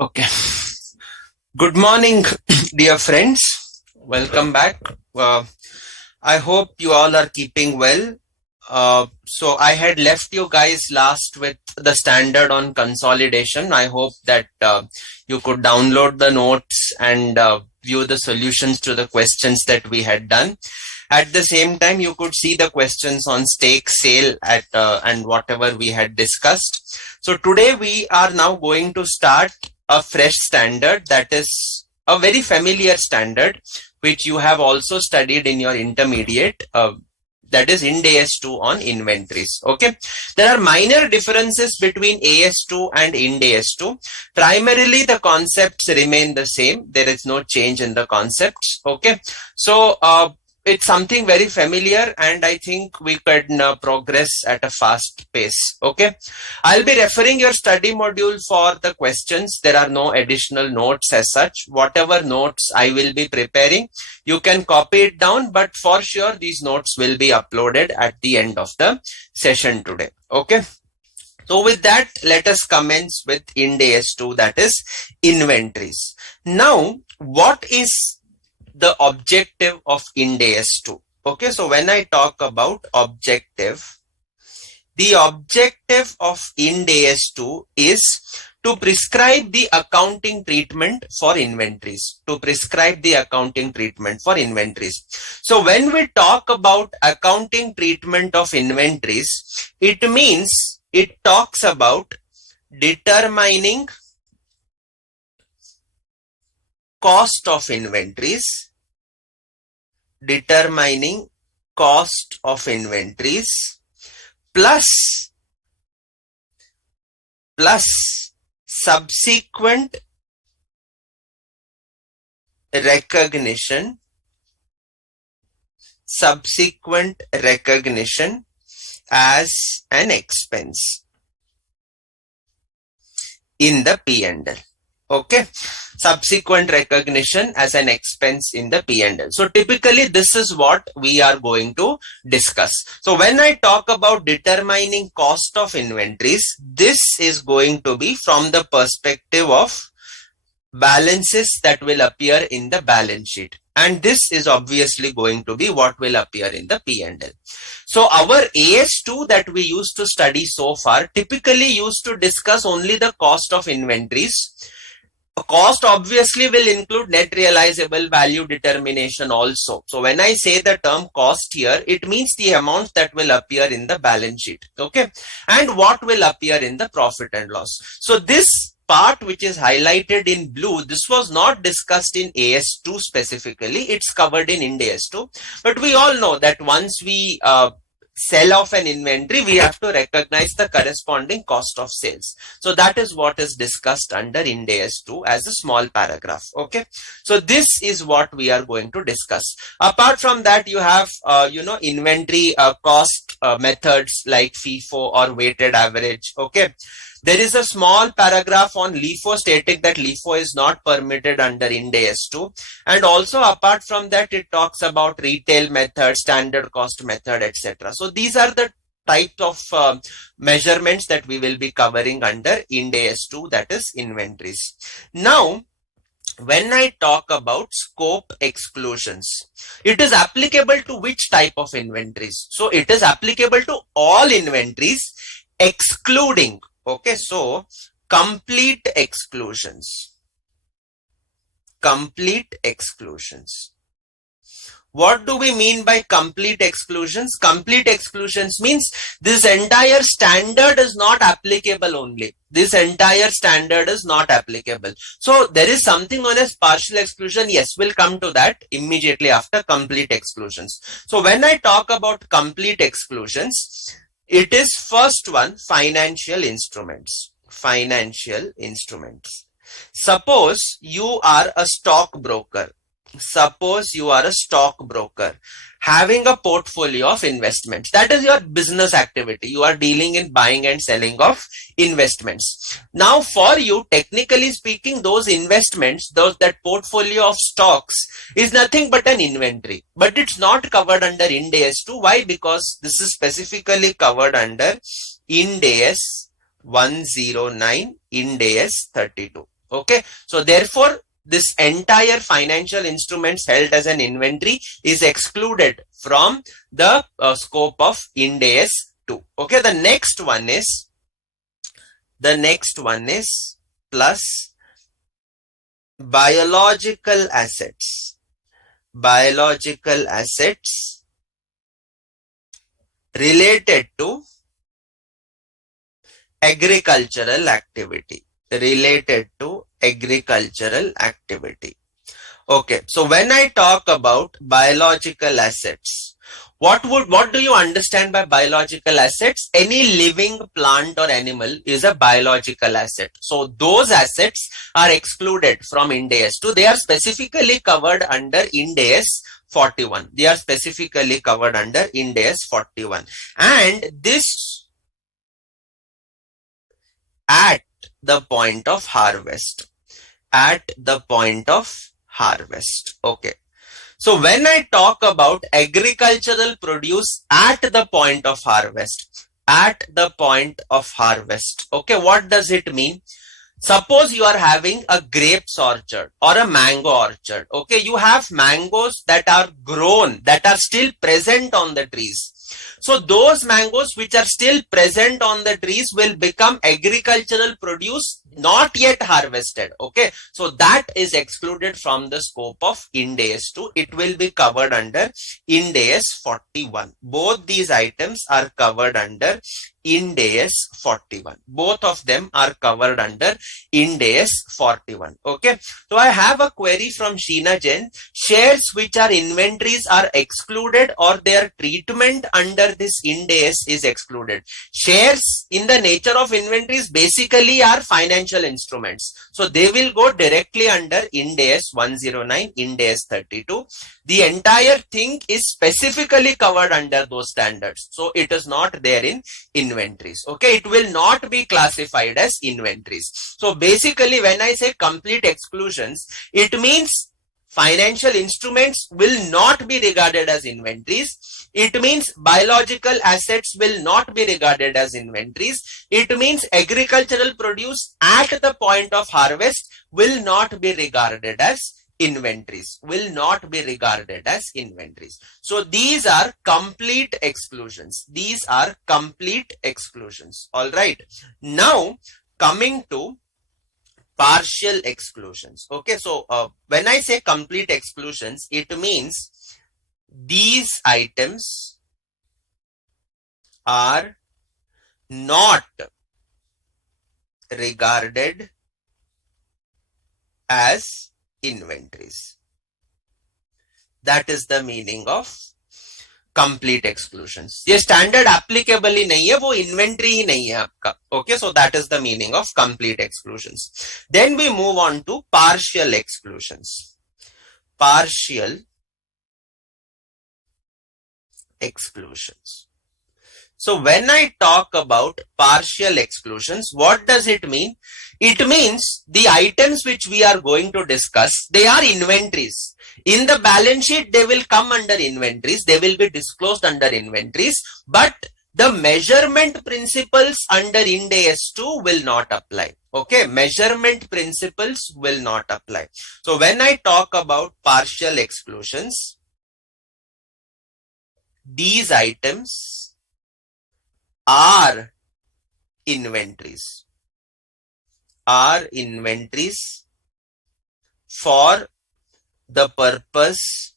Okay. Good morning, dear friends. Welcome back. I hope you all are keeping well. So I had left you guys last with the standard on consolidation. I hope that you could download the notes and view the solutions to the questions that we had done. At the same time, you could see the questions on stake sale and whatever we had discussed. So today we are now going to start a fresh standard that is a very familiar standard which you have also studied in your intermediate, that is Ind AS 2 on inventories. Okay, there are minor differences between AS2 and Ind AS 2. Primarily the concepts remain the same. There is no change in the concepts. Okay, so it's something very familiar, and I think we can progress at a fast pace. Okay, I'll be referring your study module for the questions. There are no additional notes as such. Whatever notes I will be preparing, you can copy it down, but for sure these notes will be uploaded at the end of the session today. Okay, so with that, let us commence with Ind AS 2, that is inventories. Now, what is the objective of Ind AS 2? Okay, so when I talk about objective, the objective of Ind AS 2 is to prescribe the accounting treatment for inventories. To prescribe the accounting treatment for inventories. So when we talk about accounting treatment of inventories, it means it talks about determining cost of inventories, plus subsequent recognition as an expense in the P&L. Okay, subsequent recognition as an expense in the P&L. So typically this is what we are going to discuss. So when I talk about determining cost of inventories, this is going to be from the perspective of balances that will appear in the balance sheet. And this is obviously going to be what will appear in the P&L. So our AS2 that we used to study so far typically used to discuss only the cost of inventories. Cost obviously will include net realizable value determination also. So when I say the term cost here, it means the amount that will appear in the balance sheet. Okay, and what will appear in the profit and loss. So this part which is highlighted in blue, this was not discussed in AS2 specifically. It's covered in Ind AS 2. But we all know that once we sell off an inventory, we have to recognize the corresponding cost of sales. So that is what is discussed under Ind AS 2 as a small paragraph. Okay, so this is what we are going to discuss. Apart from that, you have inventory cost methods like FIFO or weighted average. Okay, there is a small paragraph on LIFO stating that LIFO is not permitted under Ind AS 2. And also apart from that, it talks about retail method, standard cost method, etc. So these are the type of measurements that we will be covering under Ind AS 2, that is inventories. Now, when I talk about scope exclusions, it is applicable to which type of inventories? So it is applicable to all inventories excluding, okay, so complete exclusions. What do we mean by complete exclusions? Complete exclusions means this entire standard is not applicable only. This entire standard is not applicable. So there is something known as partial exclusion. Yes, we'll come to that immediately after complete exclusions. So when I talk about complete exclusions, it is first one, financial instruments. Suppose you are a stockbroker. Having a portfolio of investments. That is your business activity. You are dealing in buying and selling of investments. Now for you, technically speaking, those investments, that portfolio of stocks is nothing but an inventory. But it's not covered under Ind AS 2. Why? Because this is specifically covered under Ind AS 109, Ind AS 32. Okay. So therefore, this entire financial instruments held as an inventory is excluded from the scope of Ind AS 2. Okay. The next one is plus biological assets. Biological assets related to agricultural activity. Related to agricultural activity. Okay, so when I talk about biological assets, what do you understand by biological assets? Any living plant or animal is a biological asset. So those assets are excluded from Ind AS 2. They are specifically covered under Ind AS 41. They are specifically covered under Ind AS 41. And this at the point of harvest. At the point of harvest. Okay. So when I talk about agricultural produce at the point of harvest, at the point of harvest, okay, what does it mean? Suppose you are having a grapes orchard or a mango orchard. Okay, you have mangoes that are grown, that are still present on the trees. So those mangoes which are still present on the trees will become agricultural produce not yet harvested. Okay, so that is excluded from the scope of Ind AS 2. It will be covered under Ind AS 41. Both these items are covered under Ind AS 41. Both of them are covered under Ind AS 41. Okay, so I have a query from Sheena Jain. Shares which are inventories are excluded, or their treatment under this Ind AS is excluded. Shares in the nature of inventories basically are financial instruments. So they will go directly under Ind AS 109, Ind AS 32. The entire thing is specifically covered under those standards. So it is not there in inventories. Okay, it will not be classified as inventories. So basically when I say complete exclusions, it means financial instruments will not be regarded as inventories. It means biological assets will not be regarded as inventories. It means agricultural produce at the point of harvest will not be regarded as inventories. Will not be regarded as inventories. So these are complete exclusions. These are complete exclusions. All right. Now coming to partial exclusions. Okay, so when I say complete exclusions, it means these items are not regarded as inventories. That is the meaning of complete exclusions. ये standard applicable ही नहीं है, वो inventory ही नहीं है आपका. Okay, so that is the meaning of complete exclusions. Then we move on to partial exclusions. Partial exclusions. So when I talk about partial exclusions, what does it mean? It means the items which we are going to discuss, they are inventories. In the balance sheet, they will come under inventories. They will be disclosed under inventories. But the measurement principles under Ind AS 2 will not apply. Okay, measurement principles will not apply. So when I talk about partial exclusions, these items are inventories. Are inventories for the purpose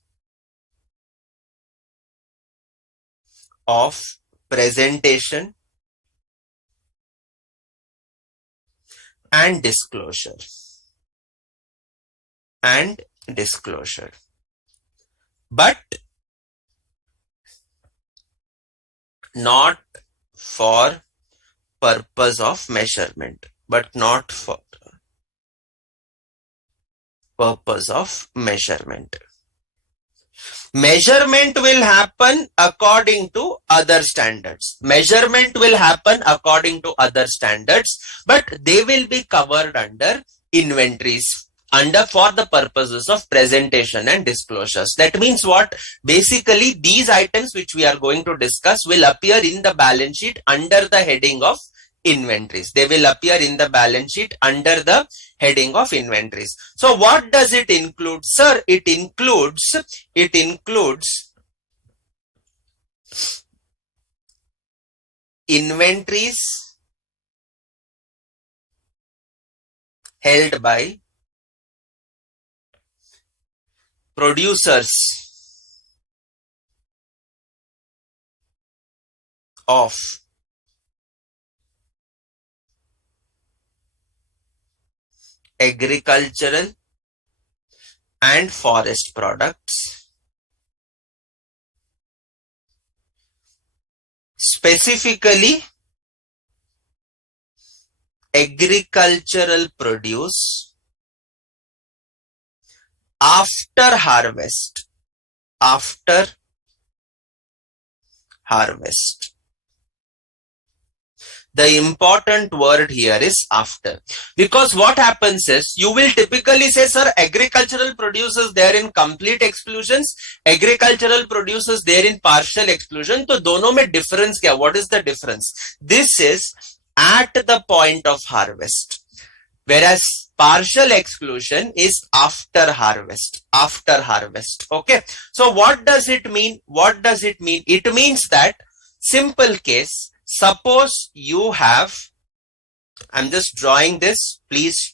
of presentation and disclosure. And disclosure. But not for purpose of measurement. But not for purpose of measurement. Measurement will happen according to other standards. Measurement will happen according to other standards, but they will be covered under inventories, under for the purposes of presentation and disclosures. That means what? Basically, these items which we are going to discuss will appear in the balance sheet under the heading of inventories. They will appear in the balance sheet under the heading of inventories. So what does it include, sir? It includes inventories held by producers of agricultural and forest products, specifically agricultural produce after harvest. The important word here is after, because what happens is you will typically say, sir, agricultural produces there in complete exclusions, agricultural produces there in partial exclusion. So दोनों में difference क्या? What is the difference? This is at the point of harvest, whereas partial exclusion is after harvest. Okay. So what does it mean? It means that, simple case, suppose you have, I'm just drawing this, please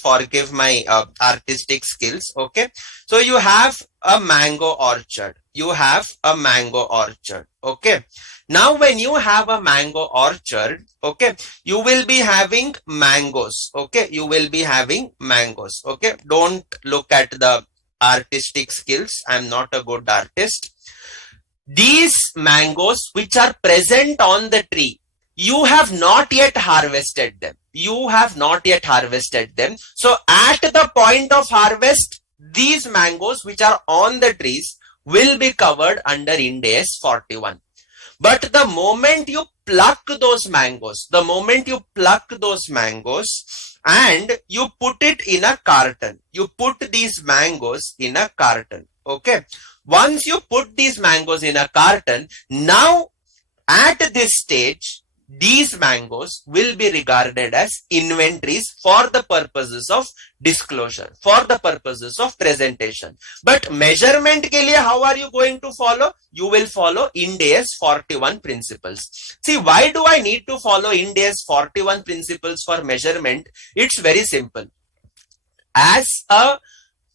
forgive my artistic skills. Okay. So you have a mango orchard. Okay. Now when you have a mango orchard, okay, you will be having mangoes. Okay. Okay. Don't look at the artistic skills. I'm not a good artist. These mangoes which are present on the tree, you have not yet harvested them. So at the point of harvest, these mangoes which are on the trees will be covered under Ind AS 41. But the moment you pluck those mangoes, and you put it in a carton, you put these mangoes in a carton. Okay. Once you put these mangoes in a carton, now at this stage, these mangoes will be regarded as inventories for the purposes of disclosure, for the purposes of presentation. But measurement ke liye, how are you going to follow? You will follow Ind AS 41 principles. See, why do I need to follow Ind AS 41 principles for measurement? It's very simple. As a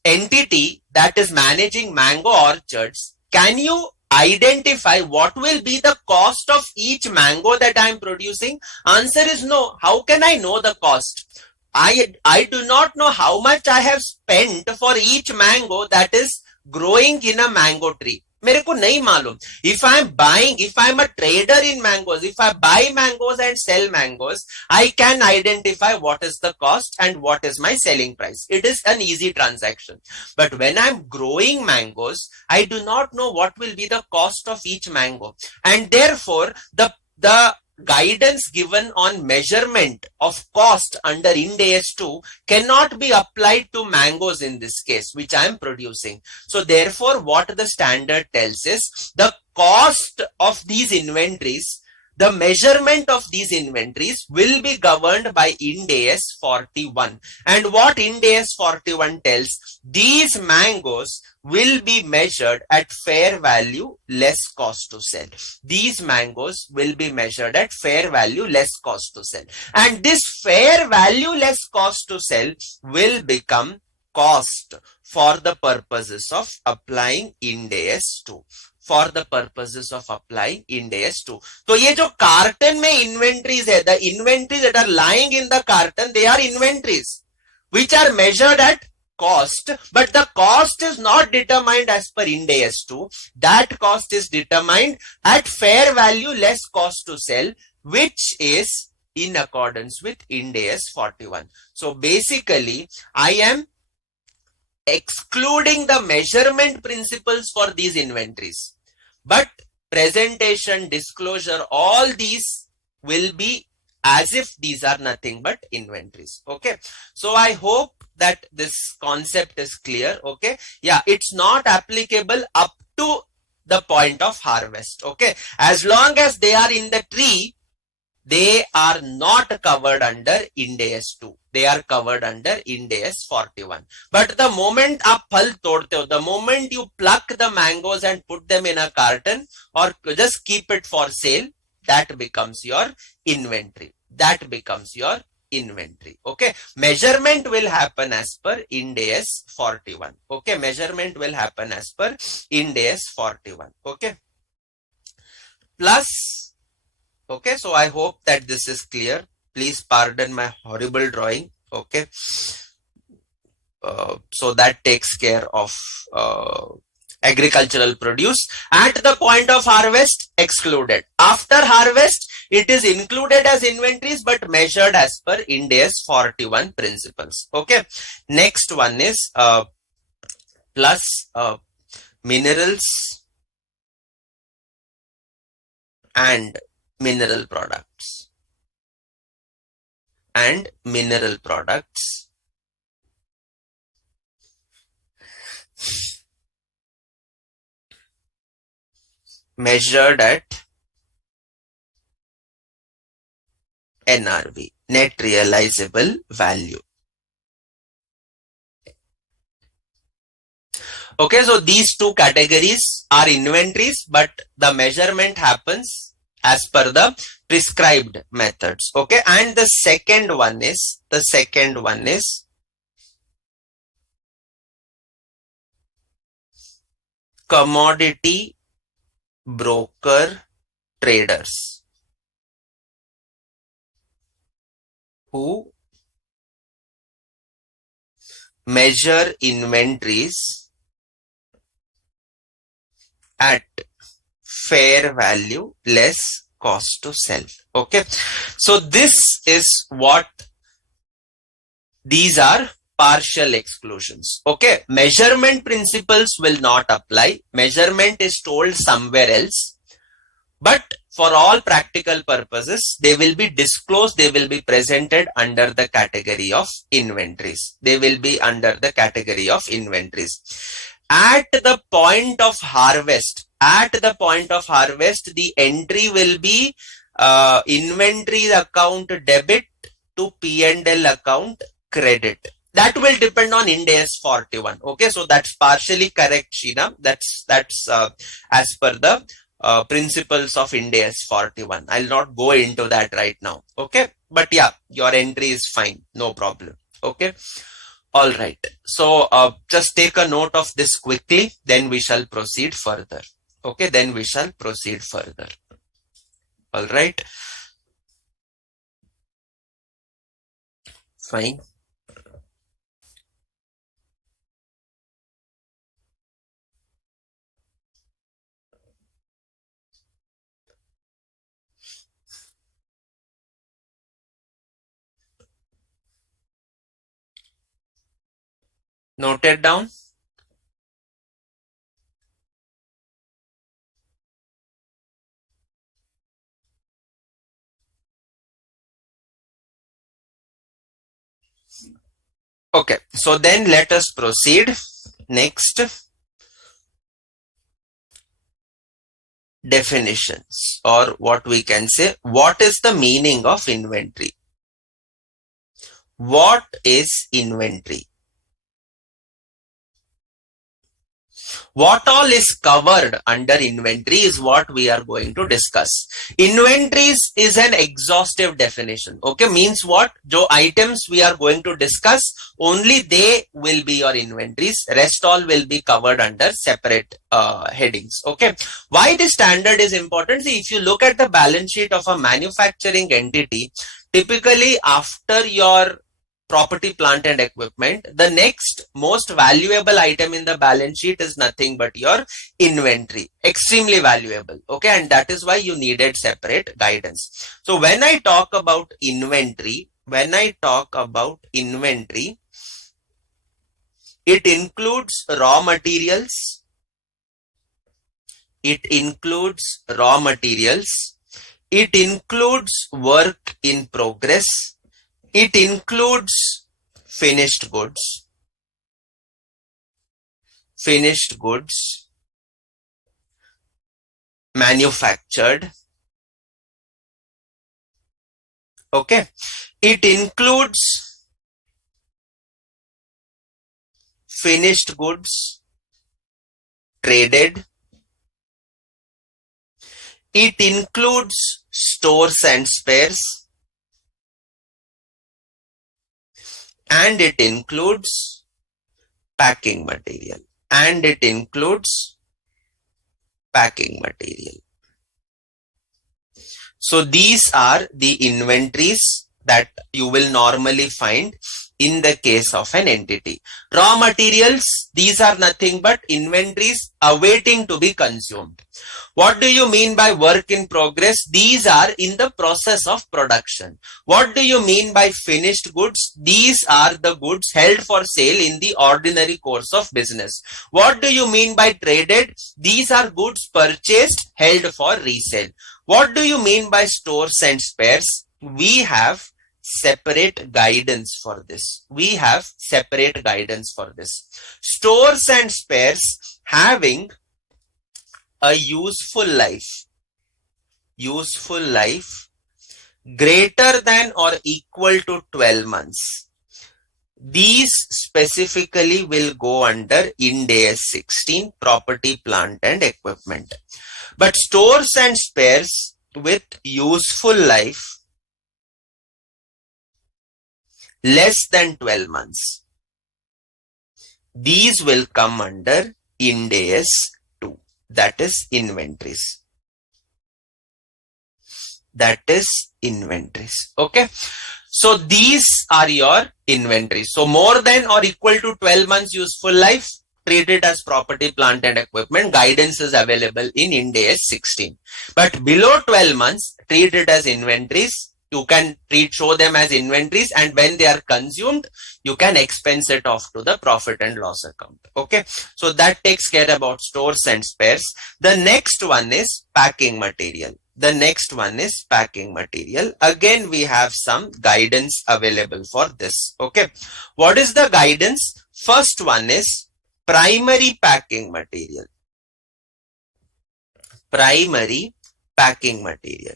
entity that is managing mango orchards, can you identify what will be the cost of each mango that I am producing? Answer is no. How can I know the cost? I do not know how much I have spent for each mango that is growing in a mango tree. मेरे को नहीं मालूम. If I'm a trader in mangoes, if I buy mangoes and sell mangoes, I can identify what is the cost and what is my selling price. It is an easy transaction. But when I'm growing mangoes, I do not know what will be the cost of each mango. And therefore, the guidance given on measurement of cost under Ind AS 2 cannot be applied to mangoes in this case, which I am producing. So therefore, what the standard tells is the cost of these inventories, the measurement of these inventories will be governed by Ind AS 41. And what Ind AS 41 tells, these mangoes will be measured at fair value less cost to sell. These mangoes will be measured at fair value less cost to sell. And this fair value less cost to sell will become cost for the purposes of applying Ind AS 2. For the purposes of applying Ind AS 2. So ये जो carton में inventories है, the inventories that are lying in the carton, they are inventories which are measured at cost, but the cost is not determined as per Ind AS 2. That cost is determined at fair value less cost to sell, which is in accordance with Ind AS 41. So basically, I am excluding the measurement principles for these inventories, but presentation, disclosure, all these will be as if these are nothing but inventories. Okay. So I hope that this concept is clear. Okay. Yeah, it's not applicable up to the point of harvest. Okay. As long as they are in the tree, they are not covered under Ind AS 2. They are covered under Ind AS 41. But the moment आप फल तोड़ते हो, the moment you pluck the mangoes and put them in a carton or just keep it for sale, that becomes your inventory. That becomes your inventory. Okay. Measurement will happen as per Ind AS 41. Okay. Measurement will happen as per Ind AS 41. Okay. Plus, okay, so I hope that this is clear. Please pardon my horrible drawing. Okay. So that takes care of agricultural produce. At the point of harvest, excluded. After harvest, it is included as inventories but measured as per Ind AS 41 principles. Okay. Next one is plus minerals and mineral products. And mineral products. Measured at NRV, net realizable value. Okay, so these two categories are inventories, but the measurement happens as per the prescribed methods. Okay, and the second one is commodity broker traders who measure inventories at fair value less cost to sell. Okay, so this is what these are partial exclusions. Okay, measurement principles will not apply. Measurement is told somewhere else, but for all practical purposes, they will be disclosed, they will be presented under the category of inventories. They will be under the category of inventories. At the point of harvest, the entry will be inventory account debit to P&L account credit. That will depend on Ind AS 41. Okay, so that's partially correct, Sheena. That's as per the principles of Ind AS 41. I'll not go into that right now. Okay, but yeah, your entry is fine, no problem. Okay. All right. So just take a note of this quickly, then we shall proceed further. Okay, then we shall proceed further. All right. Fine. Noted down. Okay, so then let us proceed. Next, definitions, or what we can say, what is the meaning of inventory? What is inventory? What all is covered under inventory is what we are going to discuss. Inventories is an exhaustive definition. Okay, means what? Jo items we are going to discuss, only they will be your inventories. Rest all will be covered under separate headings. Okay, why this standard is important? See, if you look at the balance sheet of a manufacturing entity, typically after your property, plant and equipment, the next most valuable item in the balance sheet is nothing but your inventory. Extremely valuable. Okay, and that is why you needed separate guidance. So when I talk about inventory, it includes raw materials. It includes work in progress. It includes finished goods, manufactured, Okay. It includes finished goods traded. It includes stores and spares. And it includes packing material. And it includes packing material. So these are the inventories that you will normally find in the case of an entity. Raw materials, these are nothing but inventories awaiting to be consumed. What do you mean by work in progress? These are in the process of production. What do you mean by finished goods? These are the goods held for sale in the ordinary course of business. What do you mean by traded? These are goods purchased, held for resale. What do you mean by stores and spares? We have separate guidance for this. We have separate guidance for this. Stores and spares having a useful life greater than or equal to 12 months. These specifically will go under Ind AS 16, property, plant and equipment. But stores and spares with useful life less than 12 months, these will come under Ind AS 2, that is inventories. That is inventories. Okay. So these are your inventories. So more than or equal to 12 months useful life, treat it as property, plant and equipment. Guidance is available in Ind AS 16. But below 12 months, treat it as inventories. You can show them as inventories, and when they are consumed, you can expense it off to the profit and loss account. Okay. So that takes care about stores and spares. The next one is packing material. The next one is packing material. Again, we have some guidance available for this. Okay. What is the guidance? First one is primary packing material. Primary packing material.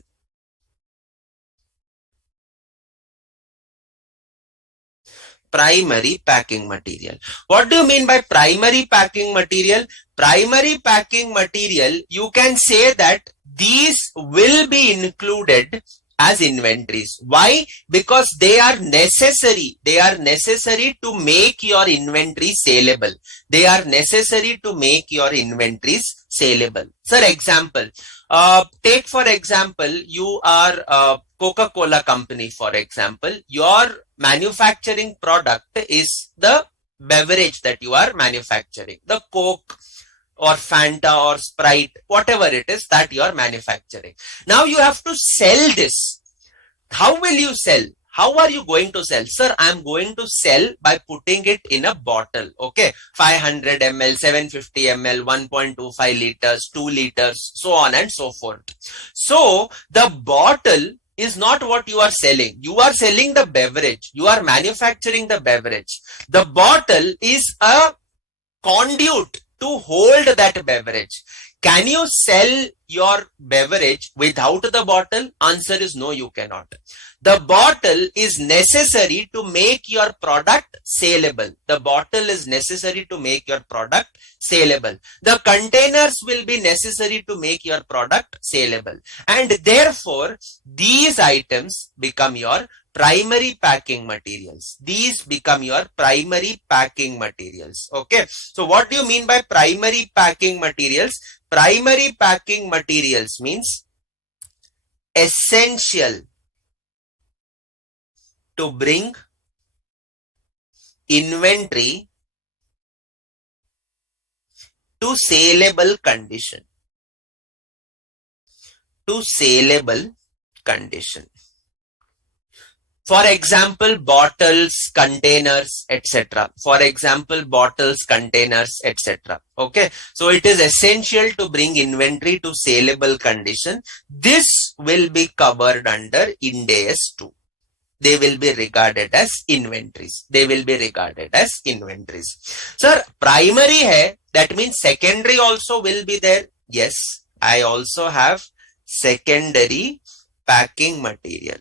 Primary packing material. What do you mean by primary packing material? Primary packing material, you can say that these will be included as inventories. Why? Because they are necessary. They are necessary to make your inventory saleable. They are necessary to make your inventories saleable. For example, take for example, you are a Coca-Cola company, for example. Your manufacturing product is the beverage that you are manufacturing, the Coke or Fanta or Sprite, whatever it is that you are manufacturing. Now you have to sell this. How will you sell? How are you going to sell? Sir, I am going to sell by putting it in a bottle. Okay. 500 ml, 750 ml, 1.25 liters, 2 liters, so on and so forth. So the bottle is not what you are selling. You are selling the beverage. You are manufacturing the beverage. The bottle is a conduit to hold that beverage. Can you sell your beverage without the bottle? Answer is no, you cannot. The bottle is necessary to make your product saleable. The bottle is necessary to make your product saleable. The containers will be necessary to make your product saleable. And therefore, these items become your primary packing materials. These become your primary packing materials. Okay. So what do you mean by primary packing materials? Primary packing materials means essential to bring inventory to saleable condition. To saleable condition. For example, bottles, containers, etc. For example, bottles, containers, etc. Okay. So it is essential to bring inventory to saleable condition. This will be covered under Ind AS 2. They will be regarded as inventories. They will be regarded as inventories. Sir, primary hai, that means secondary also will be there. Yes, I also have secondary packing material.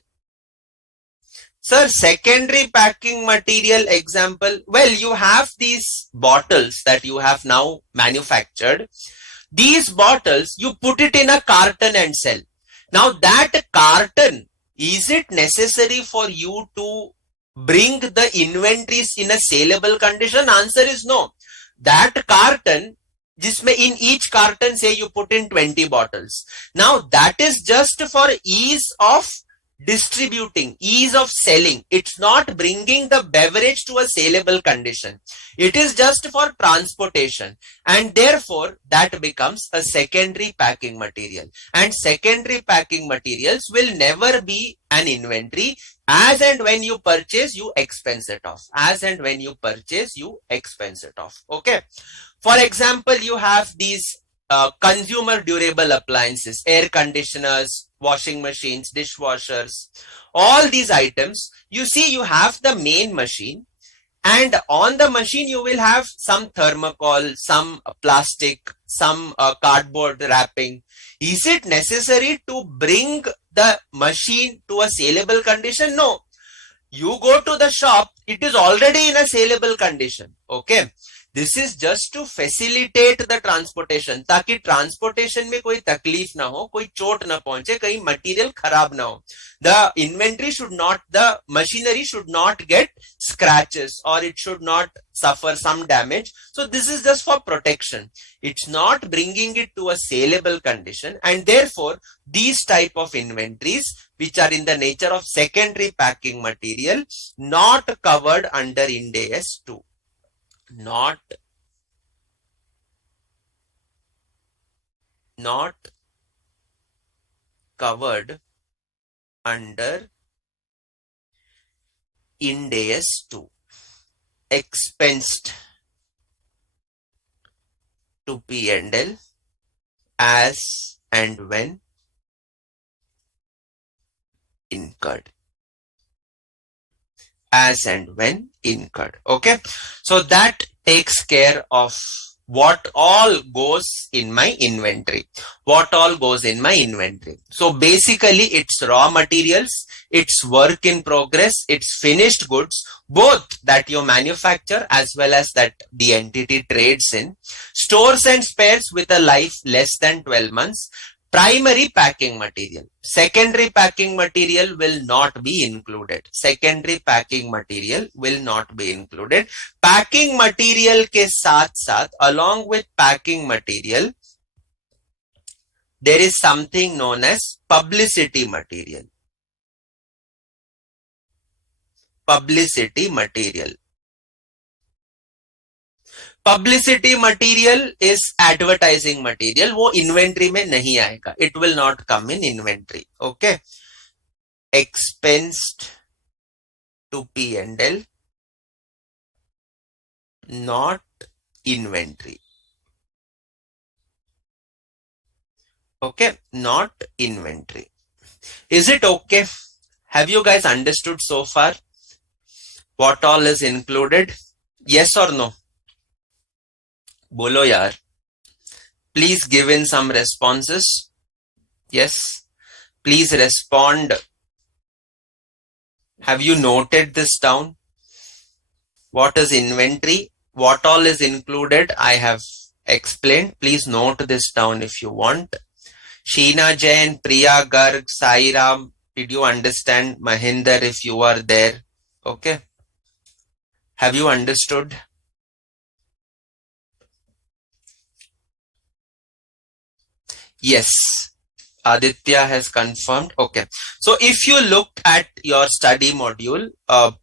Sir, secondary packing material example, well, you have these bottles that you have now manufactured. These bottles, you put it in a carton and sell. Now that carton, is it necessary for you to bring the inventories in a saleable condition? Answer is no. That carton, जिसमें in each carton say you put in 20 bottles. Now that is just for ease of distributing, ease of selling. It's not bringing the beverage to a saleable condition. It is just for transportation, and therefore that becomes a secondary packing material. And secondary packing materials will never be an inventory. As and when you purchase, you expense it off. As and when you purchase, you expense it off. Okay. For example, you have these consumer durable appliances, air conditioners, washing machines, dishwashers, all these items. You see, you have the main machine, and on the machine you will have some thermocol, some plastic, some cardboard wrapping. Is it necessary to bring the machine to a saleable condition? No. You go to the shop, it is already in a saleable condition. Okay. This is just to facilitate the transportation, ताकि transportation में कोई तकलीफ ना हो, कोई चोट ना पहुंचे, कहीं material खराब ना हो. The inventory should not, the machinery should not get scratches, or it should not suffer some damage. So this is just for protection. It's not bringing it to a saleable condition, and therefore these type of inventories, which are in the nature of secondary packing material, not covered under Ind AS 2. Not covered under Ind AS 2. Expensed to P&L as and when incurred. As and when incurred. Okay. So that takes care of what all goes in my inventory. What all goes in my inventory. So basically it's raw materials, it's work in progress, it's finished goods, both that you manufacture as well as that the entity trades in, stores and spares with a life less than 12 months, primary packing material. Secondary packing material will not be included. Secondary packing material will not be included. Packing material के साथ साथ, along with packing material, there is something known as publicity material. Publicity material. Publicity material is advertising material. वो inventory में नहीं आएगा. It will not come in inventory. Okay. Expensed to P&L, not inventory. Okay. Not inventory. Is it okay? Have you guys understood so far what all is included? Yes or no? Bolo yaar. Please give in some responses. Yes. Please respond. Have you noted this down? What is inventory? What all is included? I have explained. Please note this down if you want. Sheena Jain, Priya Garg, Sai Ram. Did you understand? Mahinder, if you are there. Okay. Have you understood? Yes, Aditya has confirmed. Okay. So if you look at your study module,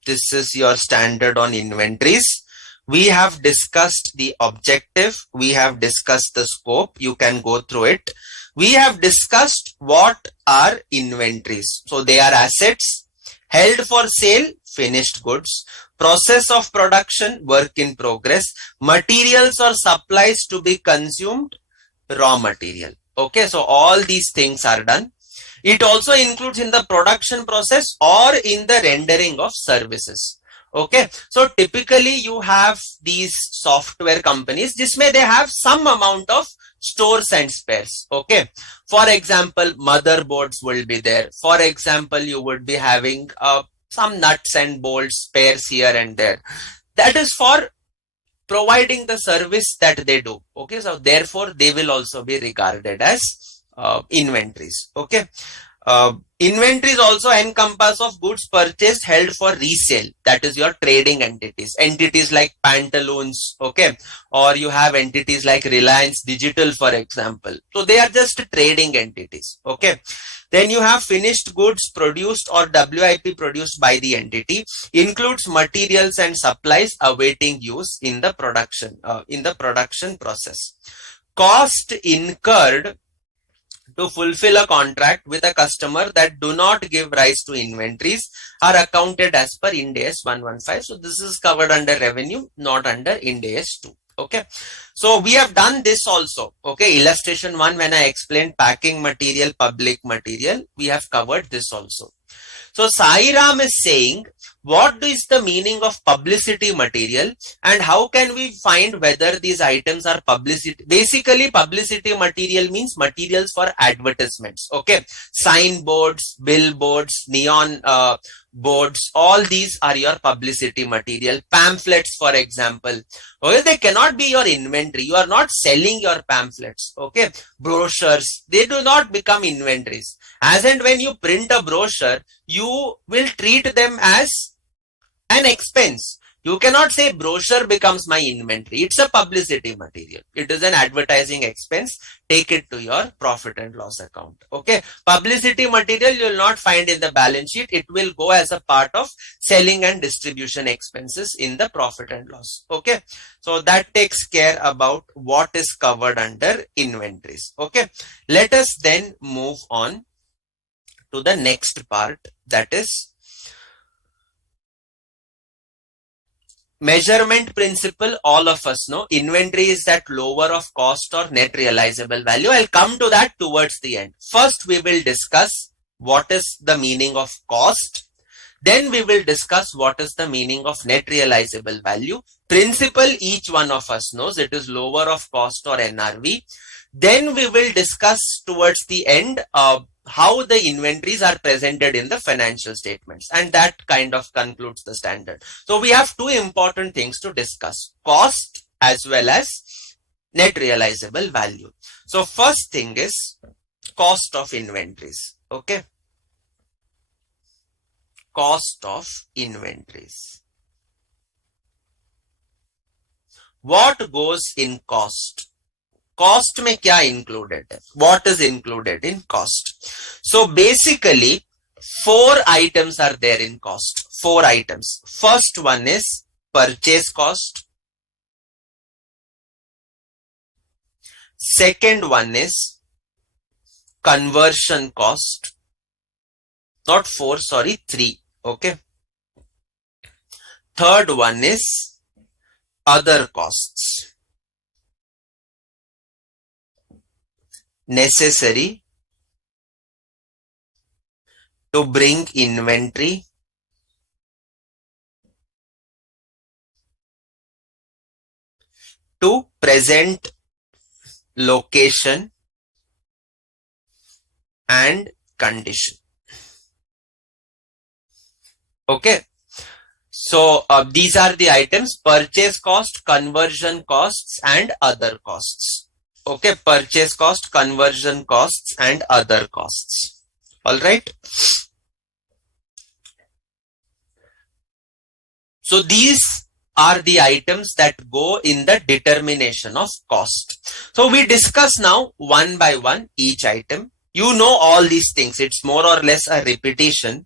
this is your standard on inventories. We have discussed the objective. We have discussed the scope. You can go through it. We have discussed what are inventories. So they are assets held for sale, finished goods, process of production, work in progress, materials or supplies to be consumed, raw material. Okay, so all these things are done. It also includes in the production process or in the rendering of services. Okay, so typically you have these software companies, जिसमें they have some amount of stores and spares. Okay, for example, motherboards will be there. For example, you would be having some nuts and bolts, spares here and there. That is for providing the service that they do. Okay, so therefore they will also be regarded as inventories. Okay. Inventories also encompass of goods purchased held for resale. That is your trading entities. Entities like Pantaloons, okay, or you have entities like Reliance Digital, for example. So they are just trading entities, okay. Then you have finished goods produced or WIP produced by the entity, includes materials and supplies awaiting use in the production process. Cost incurred to fulfill a contract with a customer that do not give rise to inventories are accounted as per Ind AS 115. So this is covered under revenue, not under Ind AS 2. Okay. So we have done this also. Okay. Illustration 1, when I explained packing material, public material, we have covered this also. So Sai Ram is saying, what is the meaning of publicity material and how can we find whether these items are publicity? Basically, publicity material means materials for advertisements. Okay. Signboards, billboards, neon boards, all these are your publicity material. Pamphlets, for example. Okay, they cannot be your inventory. You are not selling your pamphlets. Okay. Brochures, they do not become inventories. As and when you print a brochure, you will treat them as an expense. You cannot say brochure becomes my inventory. It's a publicity material. It is an advertising expense. Take it to your profit and loss account. Okay. Publicity material you will not find in the balance sheet. It will go as a part of selling and distribution expenses in the profit and loss. Okay. So that takes care about what is covered under inventories. Okay. Let us then move on to the next part, that is measurement principle. All of us know inventory is that lower of cost or net realizable value. I'll come to that towards the end. First, we will discuss what is the meaning of cost. Then we will discuss what is the meaning of net realizable value. Principle, each one of us knows it is lower of cost or NRV. Then we will discuss towards the end how the inventories are presented in the financial statements, and that kind of concludes the standard. So we have two important things to discuss, cost as well as net realizable value. So first thing is cost of inventories. Okay. Cost of inventories. What goes in cost? Cost में क्या included है? What is included in cost? So basically 4 items are there in cost. 4 items. First one is purchase cost. Second one is conversion cost. Not 4, sorry, 3. Okay. Third one is other costs. Necessary to bring inventory to present location and condition. Okay. So these are the items: purchase cost, conversion costs, and other costs. Okay, purchase cost, conversion costs, and other costs. All right. So these are the items that go in the determination of cost. So we discuss now one by one each item. You know all these things. It's more or less a repetition.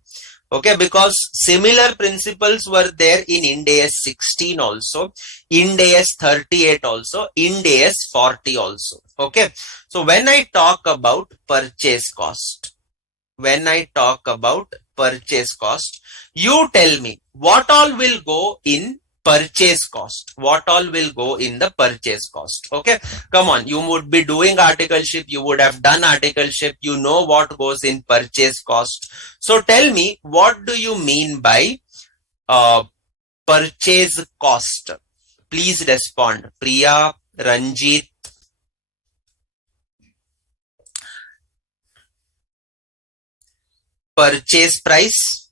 Okay, because similar principles were there in Ind AS 16 also, Ind AS 38 also, Ind AS 40 also. Okay, so when I talk about purchase cost, you tell me what all will go in purchase cost. What all will go in the purchase cost? Okay, come on, you would be doing articleship, you would have done articleship, you know what goes in purchase cost. So tell me, what do you mean by purchase cost? Please respond. Priya, Ranjit. Purchase price.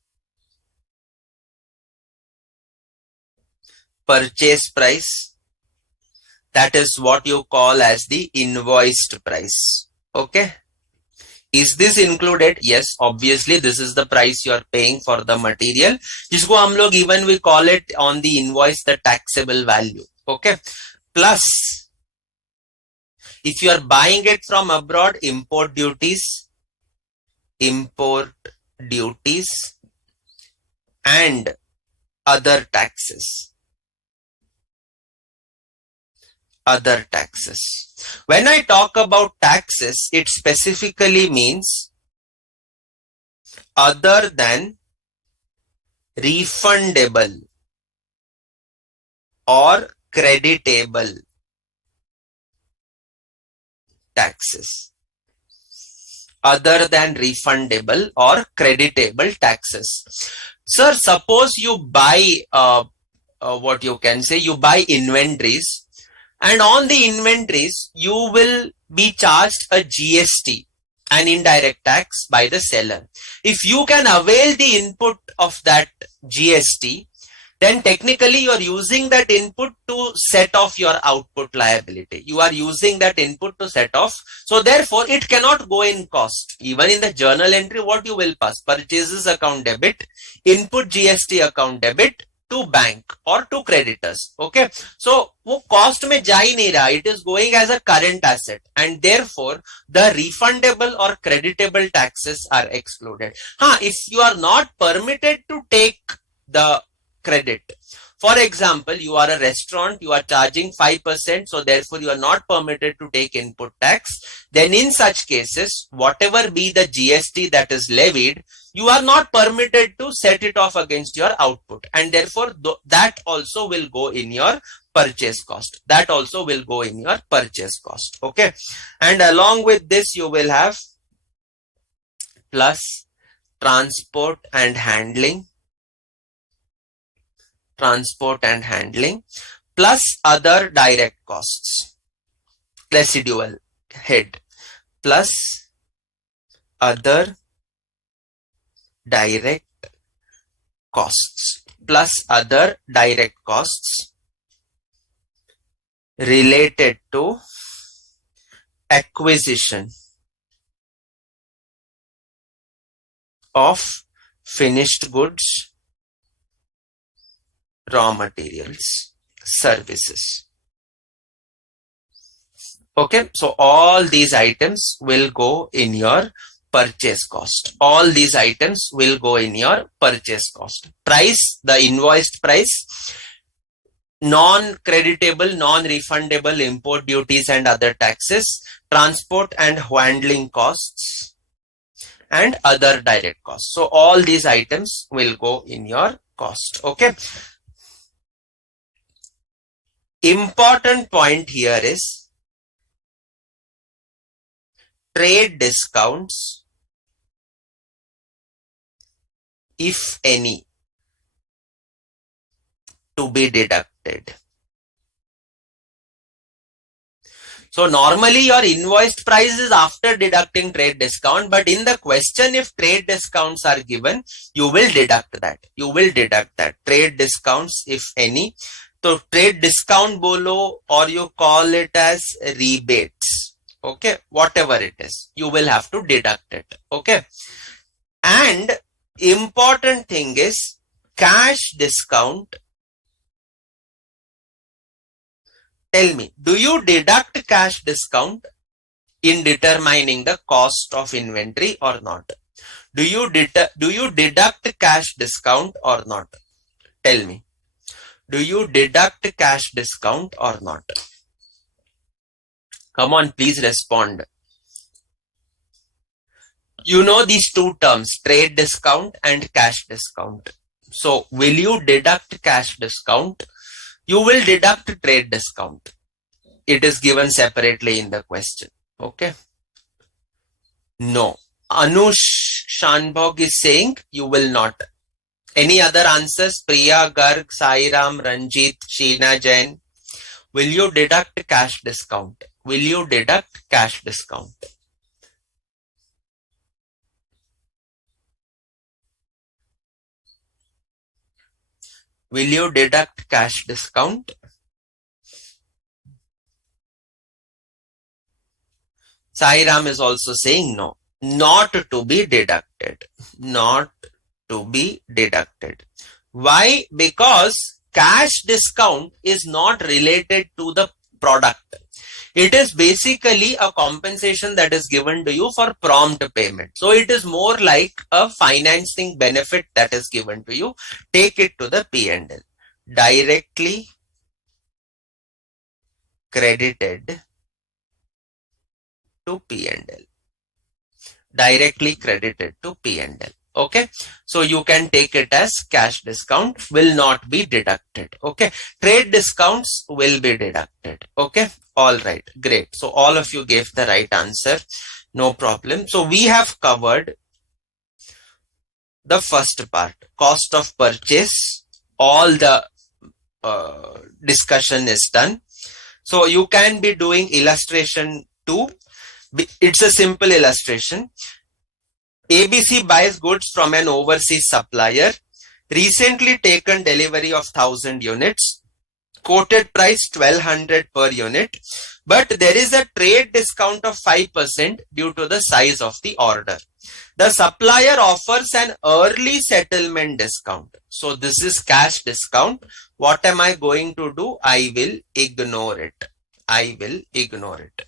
purchase price. That is what you call as the invoiced price. Okay. Is this included? Yes, obviously this is the price you are paying for the material. जिसको हम लोग even we call it on the invoice the taxable value. Okay. Plus, if you are buying it from abroad, import duties and other taxes. When I talk about taxes, it specifically means other than refundable or creditable taxes. Other than refundable or creditable taxes. Sir, suppose you buy what you can say, you buy inventories, and on the inventories you will be charged a GST, an indirect tax, by the seller. If you can avail the input of that GST, then technically you are using that input to set off your output liability. You are using that input to set off. So therefore, it cannot go in cost. Even in the journal entry, what you will pass? Purchases account debit, input GST account debit to bank or to creditors. Okay. So, वो cost में जा ही नहीं रहा. It is going as a current asset, and therefore the refundable or creditable taxes are excluded. If you are not permitted to take the credit. For example, you are a restaurant, you are charging 5%, so therefore you are not permitted to take input tax. Then in such cases, whatever be the GST that is levied, you are not permitted to set it off against your output, and therefore that also will go in your purchase cost. That also will go in your purchase cost. Okay. And along with this, you will have plus transport and handling plus other direct costs, residual head, plus other direct costs related to acquisition of finished goods, raw materials, services. Okay, so all these items will go in your purchase cost. Price, the invoiced price, non-creditable, non-refundable import duties and other taxes, transport and handling costs, and other direct costs. So all these items will go in your cost. Okay. Important point here is trade discounts, if any, to be deducted. So normally your invoiced price is after deducting trade discount, but in the question, if trade discounts are given, you will deduct that. Trade discounts, if any. So trade discount bolo, or you call it as rebates. Okay, whatever it is, you will have to deduct it. Okay. And important thing is cash discount. Tell me, do you deduct cash discount in determining the cost of inventory or not? Do you deduct cash discount or not? Tell me. Do you deduct cash discount or not? Come on, please respond. You know these two terms, trade discount and cash discount. So, will you deduct cash discount? You will deduct trade discount. It is given separately in the question. Okay. No. Anush Shanbhog is saying you will not. Any other answers? Priya, Garg, Sairam, Ranjit, Sheena Jain. Will you deduct cash discount? Will you deduct cash discount? Sairam is also saying no, not to be deducted, not to be deducted. Why? Because cash discount is not related to the product. It is basically a compensation that is given to you for prompt payment. So it is more like a financing benefit that is given to you. Take it to the P&L. Directly credited to P&L. Directly credited to P&L. Okay, so you can take it as cash discount will not be deducted. Okay, trade discounts will be deducted. Okay, all right, great. So all of you gave the right answer, no problem. So we have covered the first part, cost of purchase. All the discussion is done. So you can be doing illustration 2. It's a simple illustration. ABC buys goods from an overseas supplier, recently taken delivery of 1000 units, quoted price 1200 per unit, but there is a trade discount of 5% due to the size of the order. The supplier offers an early settlement discount. So this is cash discount. What am I going to do? I will ignore it. I will ignore it.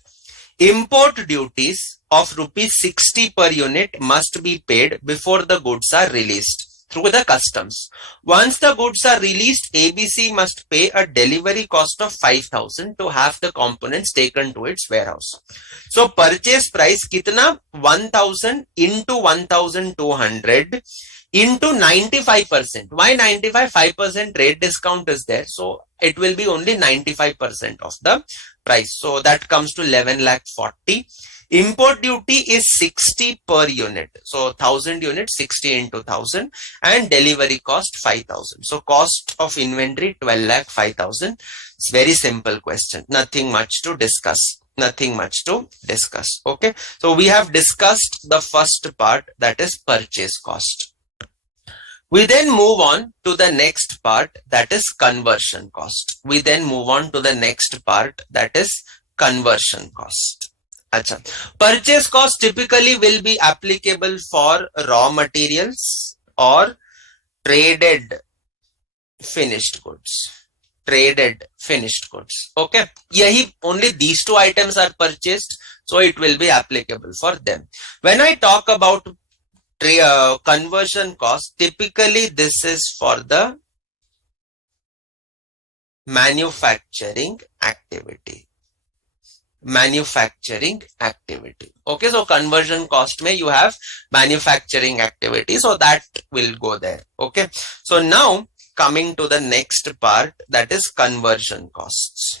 Import duties of rupees 60 per unit must be paid before the goods are released through the customs. Once the goods are released, ABC must pay a delivery cost of 5,000 to have the components taken to its warehouse. So purchase price kitna? 1,000 into 1,200 into 95%. Why 95? 5% trade discount is there. So it will be only 95% of the price. So that comes to 11,40,000. Import duty is 60 per unit. So 1000 units, 60 into 1000, and delivery cost 5,000. So cost of inventory 12,05,000. It's very simple question. Nothing much to discuss. Nothing much to discuss. Okay. So we have discussed the first part, that is purchase cost. We then move on to the next part, that is conversion cost. We then move on to the next part, that is conversion cost. Achha. Purchase cost typically will be applicable for raw materials or traded finished goods. Traded finished goods. Okay. Yahi only these two items are purchased, so it will be applicable for them. When I talk about conversion cost, typically this is for the manufacturing activity. Manufacturing activity. Okay, so conversion cost may you have manufacturing activity, so that will go there. Okay, so now coming to the next part, that is conversion costs.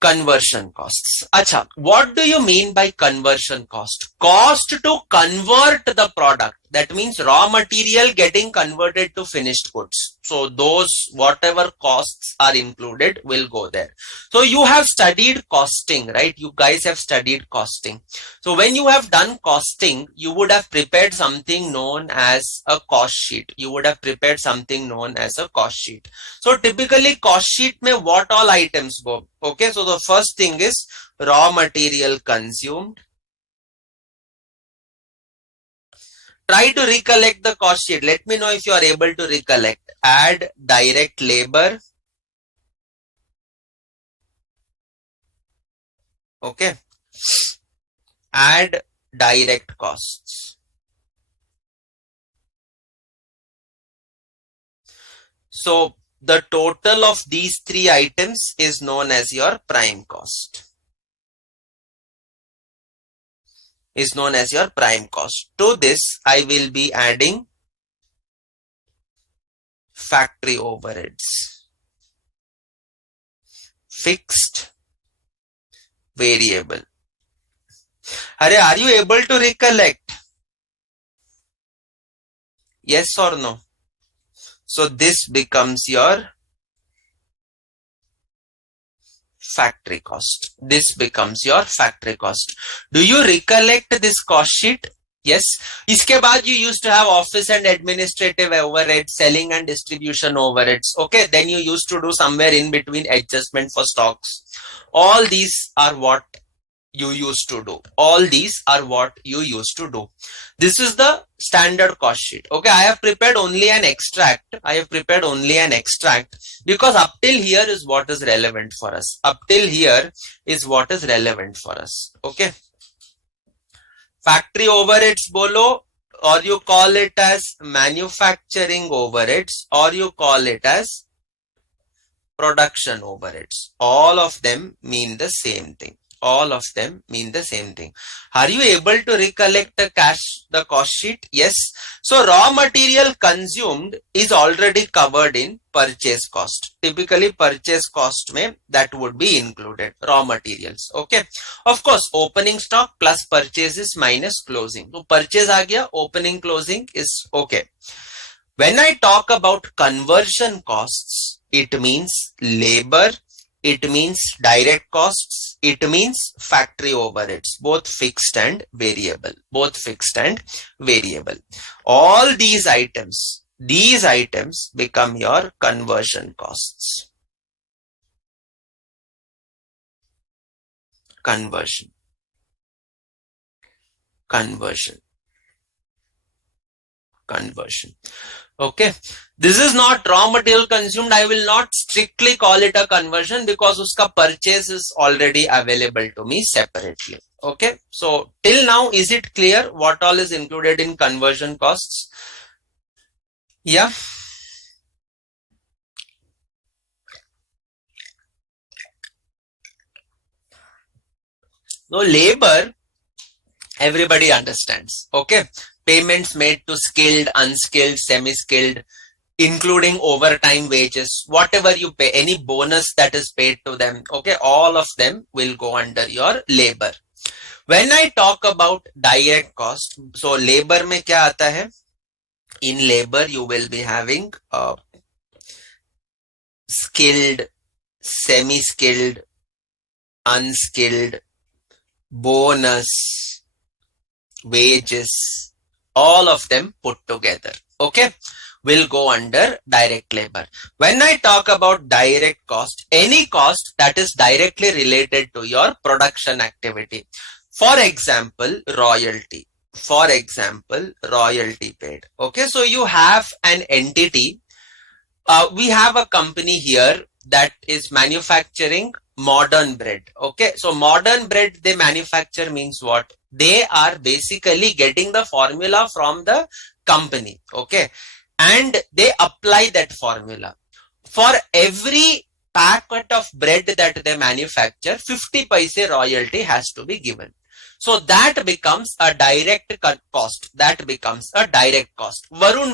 Conversion costs. Acha, what do you mean by conversion cost? Cost to convert the product. That means raw material getting converted to finished goods. So those whatever costs are included will go there. So you have studied costing, right? You guys have studied costing. So when you have done costing, you would have prepared something known as a cost sheet. You would have prepared something known as a cost sheet. So typically cost sheet may what all items go. Okay, so the first thing is raw material consumed. Try to recollect the cost sheet. Let me know if you are able to recollect. Add direct labor. Okay. Add direct costs. So the total of these three items is known as your prime cost. Is known as your prime cost. To this, I will be adding factory overheads, fixed, variable. Are you able to recollect? Yes or no? So this becomes your factory cost. This becomes your factory cost. Do you recollect this cost sheet? Yes. इसके बाद you used to have office and administrative overheads, selling and distribution overheads. Okay. Then you used to do somewhere in between adjustment for stocks. All these are what you used to do. All these are what you used to do. This is the standard cost sheet. Okay. I have prepared only an extract. Because up till here is what is relevant for us. Okay. Factory overheads bolo, or you call it as manufacturing overheads, or you call it as production overheads. All of them mean the same thing. Are you able to recollect the cost sheet? Yes. So raw material consumed is already covered in purchase cost. Typically purchase cost mein that would be included, raw materials. Okay. Of course, opening stock plus purchases minus closing. So purchase aa gaya, opening closing is okay. When I talk about conversion costs, it means labor, it means direct costs, it means factory overheads, both fixed and variable. All these items become your conversion costs. Conversion. Okay. This is not raw material consumed. I will not strictly call it a conversion because uska purchase is already available to me separately. Okay. So till now, is it clear what all is included in conversion costs? Yeah. So labor, everybody understands. Okay. Payments made to skilled, unskilled, semi-skilled, including overtime wages, whatever you pay, any bonus that is paid to them, okay, all of them will go under your labor. When I talk about direct cost, so labor mein kya aata hai? In labor, you will be having skilled, semi-skilled, unskilled, bonus, wages, all of them put together, okay, will go under direct labor. When I talk about direct cost, any cost that is directly related to your production activity. For example, royalty paid. Okay, so you have an entity. We have a company here that is manufacturing modern bread. Okay, so modern bread they manufacture means what? They are basically getting the formula from the company. Okay, and they apply that formula. For every packet of bread that they manufacture, 50 paise royalty has to be given. So that becomes a direct cost. Varun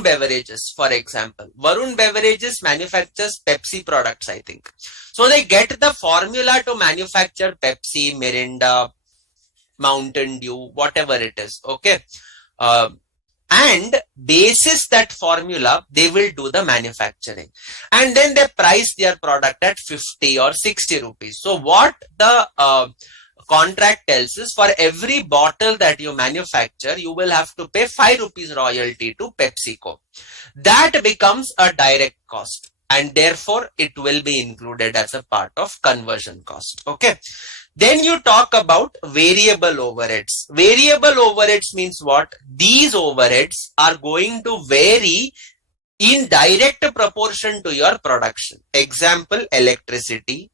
Beverages, for example. Varun Beverages manufactures Pepsi products, I think. So they get the formula to manufacture Pepsi, Mirinda, Mountain Dew, whatever it is. Okay. And basis that formula, they will do the manufacturing. And then they price their product at 50 or 60 rupees. So what the contract tells us, for every bottle that you manufacture, you will have to pay 5 rupees royalty to PepsiCo. That becomes a direct cost, and therefore it will be included as a part of conversion cost. Okay. Then you talk about variable overheads. Variable overheads means what? These overheads are going to vary in direct proportion to your production. Example, electricity,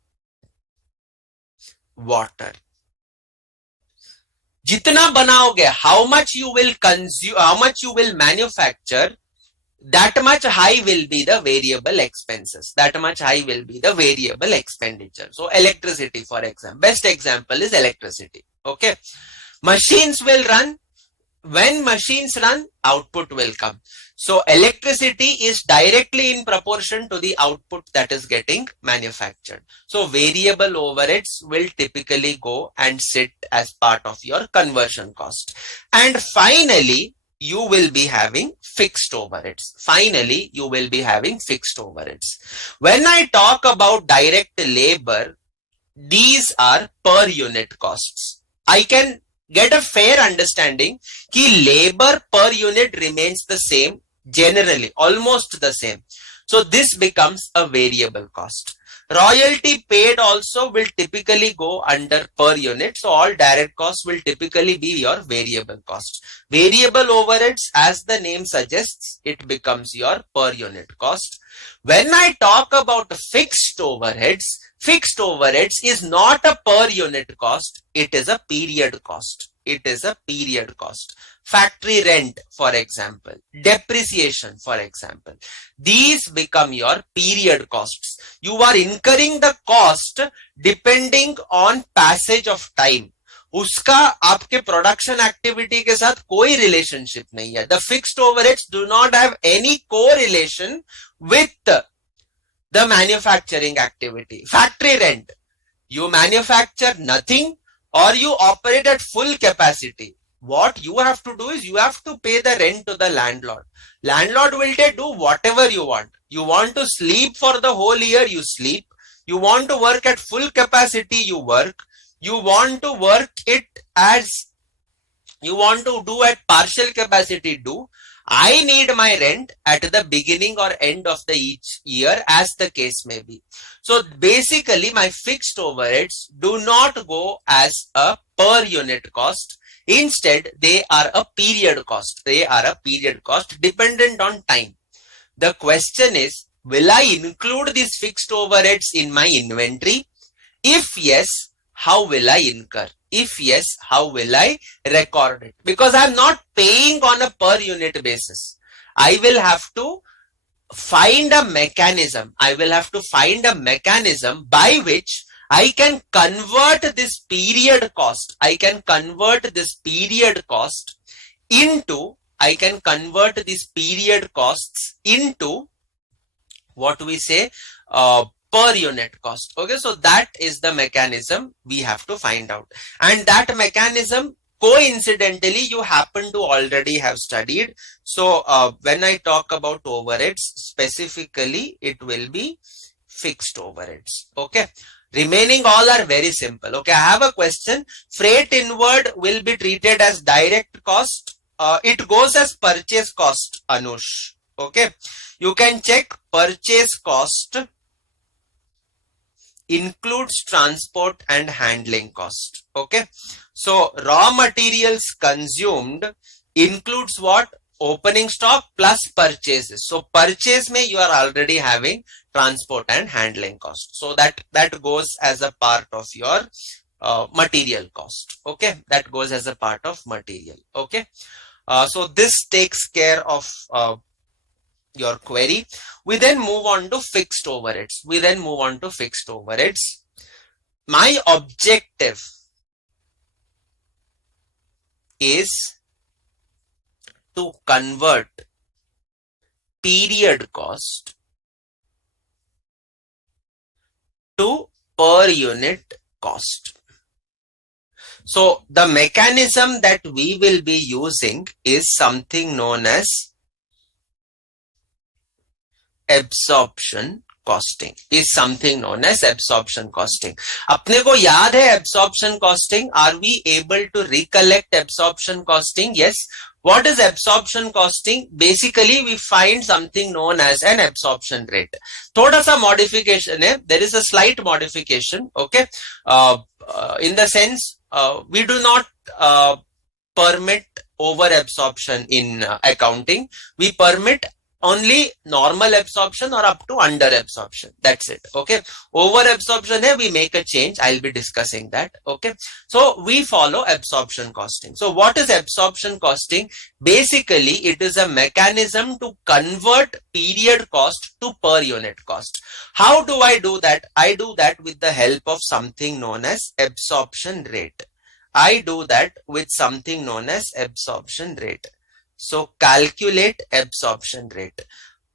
water. Jitna बनाओगे, how much you will consume, how much you will manufacture, that much high will be the variable expenses. That much high will be the variable expenditure. So electricity, for example, best example is electricity. Okay. Machines will run. When machines run, output will come. So electricity is directly in proportion to the output that is getting manufactured. So variable overheads will typically go and sit as part of your conversion cost. And finally, you will be having fixed overheads. When I talk about direct labor, these are per unit costs. I can get a fair understanding कि labor per unit remains the same, generally almost the same. So this becomes a variable cost. Royalty paid also will typically go under per unit. So all direct costs will typically be your variable cost. Variable overheads, as the name suggests, it becomes your per unit cost. When I talk about fixed overheads is not a per unit cost. It is a period cost. It is a period cost. Factory rent, for example, depreciation, for example, these become your period costs. You are incurring the cost depending on passage of time. उसका आपके production activity के साथ कोई relationship नहीं है. The fixed overheads do not have any correlation with the manufacturing activity. Factory rent, you manufacture nothing or you operate at full capacity. What you have to do is you have to pay the rent to the landlord. Landlord will do whatever you want. You want to sleep for the whole year, you sleep. You want to work at full capacity, you work. You want to work it as you want to do at partial capacity, do. I need my rent at the beginning or end of the each year, as the case may be. So basically my fixed overheads do not go as a per unit cost. Instead, they are a period cost. They are a period cost dependent on time. The question is, will I include these fixed overheads in my inventory? If yes, how will I incur? If yes, how will I record it? Because I'm not paying on a per unit basis. I will have to find a mechanism. I will have to find a mechanism by which I can convert this period cost. I can convert this period cost into, I can convert these period costs into what we say, per unit cost. Okay, so that is the mechanism we have to find out. And that mechanism, coincidentally, you happen to already have studied. So when I talk about overheads, specifically, it will be fixed overheads. Okay. Remaining all are very simple. Okay, I have a question. Freight inward will be treated as direct cost. It goes as purchase cost, Anush. Okay, you can check purchase cost includes transport and handling cost. Okay, so raw materials consumed includes what? Opening stock plus purchases. So purchase may you are already having transport and handling cost. So that goes as a part of your material cost. Okay, that goes as a part of material. Okay, so this takes care of your query. We then move on to fixed overheads. My objective is to convert period cost to per unit cost. So the mechanism that we will be using is something known as absorption costing. अपने को याद है absorption costing? Are we able to recollect absorption costing? Yes. What is absorption costing? Basically, we find something known as an absorption rate. थोड़ा सा modification है. There is a slight modification. Okay. In the sense, we do not permit over absorption in accounting. We permit only normal absorption or up to under absorption. That's it. Okay. Over absorption hai, we make a change. I'll be discussing that. Okay. So we follow absorption costing. So what is absorption costing? Basically, it is a mechanism to convert period cost to per unit cost. How do I do that? I do that with the help of something known as absorption rate. So calculate absorption rate.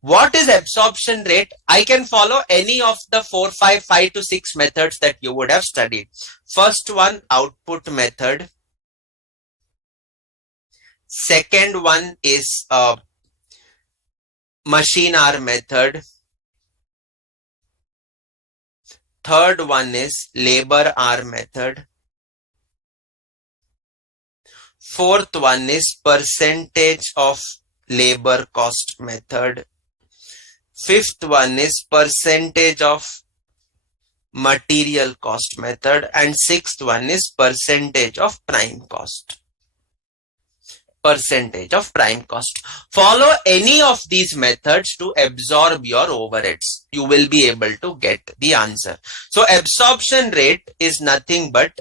What is absorption rate? I can follow any of the 5 to 6 methods that you would have studied. First one, output method. Second one is machine hour method. Third one is labor hour method. Fourth one is percentage of labor cost method. Fifth one is percentage of material cost method. And sixth one is percentage of prime cost. Percentage of prime cost. Follow any of these methods to absorb your overheads. You will be able to get the answer. So absorption rate is nothing but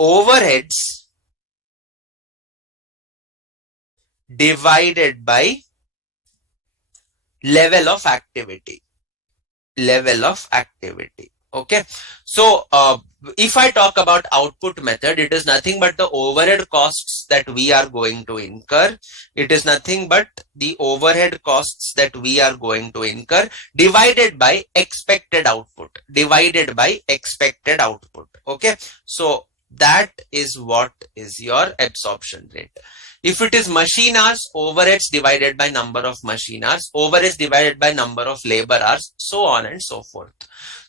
overheads divided by level of activity. Level of activity. Okay. So if I talk about output method, it is nothing but the overhead costs that we are going to incur. It is nothing but the overhead costs that we are going to incur divided by expected output. Divided by expected output. Okay. So that is what is your absorption rate. If it is machine hours, overheads divided by number of machine hours, overheads divided by number of labor hours, so on and so forth.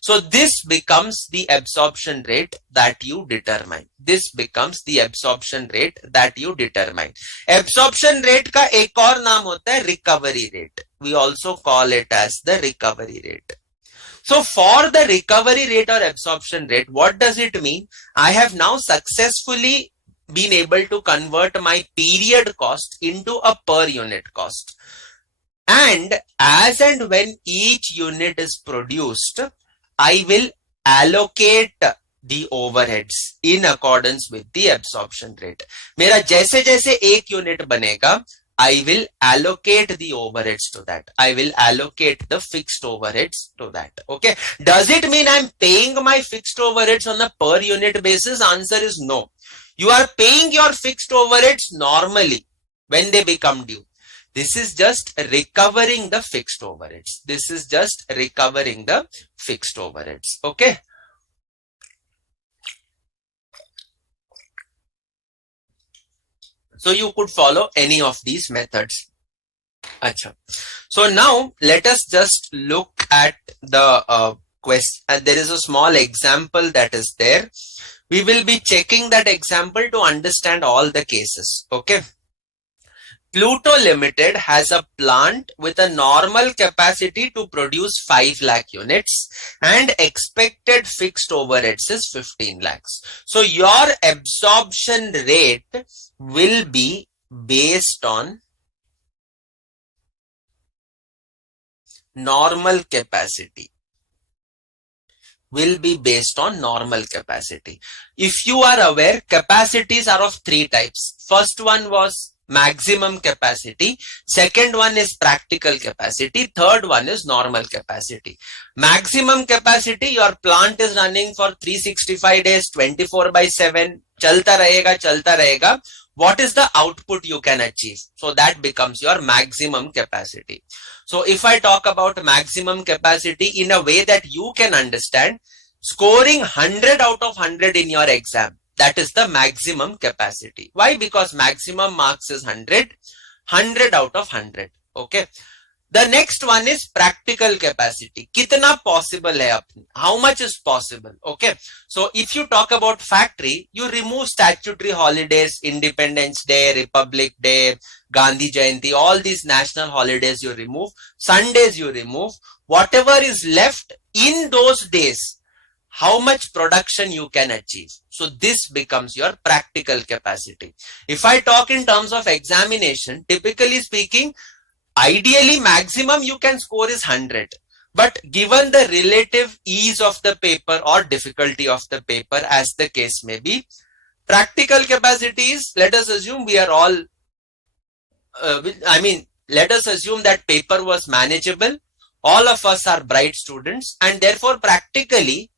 So this becomes the absorption rate that you determine. This becomes the absorption rate that you determine. Absorption rate का एक और नाम होता है recovery rate. We also call it as the recovery rate. So for the recovery rate or absorption rate, what does it mean? I have now successfully been able to convert my period cost into a per unit cost. And as and when each unit is produced, I will allocate the overheads in accordance with the absorption rate. मेरा जैसे जैसे एक unit बनेगा, I will allocate the overheads to that. I will allocate the fixed overheads to that. Okay. Does it mean I'm paying my fixed overheads on a per unit basis? Answer is no. You are paying your fixed overheads normally when they become due. This is just recovering the fixed overheads. This is just recovering the fixed overheads. Okay. So you could follow any of these methods. Achha. So now let us just look at the question. There is a small example that is there. We will be checking that example to understand all the cases. Okay. Pluto Limited has a plant with a normal capacity to produce 5 lakh units and expected fixed overheads is 15 lakhs. So your absorption rate will be based on normal capacity. Will be based on normal capacity. If you are aware, capacities are of 3 types. First one was maximum capacity. Second one is practical capacity. Third one is normal capacity. Maximum capacity, your plant is running for 365 days, 24/7. Chalta rahega. What is the output you can achieve? So that becomes your maximum capacity. So if I talk about maximum capacity in a way that you can understand, scoring 100 out of 100 in your exam, that is the maximum capacity. Why? Because maximum marks is 100, 100 out of 100. Okay. The next one is practical capacity. Kitna possible hai apni? How much is possible? Okay. So if you talk about factory, you remove statutory holidays, Independence Day, Republic Day, Gandhi Jayanti, all these national holidays you remove. Sundays you remove. Whatever is left in those days, how much production you can achieve. So this becomes your practical capacity. If I talk in terms of examination, typically speaking, ideally maximum you can score is 100. But given the relative ease of the paper or difficulty of the paper, as the case may be, practical capacities, let us assume we are all, let us assume that paper was manageable. All of us are bright students and therefore practically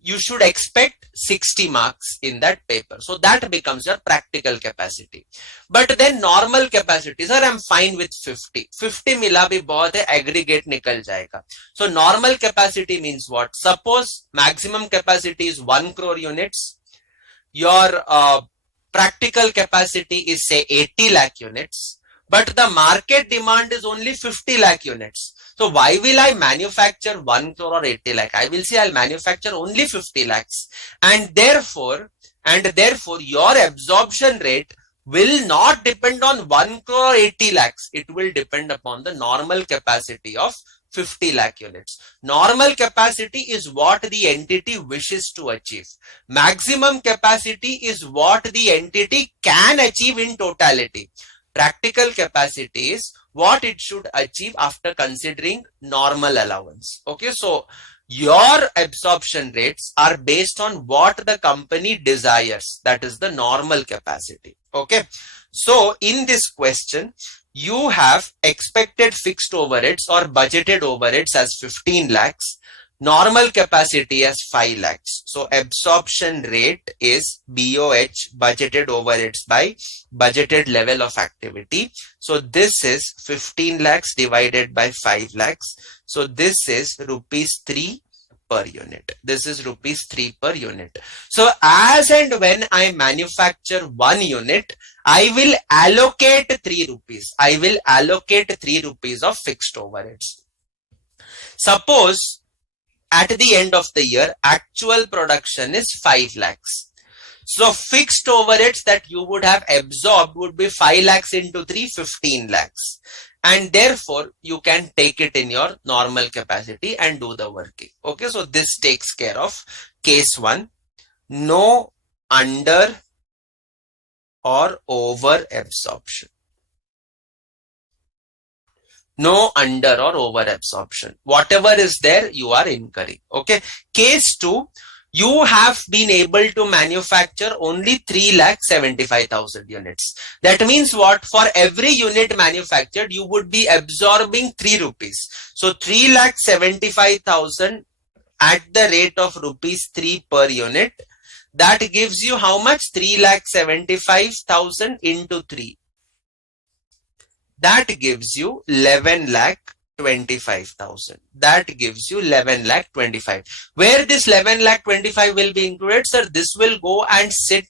you should expect 60 marks in that paper. So that becomes your practical capacity. But then normal capacity, sir, I'm fine with 50. 50 mila bhi bahut hai, aggregate nikal jayega. So normal capacity means what? Suppose maximum capacity is 1 crore units. Your practical capacity is say 80 lakh units. But the market demand is only 50 lakh units. So why will I manufacture 1 crore or 80 lakh? I will say I'll manufacture only 50 lakhs. And therefore your absorption rate will not depend on 1 crore 80 lakhs. It will depend upon the normal capacity of 50 lakh units. Normal capacity is what the entity wishes to achieve. Maximum capacity is what the entity can achieve in totality. Practical capacity is what it should achieve after considering normal allowance. Okay, so your absorption rates are based on what the company desires. That is the normal capacity. Okay, so in this question, you have expected fixed overheads or budgeted overheads as 15 lakhs, normal capacity as 5 lakhs. So absorption rate is BOH, budgeted overheads by budgeted level of activity. So this is 15 lakhs divided by 5 lakhs. So this is rupees 3 per unit. This is rupees 3 per unit. So as and when I manufacture 1 unit, I will allocate 3 rupees. I will allocate 3 rupees of fixed overheads. Suppose at the end of the year, actual production is 5 lakhs. So fixed overheads that you would have absorbed would be 5 lakhs into 3, 15 lakhs. And therefore, you can take it in your normal capacity and do the working. Okay, so this takes care of case 1. No under or over absorption. No under or over absorption. Whatever is there, you are incurring. Okay. Case 2, you have been able to manufacture only 3,75,000 units. That means what? For every unit manufactured, you would be absorbing 3 rupees. So 3,75,000 at the rate of rupees 3 per unit. That gives you how much? 3,75,000 into 3. That gives you 11,25,000. That gives you 11,25,000. Where this 11,25,000 will be included, sir? This will go and sit.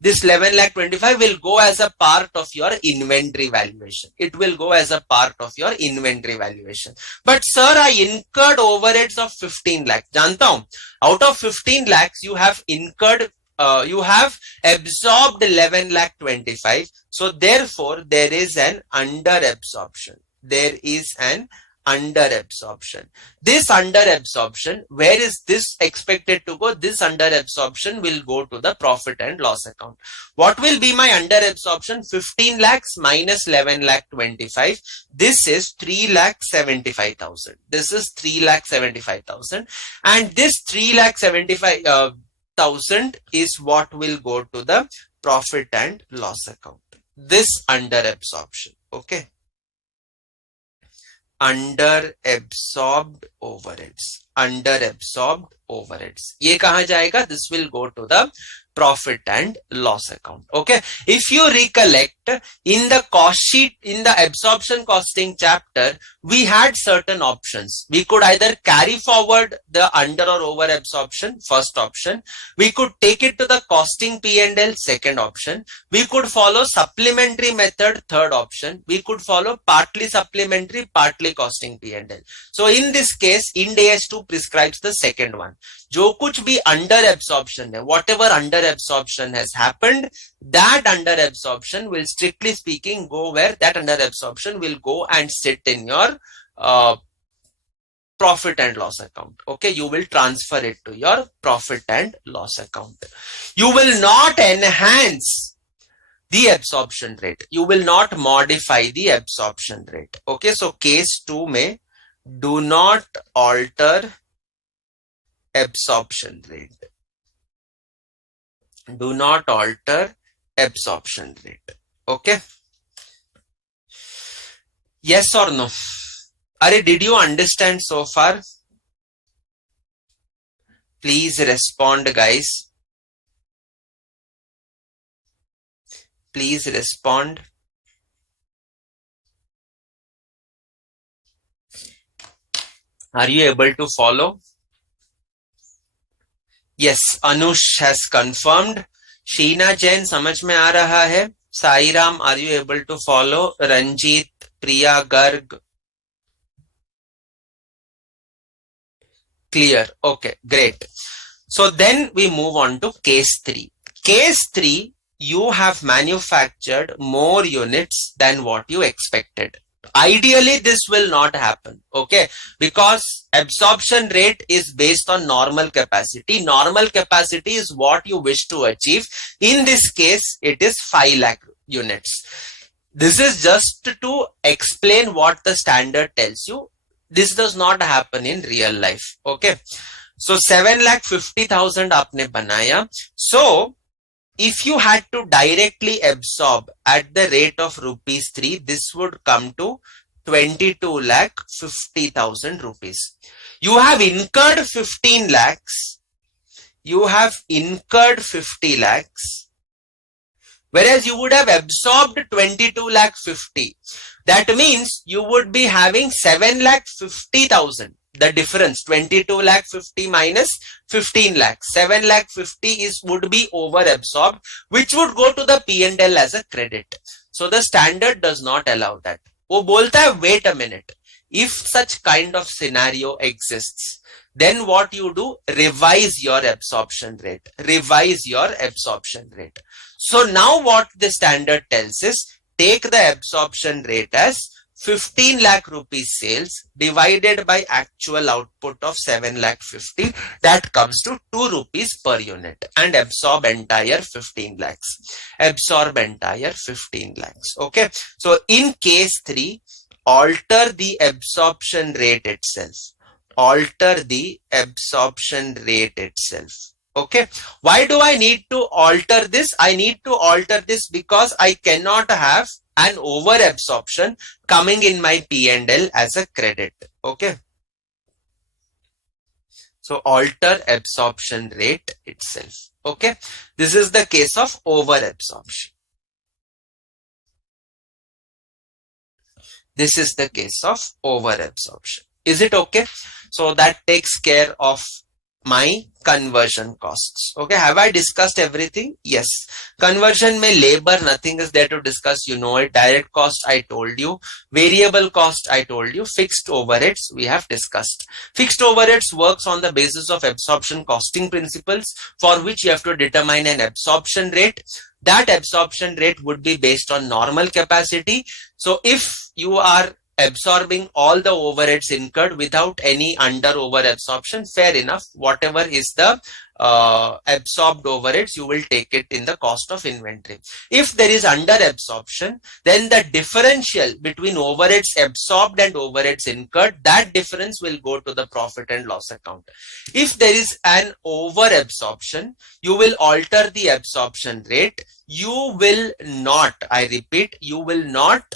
This 11,25,000 will go as a part of your inventory valuation. It will go as a part of your inventory valuation. But sir, I incurred overheads of 15 lakhs. Janta hu, out of 15 lakhs, you have incurred you have absorbed 11,25,000. So therefore, there is an under absorption. There is an under absorption. This under absorption, where is this expected to go? This under absorption will go to the profit and loss account. What will be my under absorption? 15 lakhs minus 11,25,000. This is 3,75,000. This is 3,75,000. And this 3,75,000 is what will go to the profit and loss account. This under absorption. Okay. Under absorbed overheads. Under absorbed overheads. Ye kahan jayega? This will go to the profit and loss account. Okay. If you recollect, in the cost sheet, in the absorption costing chapter, we had certain options. We could either carry forward the under or over absorption, first option. We could take it to the costing P&L, second option. We could follow supplementary method, third option. We could follow partly supplementary, partly costing P&L. So in this case, Ind AS 2 prescribes the second one. जो कुछ भी under absorption है, whatever under absorption has happened, that under absorption will strictly speaking go where? That under absorption will go and sit in your profit and loss account. Okay, you will transfer it to your profit and loss account. You will not enhance the absorption rate. You will not modify the absorption rate. Okay, so case 2 may do not alter absorption rate. Do not alter absorption rate. Okay. Yes or no? Are, did you understand so far? Please respond, guys. Please respond. Are you able to follow? Yes, Anush has confirmed. Sheena Jain, समझ में आ रहा है? Sairam, are you able to follow? Ranjit, Priya Garg. Clear. Okay, great. So then we move on to case 3. Case 3, you have manufactured more units than what you expected. Ideally, this will not happen, okay? Because absorption rate is based on normal capacity. Normal capacity is what you wish to achieve. In this case, it is 5 lakh units. This is just to explain what the standard tells you. This does not happen in real life, okay? So 7,50,000 आपने बनाया. So if you had to directly absorb at the rate of rupees 3, this would come to 22,50,000 rupees. You have incurred 15 lakhs. You have incurred 50 lakhs. Whereas you would have absorbed 22,50,000. That means you would be having 7,50,000. The difference 22,50,000 minus 15 lakhs. 7,50,000 would be over absorbed, which would go to the P&L as a credit. So the standard does not allow that. वो बोलता है, wait a minute. If such kind of scenario exists, then what you do? Revise your absorption rate. Revise your absorption rate. So now what the standard tells is, take the absorption rate as 15 lakh rupees sales divided by actual output of 7,50,000. That comes to 2 rupees per unit, and absorb entire 15 lakhs. Absorb entire 15 lakhs. Okay. So in case 3, alter the absorption rate itself. Alter the absorption rate itself. Okay. Why do I need to alter this? I need to alter this because I cannot have an over absorption coming in my P&L as a credit. Okay. So alter absorption rate itself. Okay. This is the case of over absorption. This is the case of over absorption. Is it okay? So that takes care of my conversion costs. Okay, have I discussed everything? Yes. Conversion mein labor, nothing is there to discuss. You know it. Direct cost, I told you. Variable cost, I told you. Fixed overheads, we have discussed. Fixed overheads works on the basis of absorption costing principles, for which you have to determine an absorption rate. That absorption rate would be based on normal capacity. So if you are absorbing all the overheads incurred without any under over absorption, fair enough. Whatever is the absorbed overheads, you will take it in the cost of inventory. If there is under absorption, then the differential between overheads absorbed and overheads incurred, that difference will go to the profit and loss account. If there is an over absorption, you will alter the absorption rate. You will not, I repeat, you will not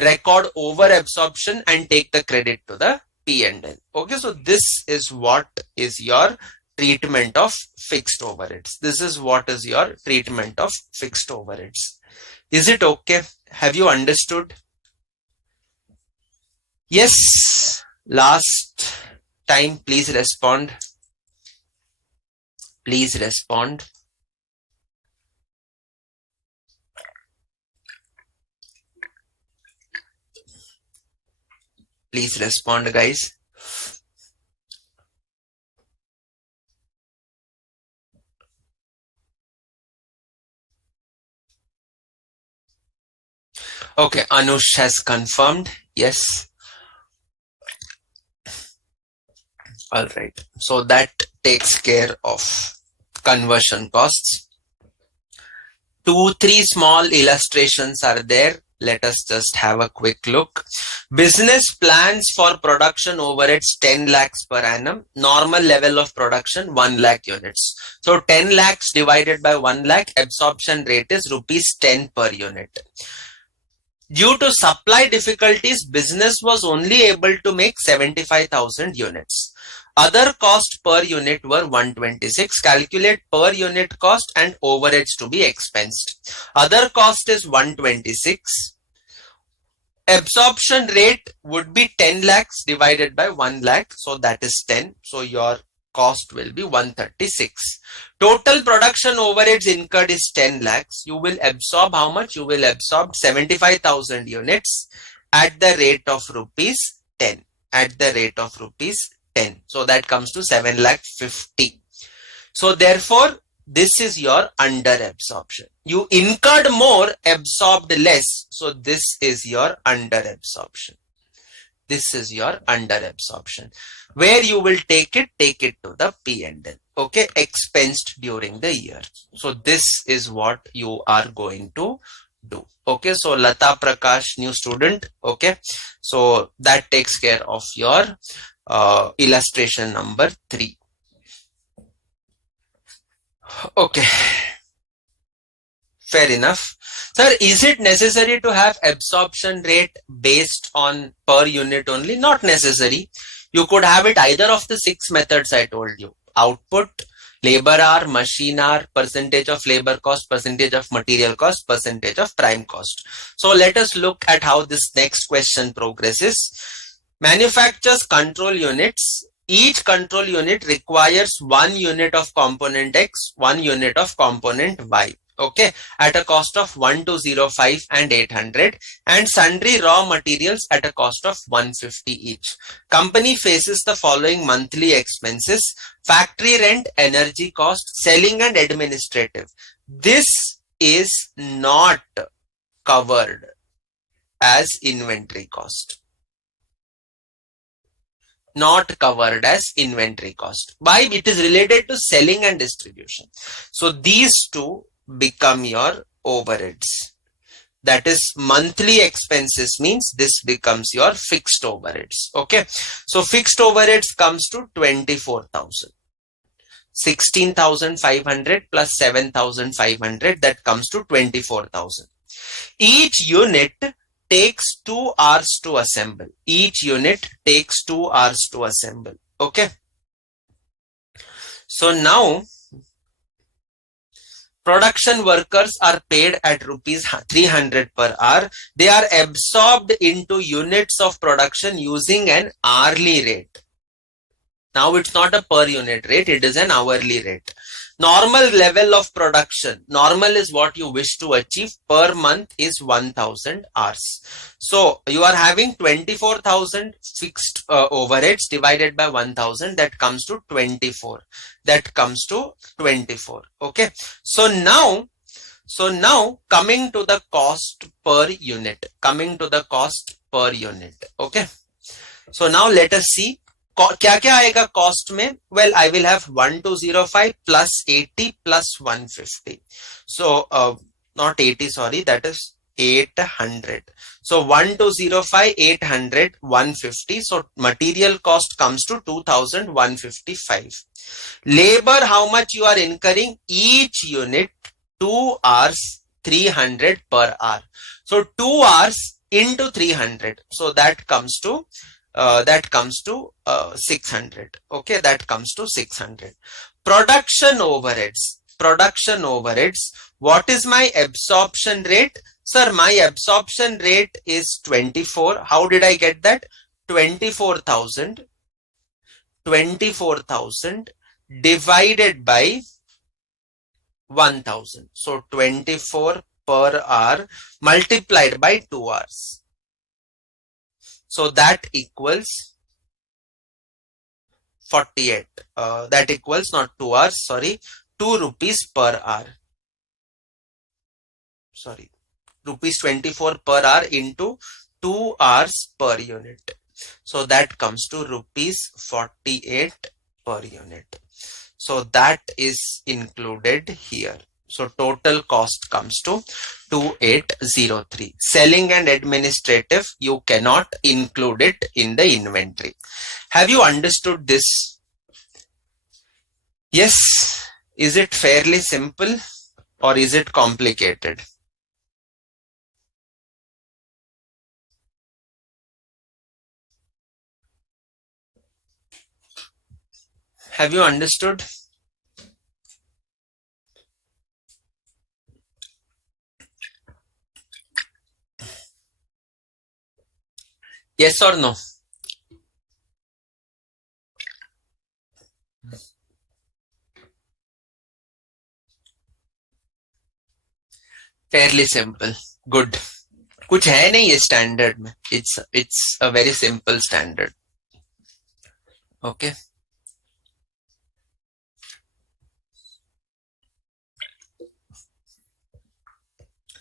record over absorption and take the credit to the P&L. Okay, so this is what is your treatment of fixed overheads. This is what is your treatment of fixed overheads. Is it okay? Have you understood? Yes. Last time, please respond. Please respond. Please respond, guys. Okay, Anush has confirmed. Yes. All right. So that takes care of conversion costs. 2-3 small illustrations are there. Let us just have a quick look. Business plans for production overheads 10 lakhs per annum. Normal level of production 1 lakh units. So 10 lakhs divided by 1 lakh, absorption rate is rupees 10 per unit. Due to supply difficulties, business was only able to make 75,000 units. Other cost per unit were 126. Calculate per unit cost and overheads to be expensed. Other cost is 126. Absorption rate would be 10 lakhs divided by 1 lakh. So that is 10. So your cost will be 136. Total production overheads incurred is 10 lakhs. You will absorb how much? You will absorb 75,000 units at the rate of rupees 10. At the rate of rupees 10. So that comes to 7,50,000. So therefore, This is your under absorption. You incurred more, absorbed less. So this is your under absorption. This is your under absorption. Where you will take it to the P&L. Okay, expensed during the year. So this is what you are going to do. Okay, so Lata Prakash, new student. Okay, so that takes care of your illustration number 3. Okay, fair enough. Sir, is it necessary to have absorption rate based on per unit only? Not necessary. You could have it either of the 6 methods I told you. Output, labor hour, machine hour, percentage of labor cost, percentage of material cost, percentage of prime cost. So let us look at how this next question progresses. Manufactures control units. Each control unit requires 1 unit of component X, 1 unit of component Y. Okay, at a cost of 1205 and 800, and sundry raw materials at a cost of 150 each. Company faces the following monthly expenses: factory rent, energy cost, selling and administrative. This is not covered as inventory cost. Not covered as inventory cost. Why? It is related to selling and distribution. So these two become your overheads. That is, monthly expenses means this becomes your fixed overheads. Okay, so fixed overheads comes to 24,000. 16,500 plus 7,500, that comes to 24,000. Each unit takes 2 hours to assemble. Each unit takes 2 hours to assemble. Okay, so now production workers are paid at rupees 300 per hour. They are absorbed into units of production using an hourly rate. Now it's not a per unit rate, it is an hourly rate. Normal level of production, normal is what you wish to achieve, per month is 1000 hours. So you are having 24,000 fixed overheads divided by 1000, that comes to 24. That comes to 24. Okay. So now coming to the cost per unit, Okay. So now let us see. क्या आएगा cost में? Well, I will have 1205 plus 80 plus 150. So not 80, sorry, that is 800. So 1205, 800, 150. So material cost comes to 2155. Labor, how much you are incurring? Each unit 2 hours, 300 per hour. So 2 hours into 300. So that comes to 600. Okay, that comes to 600. Production overheads. What is my absorption rate? Sir, my absorption rate is 24. How did I get that? 24,000 divided by 1000. So 24 per hour multiplied by 2 hours. So that equals 48. That equals not 2 hours, sorry, 2 rupees per hour. Sorry, rupees 24 per hour into 2 hours per unit. So that comes to rupees 48 per unit. So that is included here. So total cost comes to 2803. Selling and administrative, you cannot include it in the inventory. Have you understood this? Yes. Is it fairly simple or is it complicated? Have you understood? Yes or no? Fairly simple. Good. कुछ है नहीं ये standard में. It's a very simple standard. Okay.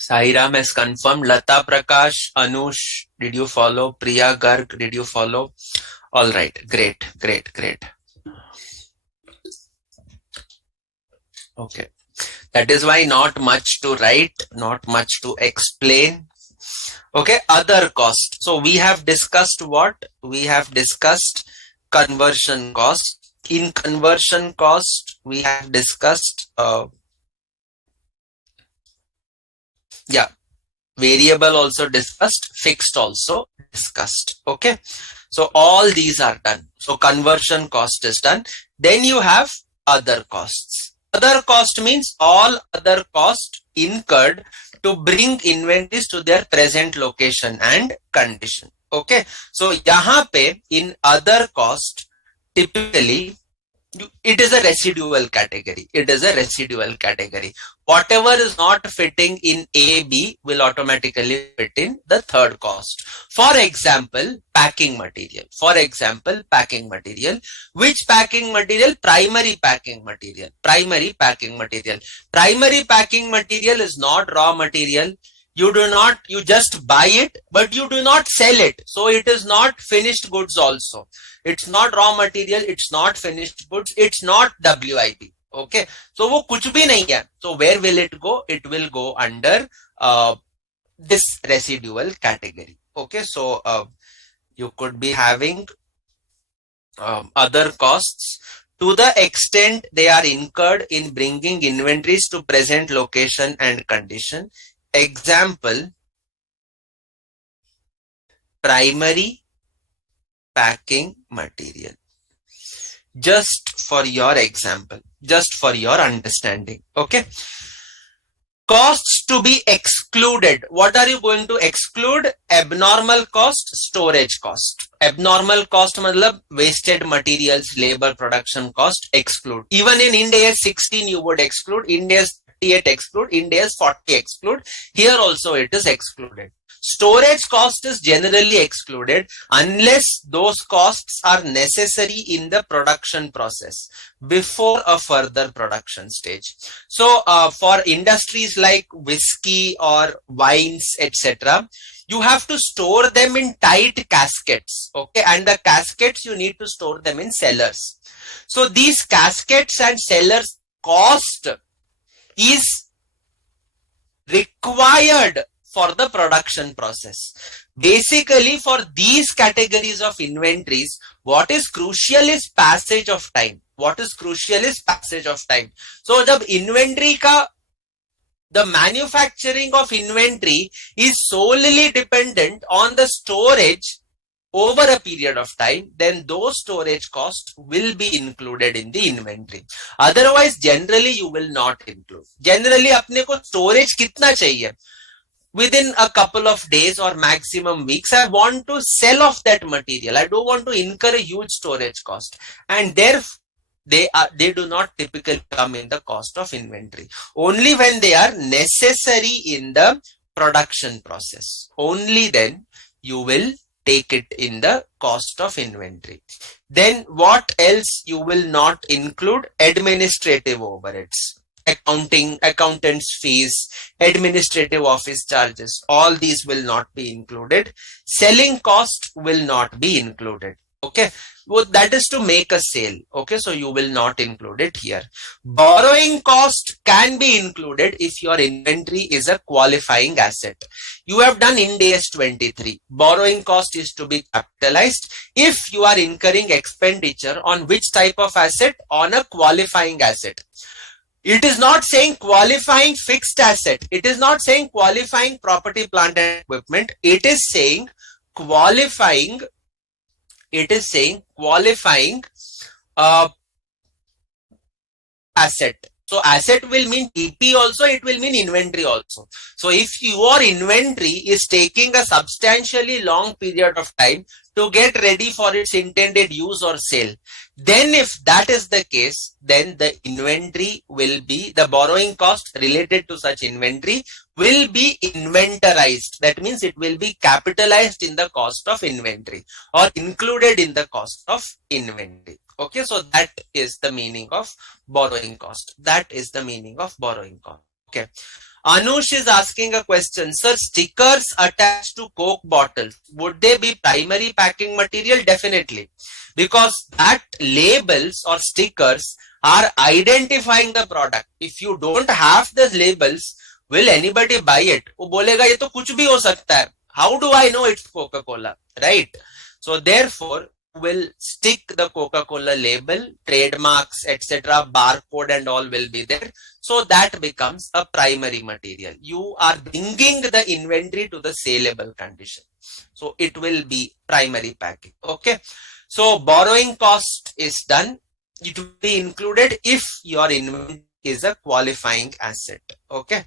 Sairam has confirmed. Lata Prakash, Anush, did you follow? Priya Garg, did you follow? All right, great, great, great. Okay. That is why not much to write, not much to explain. Okay, other cost. So we have discussed what? We have discussed conversion cost. In conversion cost, we have discussed, variable also discussed, fixed also discussed. Okay, so all these are done. So conversion cost is done. Then you have other costs. Other cost means all other cost incurred to bring inventories to their present location and condition. Okay, so yahan pe in other cost, typically it is a residual category. It is a residual category. Whatever is not fitting in A, B will automatically fit in the third cost. For example, packing material. For example, packing material. Which packing material? Primary packing material. Primary packing material. Primary packing material is not raw material. You just buy it, but you do not sell it. So it is not finished goods also. It's not raw material. It's not finished goods. It's not WIP. Okay. So wo kuch bhi nahi hai. So where will it go? It will go under this residual category. Okay. So you could be having other costs to the extent they are incurred in bringing inventories to present location and condition. Example, primary packing material. Just for your example, just for your understanding. Okay. Costs to be excluded. What are you going to exclude? Abnormal cost, storage cost. Abnormal cost matlab wasted materials, labor, production cost, exclude. Even in Ind AS 16 you would exclude, Ind AS 38 exclude, Ind AS 40 exclude. Here also it is excluded. Storage cost is generally excluded unless those costs are necessary in the production process before a further production stage. So for industries like whiskey or wines, etc., you have to store them in tight caskets. Okay, and the caskets you need to store them in cellars. So these caskets and cellars cost is required for the production process. Basically, for these categories of inventories, what is crucial is passage of time. What is crucial is passage of time. So, jab inventory ka, the manufacturing of inventory is solely dependent on the storage over a period of time, then those storage costs will be included in the inventory. Otherwise, generally you will not include. Generally, apne ko storage kitna chahiye? Within a couple of days or maximum weeks, I want to sell off that material. I don't want to incur a huge storage cost, and therefore they do not typically come in the cost of inventory. Only when they are necessary in the production process, only then you will take it in the cost of inventory. Then what else you will not include? Administrative overheads, accounting, accountants' fees, administrative office charges, all these will not be included. Selling cost will not be included. Okay, well, that is to make a sale. Okay, so you will not include it here. Borrowing cost can be included if your inventory is a qualifying asset. You have done Ind AS 23. Borrowing cost is to be capitalized if you are incurring expenditure on which type of asset? On a qualifying asset. It is not saying qualifying fixed asset. It is not saying qualifying property, plant and equipment. It is saying qualifying. It is saying qualifying asset. So asset will mean TP also, it will mean inventory also. So if your inventory is taking a substantially long period of time to get ready for its intended use or sale, then if that is the case, then the inventory will be, the borrowing cost related to such inventory will be inventorized. That means it will be capitalized in the cost of inventory or included in the cost of inventory. Okay, so that is the meaning of borrowing cost. That is the meaning of borrowing cost. Okay. Anush is asking a question. Sir, stickers attached to Coke bottles, would they be primary packing material? Definitely. Because that labels or stickers are identifying the product. If you don't have those labels, will anybody buy it? वो बोलेगा ये तो कुछ भी हो सकता है. How do I know it's Coca-Cola? Right? So therefore, will stick the Coca-Cola label, trademarks, etc., barcode and all will be there. So that becomes a primary material. You are bringing the inventory to the saleable condition. So it will be primary packing. Okay. So borrowing cost is done. It will be included if your inventory is a qualifying asset. Okay.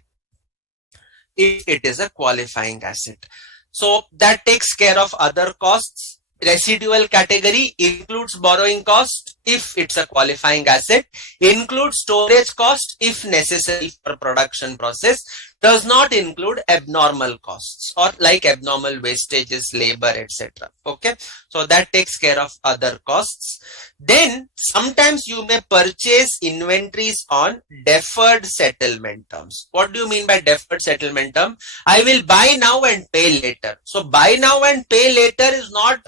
If it is a qualifying asset. So that takes care of other costs. Residual category includes borrowing cost if it's a qualifying asset, includes storage cost if necessary for production process, does not include abnormal costs or like abnormal wastages, labor, etc. Okay, so that takes care of other costs. Then sometimes you may purchase inventories on deferred settlement terms. What do you mean by deferred settlement term? I will buy now and pay later. So buy now and pay later is not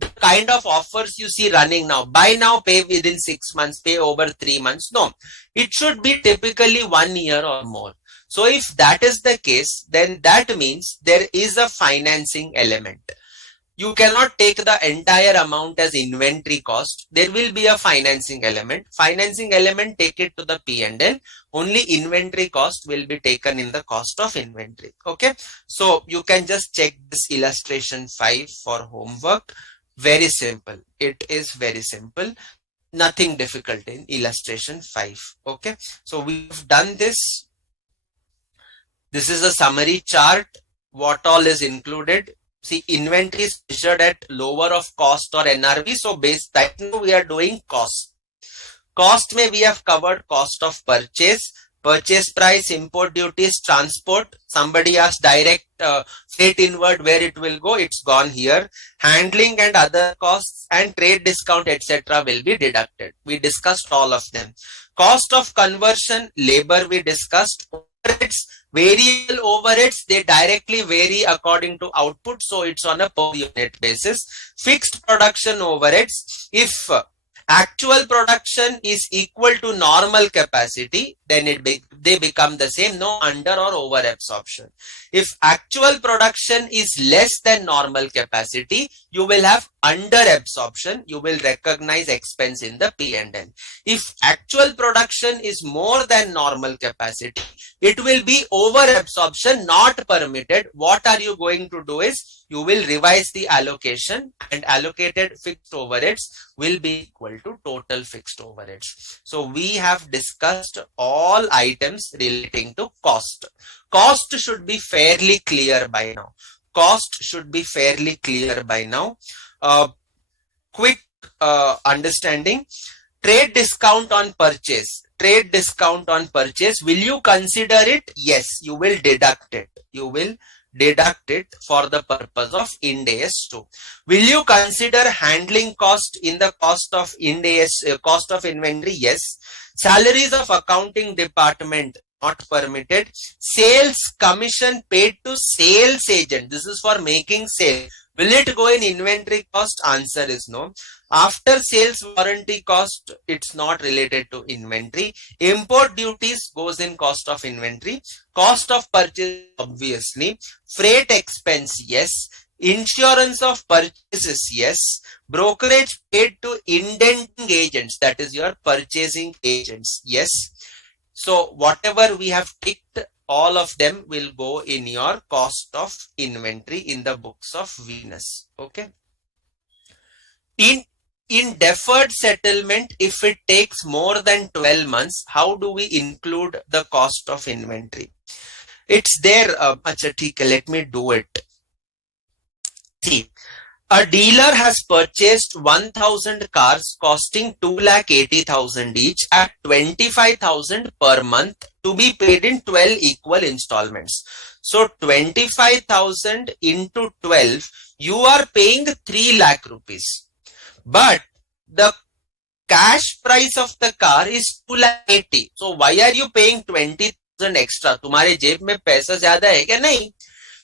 the kind of offers you see running now. Buy now, pay within 6 months, pay over 3 months. No, it should be typically 1 year or more. So if that is the case, then that means there is a financing element. You cannot take the entire amount as inventory cost. There will be a financing element. Financing element, take it to the P&L. Only inventory cost will be taken in the cost of inventory. Okay. So you can just check this illustration 5 for homework. Very simple. It is very simple. Nothing difficult in illustration 5. Okay. So we've done this. This is a summary chart. What all is included. See, inventory is measured at lower of cost or NRV. So based right now we are doing cost. Cost may we have covered cost of purchase, purchase price, import duties, transport. Somebody asked direct freight inward where it will go. It's gone here. Handling and other costs and trade discount, etc. will be deducted. We discussed all of them. Cost of conversion, labor we discussed. Overheads, variable overheads, they directly vary according to output. So it's on a per unit basis. Fixed production overheads, if actual production is equal to normal capacity, then they become the same, no under or over absorption. If actual production is less than normal capacity, you will have under absorption. You will recognize expense in the P&L. If actual production is more than normal capacity, it will be over absorption, not permitted. What are you going to do is you will revise the allocation and allocated fixed overheads will be equal to total fixed overheads. So we have discussed all items relating to cost. Cost should be fairly clear by now. Cost should be fairly clear by now. Quick understanding. Trade discount on purchase. Trade discount on purchase. Will you consider it? Yes, you will deduct it. You will deduct it for the purpose of Ind AS 2. Will you consider handling cost in the cost of Ind AS, cost of inventory? Yes. Salaries of accounting department not permitted. Sales commission paid to sales agent. This is for making sale. Will it go in inventory cost? Answer is no. After sales warranty cost, it's not related to inventory. Import duties goes in cost of inventory. Cost of purchase, obviously. Freight expense, yes. Insurance of purchases, yes. Brokerage paid to indenting agents, that is your purchasing agents, yes. So whatever we have ticked, all of them will go in your cost of inventory in the books of Venus. Okay. In deferred settlement, if it takes more than 12 months, how do we include the cost of inventory? It's there. Let me do it. See, a dealer has purchased 1,000 cars costing 2,80,000 each at 25,000 per month to be paid in 12 equal installments. So 25,000 into 12, you are paying 3 lakh rupees. But the cash price of the car is 2,80,000. So why are you paying 20,000 20,000 extra. तुम्हारे जेब में पैसा ज्यादा है क्या? नहीं.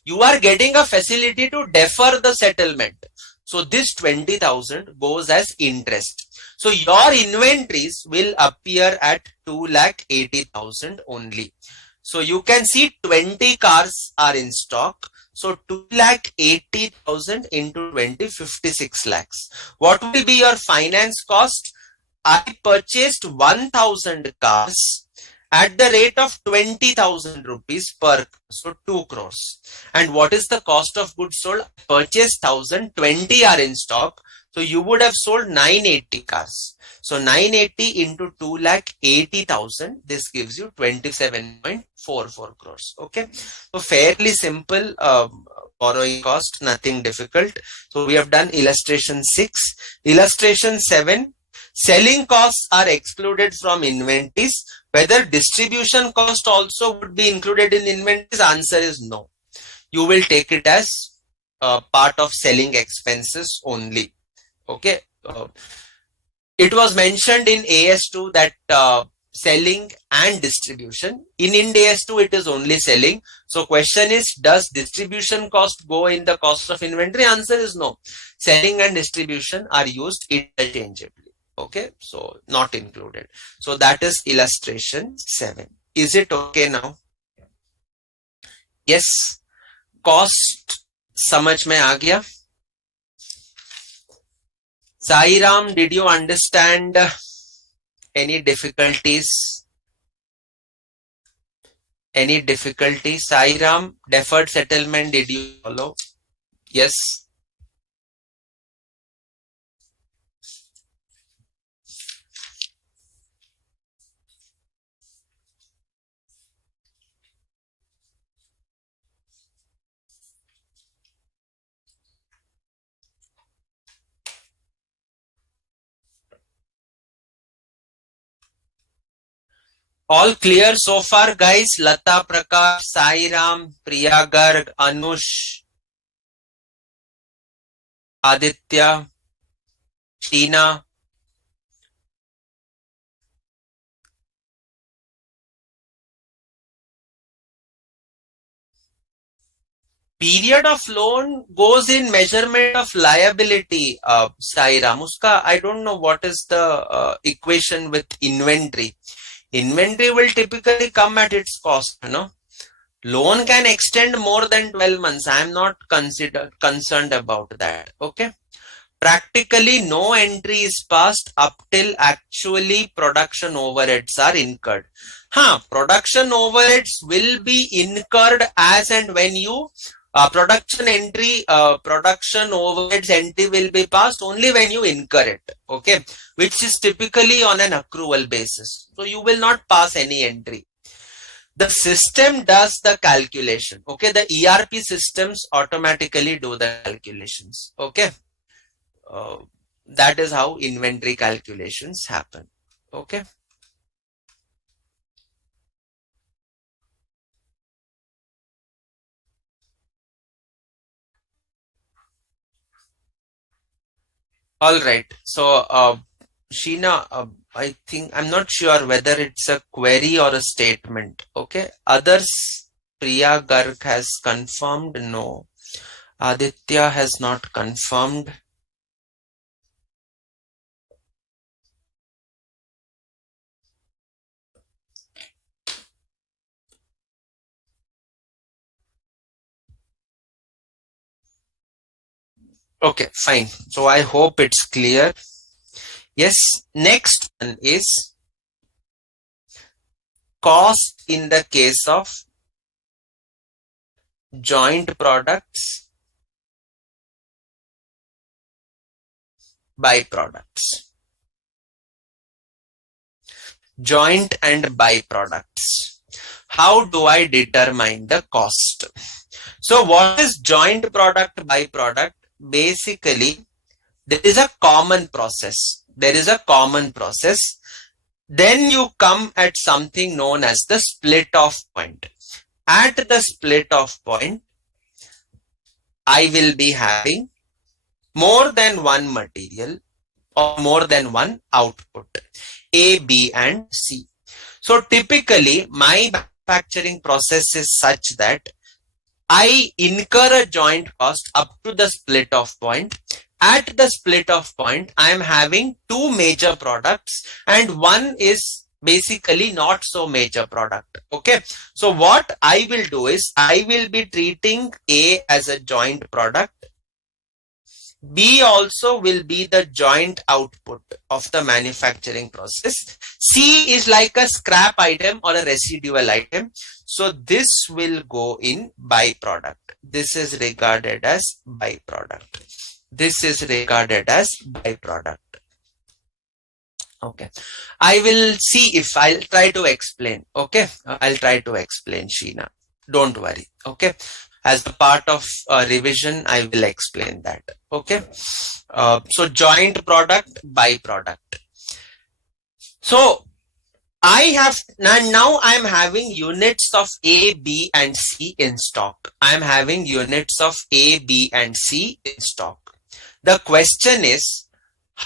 You are getting a facility to defer the settlement. So this 20,000 goes as interest. So your inventories will appear at 2,80,000 only. So you can see 20 cars are in stock. So 2,80,000 into 20, 56 lakhs. What will be your finance cost? I purchased 1,000 cars at the rate of 20,000 rupees per, so 2 crores. And what is the cost of goods sold? Purchased 1,000, 20 are in stock. So you would have sold 980 cars. So 980 into 2,80,000, this gives you 27.44 crores. Okay. So fairly simple borrowing cost, nothing difficult. So we have done illustration 6. Illustration 7. Selling costs are excluded from inventories. Whether distribution cost also would be included in inventories? Answer is no. You will take it as part of selling expenses only. Okay. It was mentioned in AS2 that selling and distribution. In Ind AS2 it is only selling. So question is, does distribution cost go in the cost of inventory? Answer is no. Selling and distribution are used interchangeably. Okay, so not included. So that is illustration 7. Is it okay now? Yes. Cost समझ में आ गया? Sai Ram, did you understand any difficulties? Any difficulty? Sai Ram, deferred settlement, did you follow? Yes. All clear so far, guys? Lata Prakash, Sai Ram, Priya Garg, Anush, Aditya, Sheena. Period of loan goes in measurement of liability, Sai Ram. Uska, I don't know what is the equation with inventory. Inventory will typically come at its cost, you know. Loan can extend more than 12 months. I am not concerned about that. Okay. Practically no entry is passed up till actually production overheads are incurred. Production overheads will be incurred as and when you production overheads entry will be passed only when you incur it. Okay, which is typically on an accrual basis. So you will not pass any entry. The system does the calculation. Okay, the ERP systems automatically do the calculations. Okay, that is how inventory calculations happen. Okay. All right. So, Sheena, I think I'm not sure whether it's a query or a statement. Okay. Others, Priya Garg has confirmed. No. Aditya has not confirmed. Okay, fine. So I hope it's clear. Yes, next one is cost in the case of joint products, byproducts. Joint and byproducts. How do I determine the cost? So what is joint product, byproduct? Basically, there is a common process. There is a common process. Then you come at something known as the split off point. At the split off point, I will be having more than one material or more than one output, A, B, and C. So typically, my manufacturing process is such that I incur a joint cost up to the split off point. At the split off point, I am having two major products and one is basically not so major product. Okay. So what I will do is I will be treating A as a joint product. B also will be the joint output of the manufacturing process. C is like a scrap item or a residual item. So this will go in byproduct. This is regarded as byproduct. This is regarded as byproduct. Okay. I will see if I'll try to explain. Okay. I'll try to explain, Sheena. Don't worry. Okay. As a part of revision, I will explain that. Okay. So joint product, byproduct. So I have now I am having units of A, B and C in stock. I am having units of A, B and C in stock. The question is,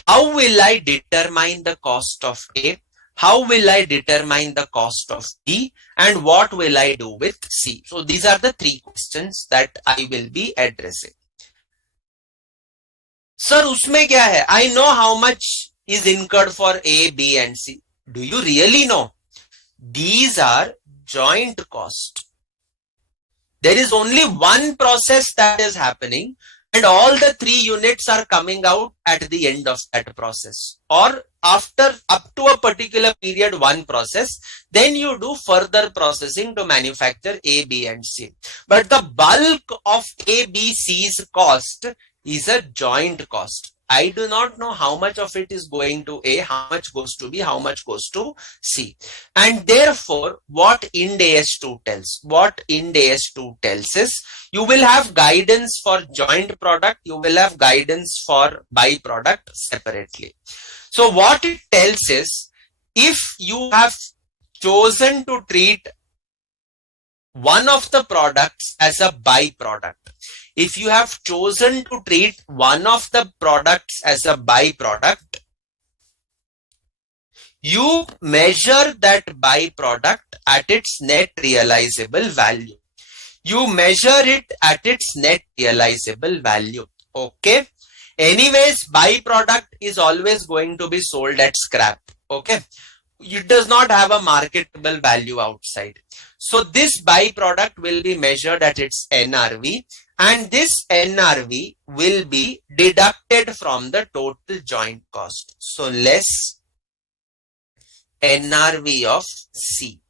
how will I determine the cost of A? How will I determine the cost of B? And what will I do with C? So these are the three questions that I will be addressing. Sir, usme kya hai? I know how much is incurred for A, B and C. Do you really know? These are joint cost. There is only one process that is happening and all the three units are coming out at the end of that process, or after up to a particular period one process, then you do further processing to manufacture A, B and C. But the bulk of A, B, C's cost is a joint cost. I do not know how much of it is going to A, how much goes to B, how much goes to C. And therefore, what Ind AS 2 tells? What Ind AS 2 tells is, you will have guidance for joint product, you will have guidance for byproduct separately. So what it tells is, if you have chosen to treat one of the products as a byproduct, if you have chosen to treat one of the products as a byproduct, you measure that byproduct at its net realizable value. You measure it at its net realizable value. Okay. Anyways, byproduct is always going to be sold at scrap. Okay. It does not have a marketable value outside. So this byproduct will be measured at its NRV, and this NRV will be deducted from the total joint cost. So less NRV of C.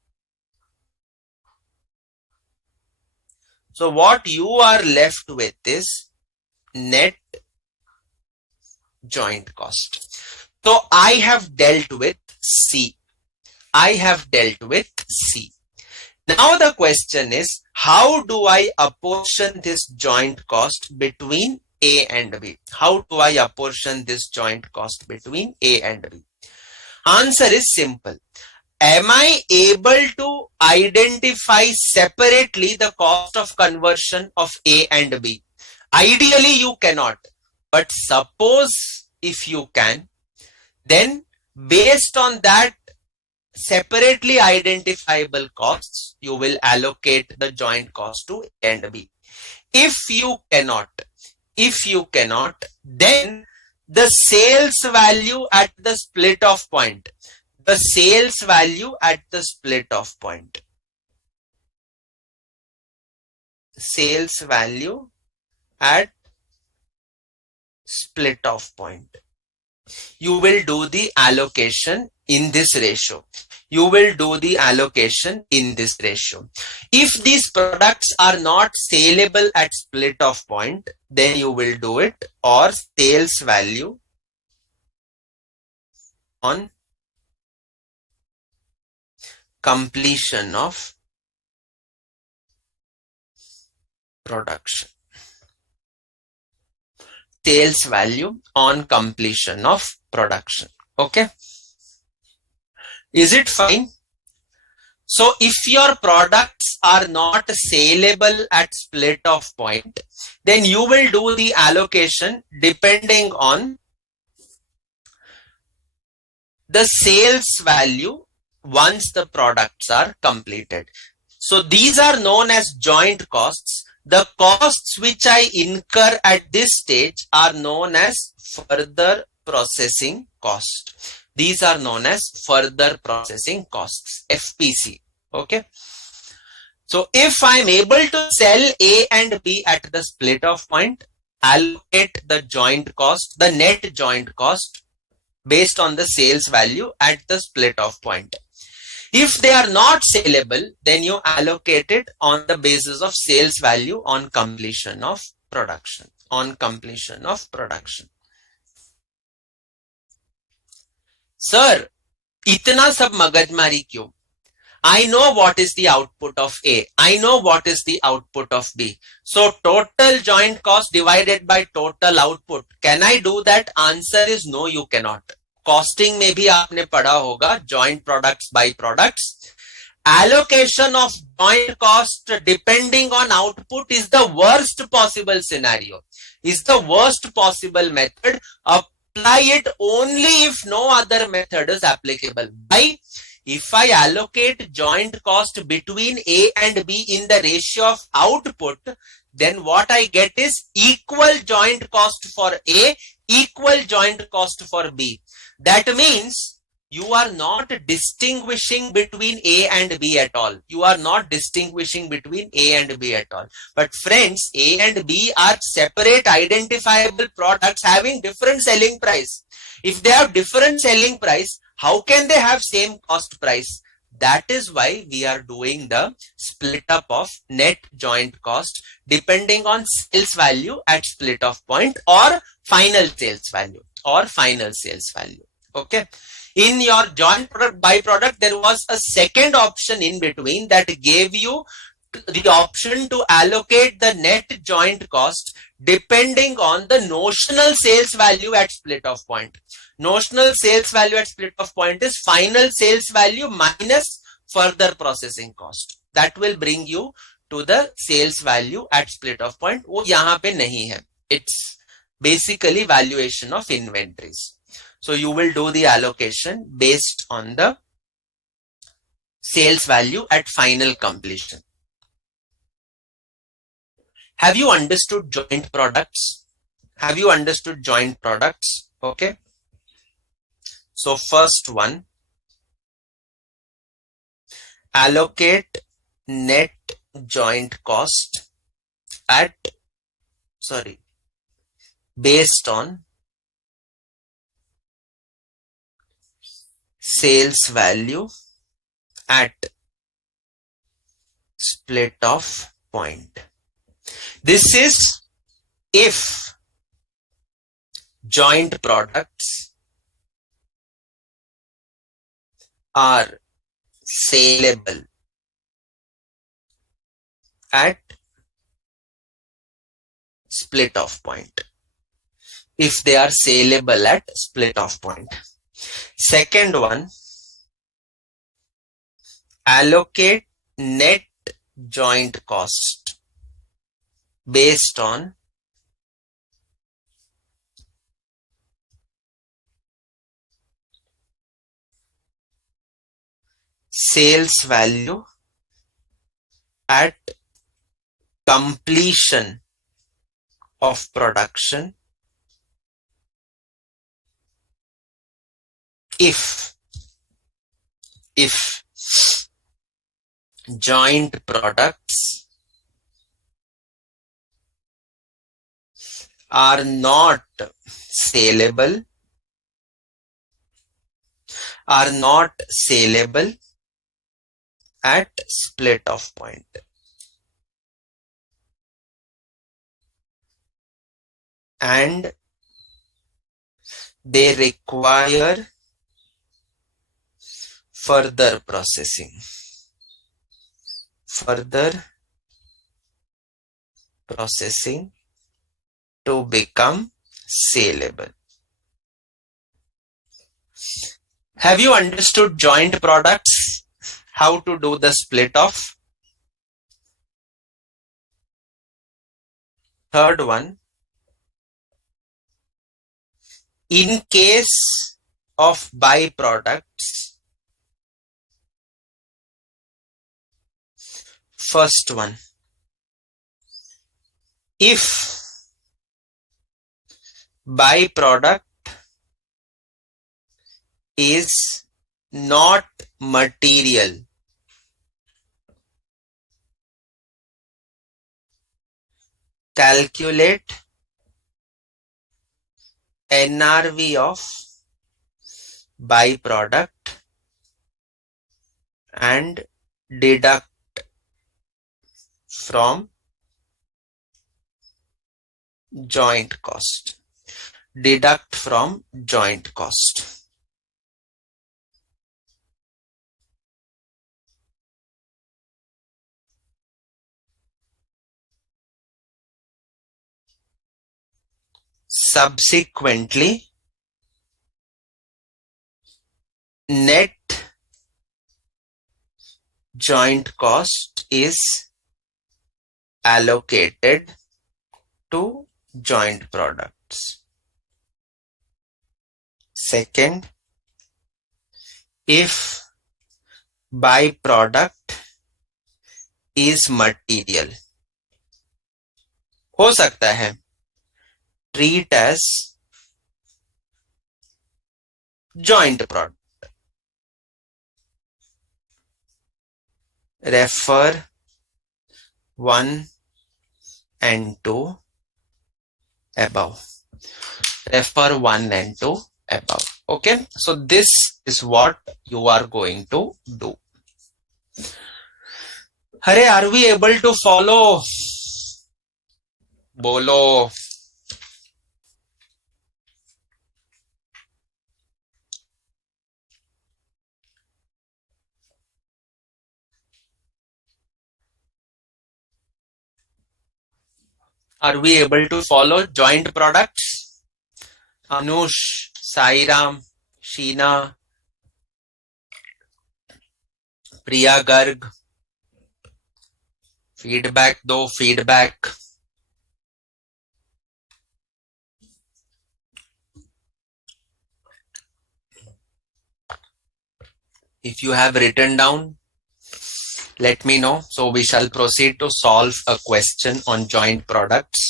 So what you are left with is net joint cost. So I have dealt with C. I have dealt with C. Now the question is, how do I apportion this joint cost between A and B? How do I apportion this joint cost between A and B? Answer is simple. Am I able to identify separately the cost of conversion of A and B? Ideally, you cannot. But suppose if you can, then based on that separately identifiable costs, you will allocate the joint cost to A and B. If you cannot, then the sales value at the split off point, the sales value at the split off point, sales value at split off point, you will do the allocation in this ratio. You will do the allocation in this ratio. If these products are not saleable at split off point, then you will do it or sales value on completion of production. Sales value on completion of production. Okay. Is it fine? So if your products are not saleable at split off point, then you will do the allocation depending on the sales value once the products are completed. So these are known as joint costs. The costs which I incur at this stage are known as further processing cost. These are known as further processing costs, FPC. Okay. So if I'm able to sell A and B at the split off point, allocate the joint cost, the net joint cost based on the sales value at the split off point. If they are not saleable, then you allocate it on the basis of sales value on completion of production. On completion of production. Sir, itna sab magajmari kyun? I know what is the output of A. I know what is the output of B. So total joint cost divided by total output. Can I do that? Answer is no, you cannot. Costing में भी आपने पढ़ा होगा joint products by products. Allocation of joint cost depending on output is the worst possible scenario. Is the worst possible method. Apply it only if no other method is applicable. Why? If I allocate joint cost between A and B in the ratio of output, then what I get is equal joint cost for A, equal joint cost for B. That means you are not distinguishing between A and B at all. You are not distinguishing between A and B at all. But friends, A and B are separate identifiable products having different selling price. If they have different selling price, how can they have same cost price? That is why we are doing the split up of net joint cost depending on sales value at split off point or final sales value Okay. In your joint product by product, there was a second option in between that gave you the option to allocate the net joint cost depending on the notional sales value at split off point. Notional sales value at split off point is final sales value minus further processing cost. That will bring you to the sales value at split off point. वो यहाँ पे नहीं है. It's basically valuation of inventories. So you will do the allocation based on the sales value at final completion. Have you understood joint products? Have you understood joint products? Okay. So first one, allocate net joint cost based on sales value at split off point. This is if joint products are saleable at split off point. If they are saleable at split off point. Second one, allocate net joint cost based on sales value at completion of production if joint products are not saleable at split off point. And they require further processing to become saleable. Have you understood joint products? How to do the split off? Third one, in case of byproducts, First one, if byproduct is not material, calculate NRV of byproduct and deduct from joint cost. Deduct from joint cost. Subsequently, net joint cost is allocated to joint products. Second, if byproduct is material, हो सकता है treat as joint product. Refer 1 and 2 above. Refer 1 and 2 above. Okay, so this is what you are going to do. Hare, are we able to follow? Bolo. Are we able to follow joint products? Anush, Sairam, Sheena, Priya Garg. Feedback though, feedback. If you have written down, let me know. So we shall proceed to solve a question on joint products.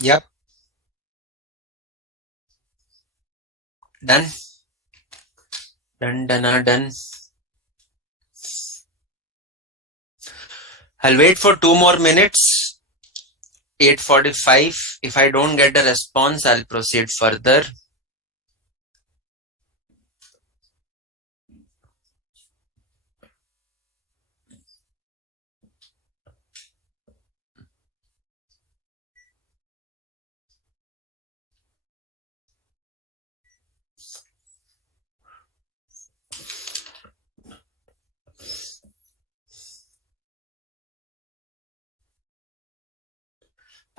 Yep. Done. Done. I'll wait for 2 more minutes. 8:45. If I don't get a response, I'll proceed further.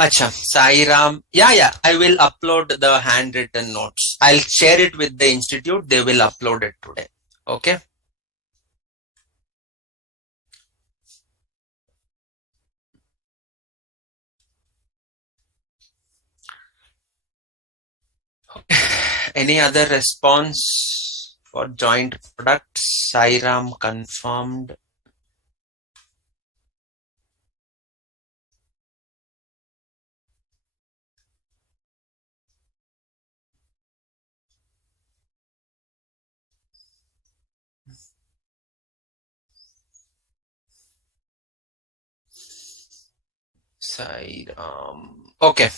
Acha, Sai Ram. Yeah, I will upload the handwritten notes. I'll share it with the institute. They will upload it today. Okay. Any other response for joint products? Sai Ram confirmed. Okay,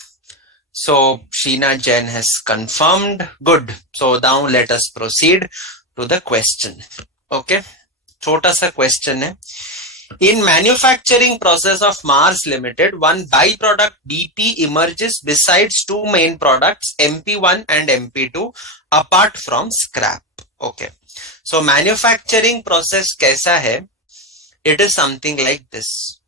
so Sheena Jain has confirmed. Good. So now let us proceed to the question. Okay, छोटा सा question है. In manufacturing process of Mars Limited, one byproduct BP emerges besides two main products MP1 and MP2 apart from scrap. Okay, so manufacturing process कैसा है? It is something like this.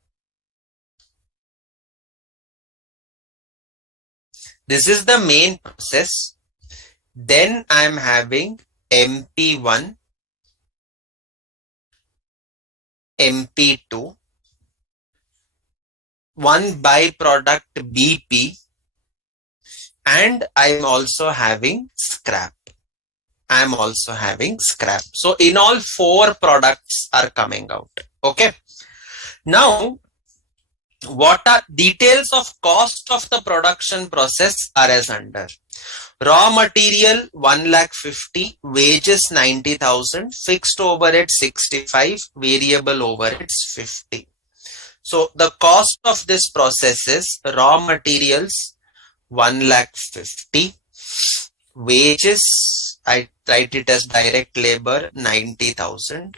This is the main process. Then I am having MP1 MP2, one byproduct BP, and I'm also having scrap. I'm also having scrap. So in all, 4 products are coming out. Okay. Now, what are details of cost of the production process are as under. Raw material 1,50,000, wages 90,000, fixed overhead 65, variable overheads 50. So the cost of this process is raw materials 1,50,000, wages, I write it as direct labor 90,000,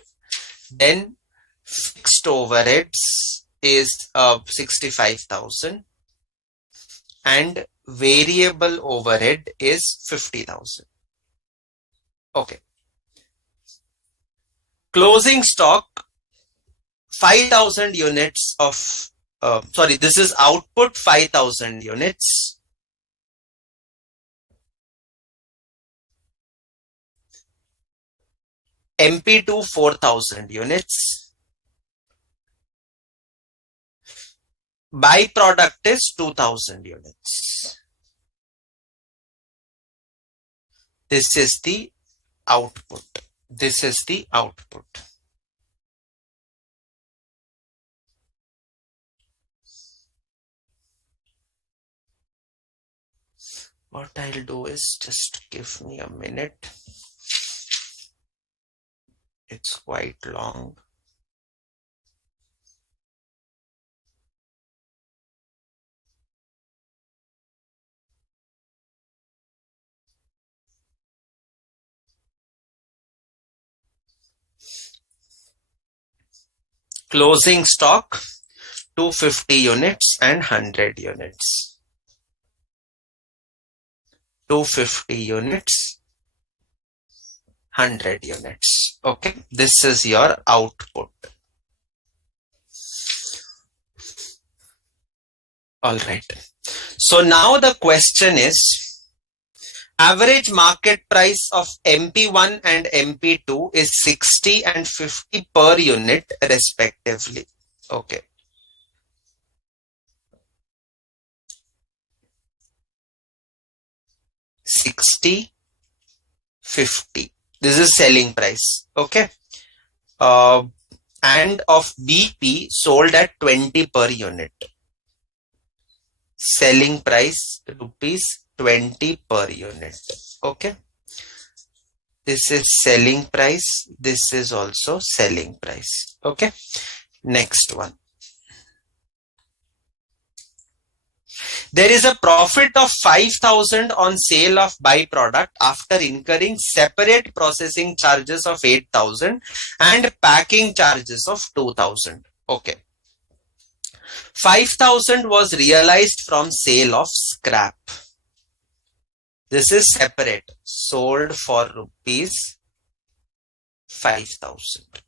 then fixed overheads is 65,000, and variable overhead is 50,000. Okay. Closing stock 5,000 units of, this is output 5,000 units. MP2 4,000 units. Byproduct is 2,000 units. This is the output. This is the output. What I'll do is just give me a minute. It's quite long. Closing stock 250 units and 100 units. 250 units, 100 units. Okay, this is your output. All right. So now the question is, average market price of MP1 and MP2 is 60 and 50 per unit respectively. Okay. $60, $50. This is selling price. Okay. And of BP sold at 20 per unit. Selling price ₹20 per unit. Okay. This is selling price. This is also selling price. Okay. Next one. There is a profit of 5,000 on sale of byproduct after incurring separate processing charges of 8,000 and packing charges of 2,000. Okay. 5,000 was realized from sale of scrap. This is separate, sold for ₹5,000.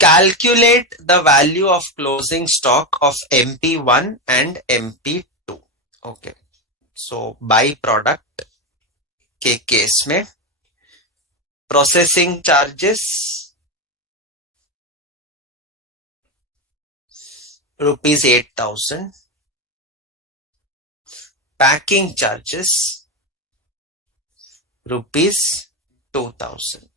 Calculate the value of closing stock of MP1 and MP2. Okay. So byproduct के case में processing charges ₹8,000. Packing charges ₹2,000.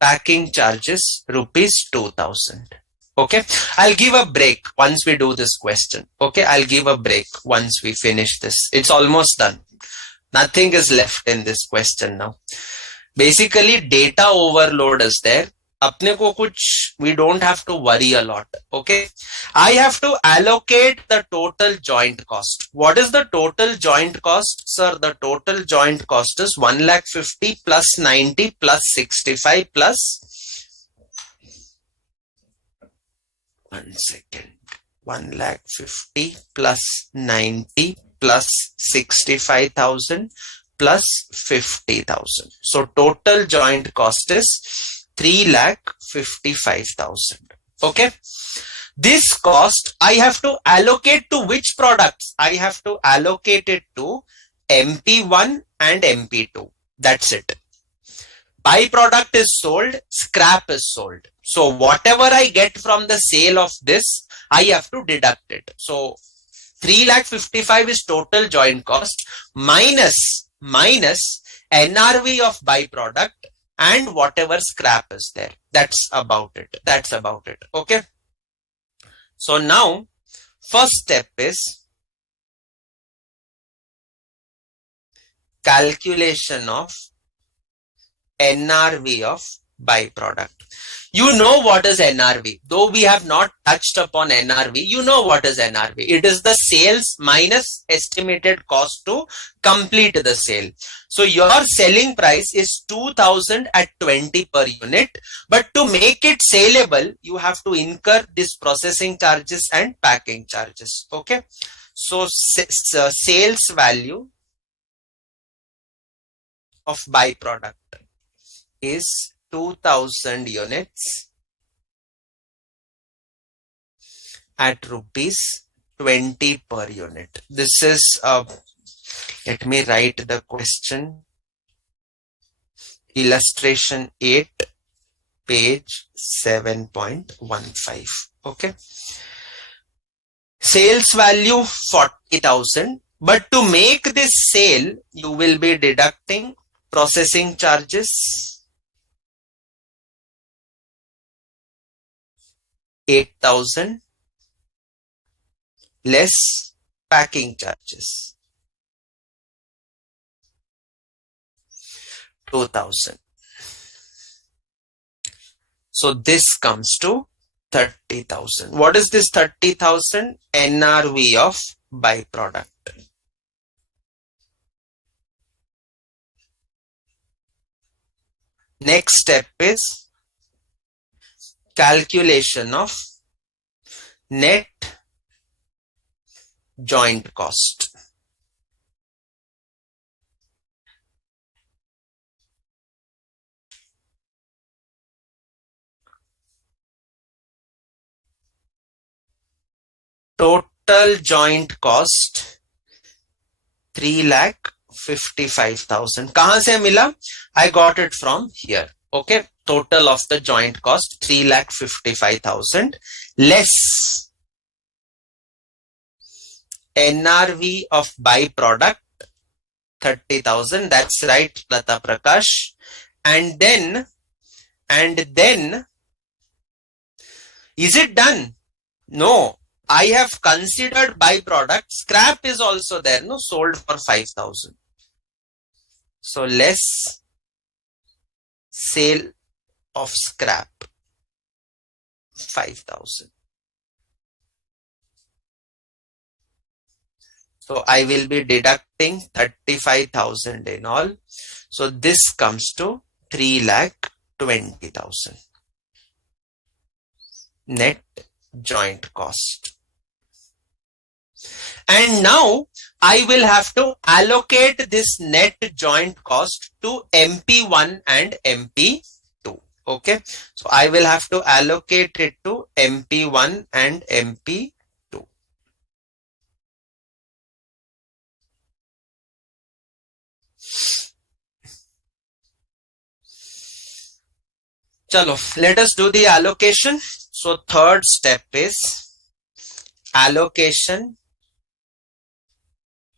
Packing charges ₹2,000. Okay, I'll give a break once we do this question. Okay, I'll give a break once we finish this. It's almost done. Nothing is left in this question now. Basically, data overload is there. अपने को कुछ, we don't have to worry a lot. Okay, I have to allocate the total joint cost. What is the total joint cost, sir? The total joint cost is 1,50,000 plus 90 plus 65 plus 1,50,000 plus 90 plus 65,000 plus 50,000. So total joint cost is 3,55,000. Okay. This cost I have to allocate to which products? I have to allocate it to MP1 and MP2. That's it. byproduct is sold, scrap is sold. So whatever I get from the sale of this, I have to deduct it. So 3,55,000 is total joint cost minus NRV of byproduct and whatever scrap is there. That's about it. Okay. So now first step is calculation of NRV of byproduct. You know what is NRV. Though we have not touched upon NRV, you know what is NRV. It is the sales minus estimated cost to complete the sale. So your selling price is 2,000 at 20 per unit. But to make it saleable, you have to incur this processing charges and packing charges. Okay. So sales value of byproduct is 2,000 units at rupees 20 per unit. This is, let me write the question. Illustration 8, page 7.15. Okay. Sales value 40,000. But to make this sale, you will be deducting processing charges 8,000 less packing charges 2,000. So this comes to 30,000. What is this 30,000? NRV of byproduct. Next step is calculation of net joint cost. Total joint cost 3,55,000. कहाँ से मिला? I got it from here. Okay. Total of the joint cost 3,55,000 less NRV of byproduct 30,000. That's right, Lata Prakash. And then is it done? No, I have considered byproduct. Scrap is also there, no, sold for 5,000. So less sale of scrap 5,000. So I will be deducting 35,000 in all. So this comes to 3,20,000 net joint cost. And now I will have to allocate this net joint cost to MP1 and MP2. Okay, so I will have to allocate it to MP1 and MP2. Chalo, let us do the allocation. So third step is allocation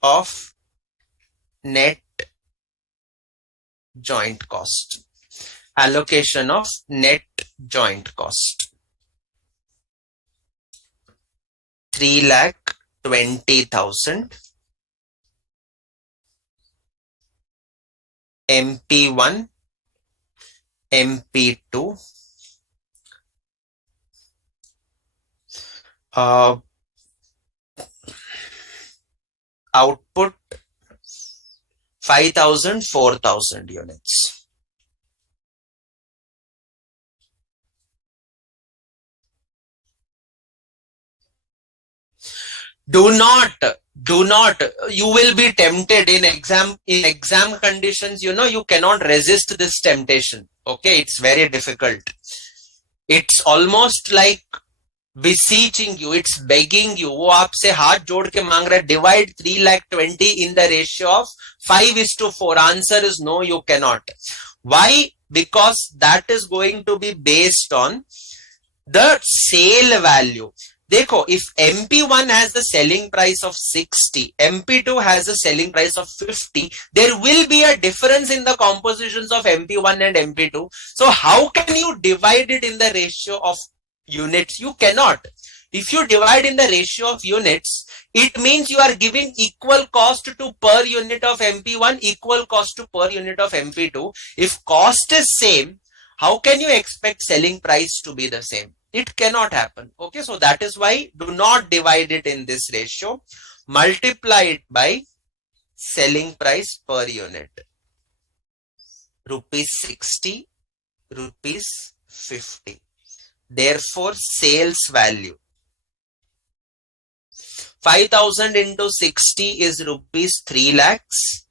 of net joint cost. Allocation of net joint cost. 3,20,000 MP1 MP2 output 5,000 4,000 units. Do not, you will be tempted in exam conditions, you know, you cannot resist this temptation. Okay, it's very difficult. It's almost like beseeching you, it's begging you. वो आपसे हाथ जोड़ के मांग रहा है, divide 3,20,000 in the ratio of 5:4. Answer is no, you cannot. Why? because that is going to be based on the sale value. Dekho, if MP1 has the selling price of 60, MP2 has a selling price of 50, there will be a difference in the compositions of MP1 and MP2. So how can you divide it in the ratio of units? You cannot. If you divide in the ratio of units, it means you are giving equal cost to per unit of MP1, equal cost to per unit of MP2. If cost is same, how can you expect selling price to be the same? It cannot happen. Okay, so that is why do not divide it in this ratio. Multiply it by selling price per unit. Rupees 60, rupees 50. Therefore, sales value 5,000 into 60 is rupees 3 lakhs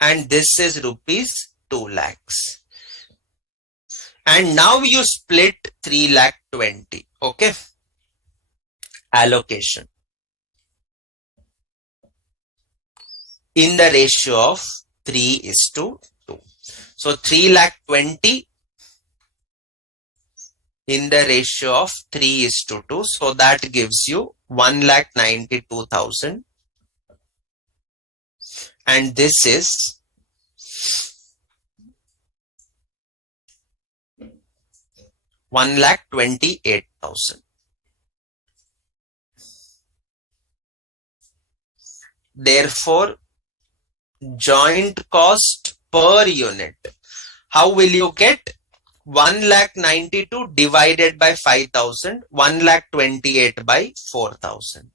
and this is rupees 2 lakhs. And now you split 3 lakh 20. Okay. Allocation in the ratio of 3:2. So 3 lakh 20 in the ratio of 3:2. So that gives you 1,92,000. And this is 1,28,000. Therefore, joint cost per unit. How will you get? 1,92,000 divided by 5,000, 1,28,000 by 4,000.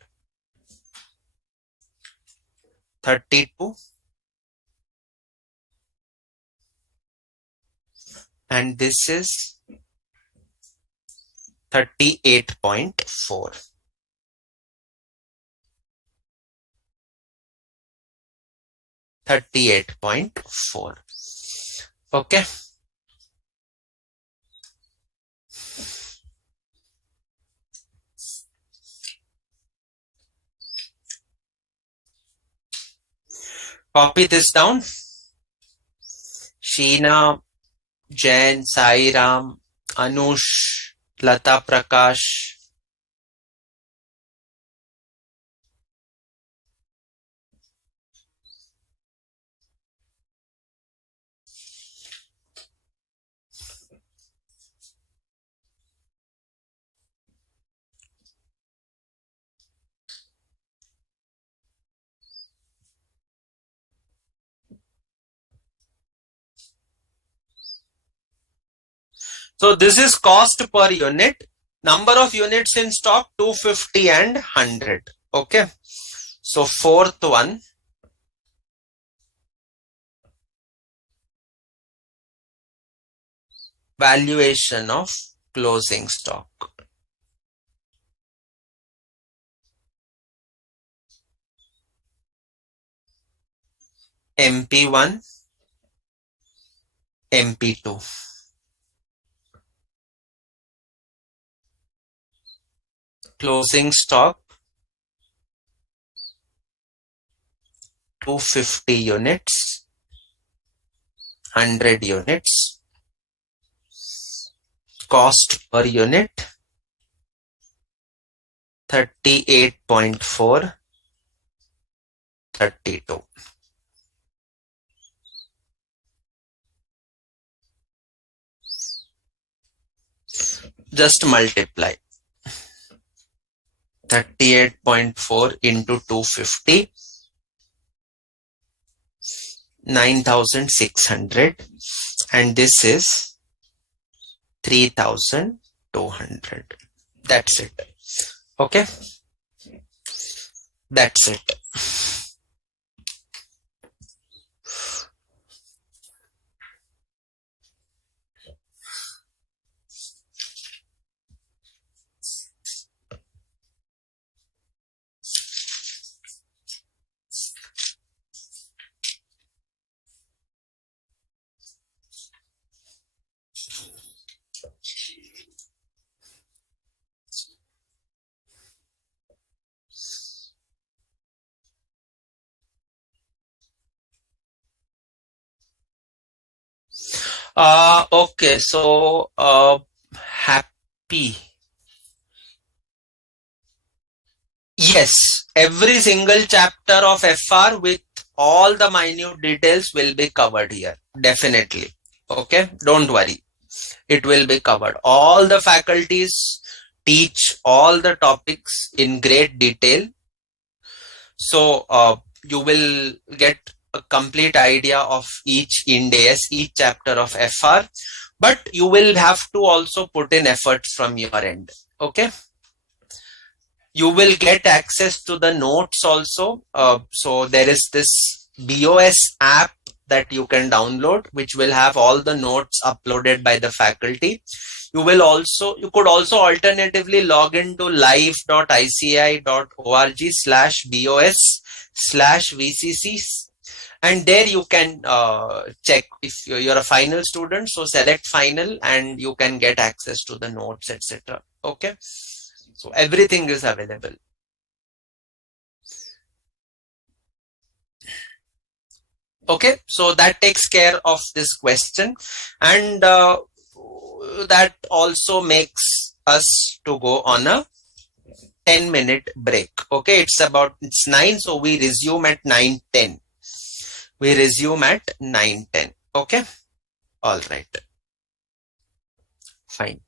32. And this is 38.4. Okay. Copy this down. Sheena, Jain, Sairam, Anush, Lata Prakash. So this is cost per unit. Number of units in stock 250 and 100. Okay. So fourth one. Valuation of closing stock. MP1, MP2. Closing stock 250 units, 100 units. Cost per unit 38.4, 32. Just multiply 38.4 into 250, 9,600, and this is 3,200. That's it. Okay. That's it. Okay, so happy. Yes, every single chapter of FR with all the minute details will be covered here. Definitely. Okay, don't worry. It will be covered. All the faculties teach all the topics in great detail. So you will get a complete idea of each Ind AS, each chapter of FR, but you will have to also put in efforts from your end. Okay. You will get access to the notes also. So there is this BOS app that you can download, which will have all the notes uploaded by the faculty. You could also alternatively log into live.ici.org/BOS/VCC, and there you can check if you're a final student. So select final and you can get access to the notes, etc. Okay. So everything is available. Okay, so that takes care of this question, and that also makes us to go on a 10-minute break. Okay, it's 9, so we resume at 9:10. We resume at 9:10. Okay, all right, fine.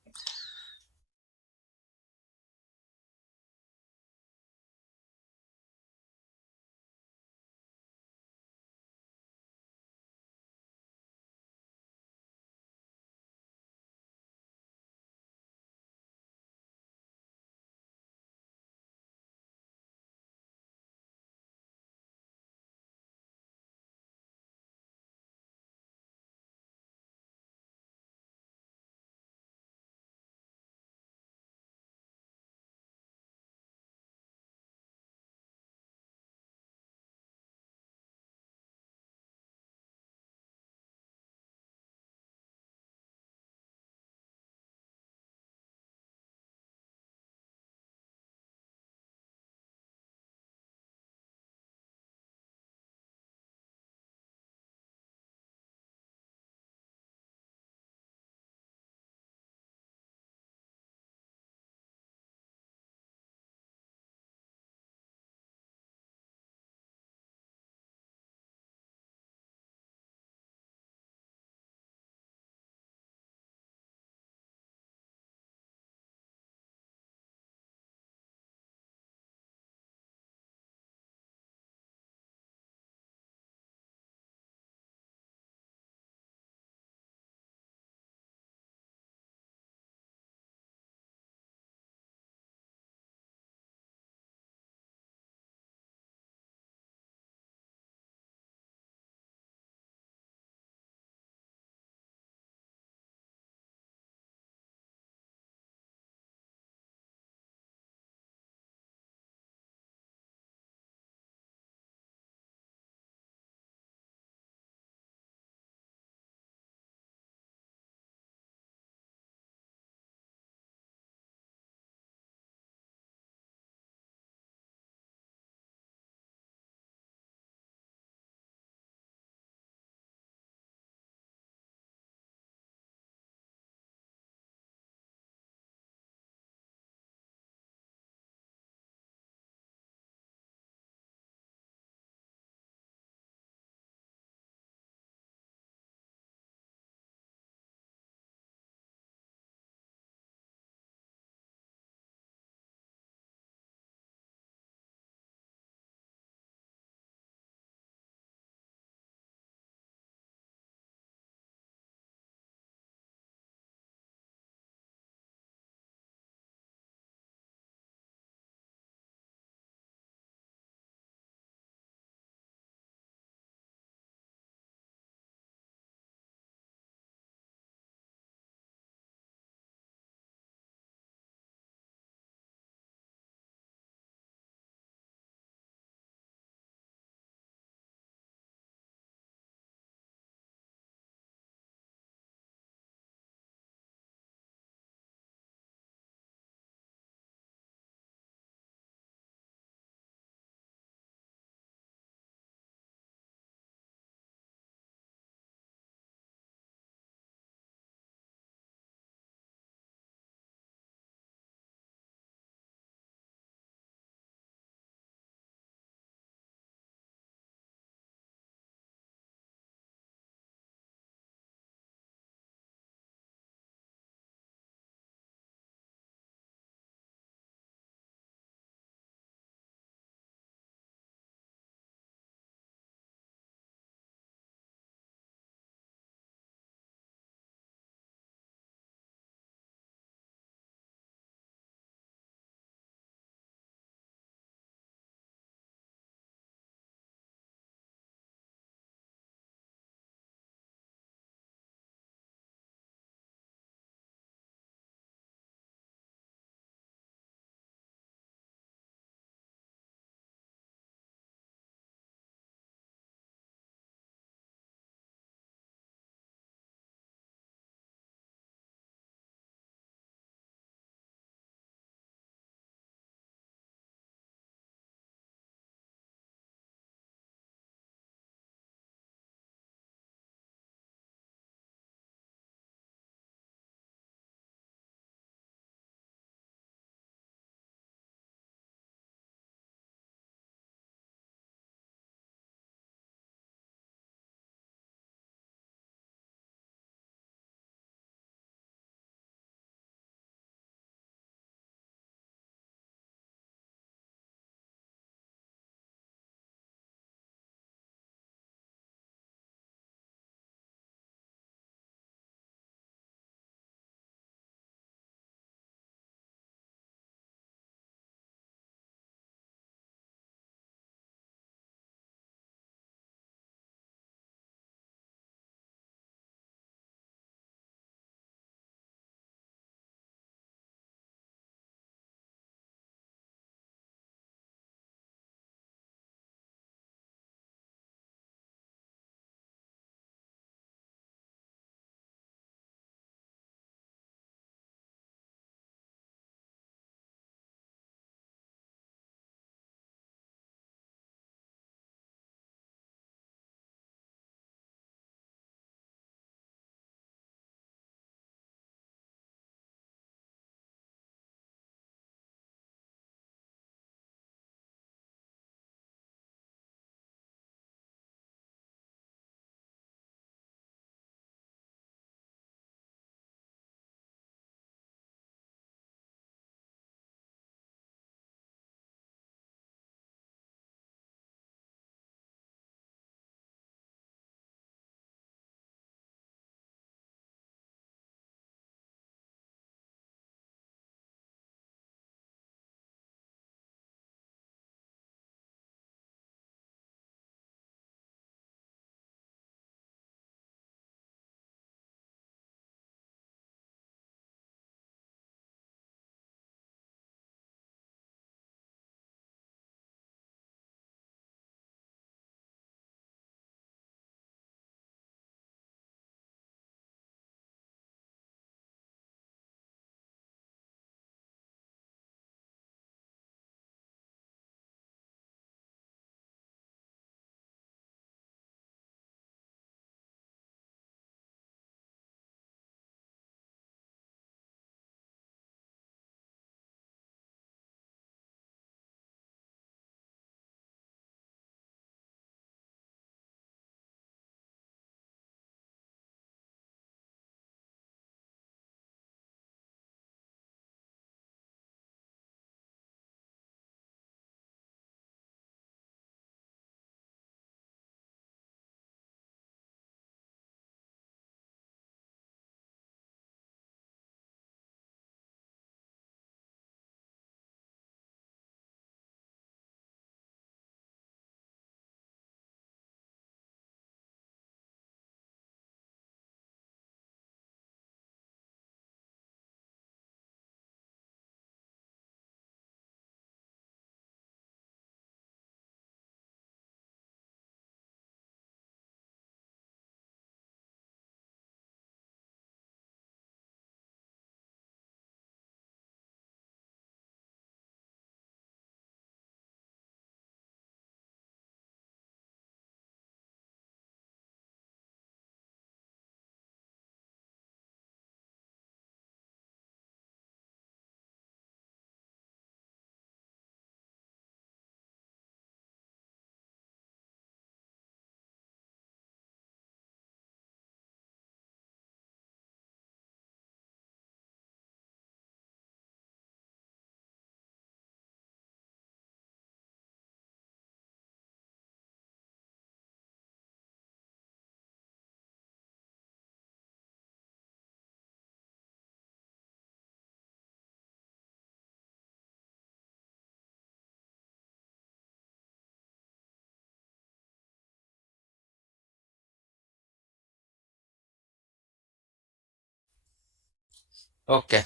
Okay.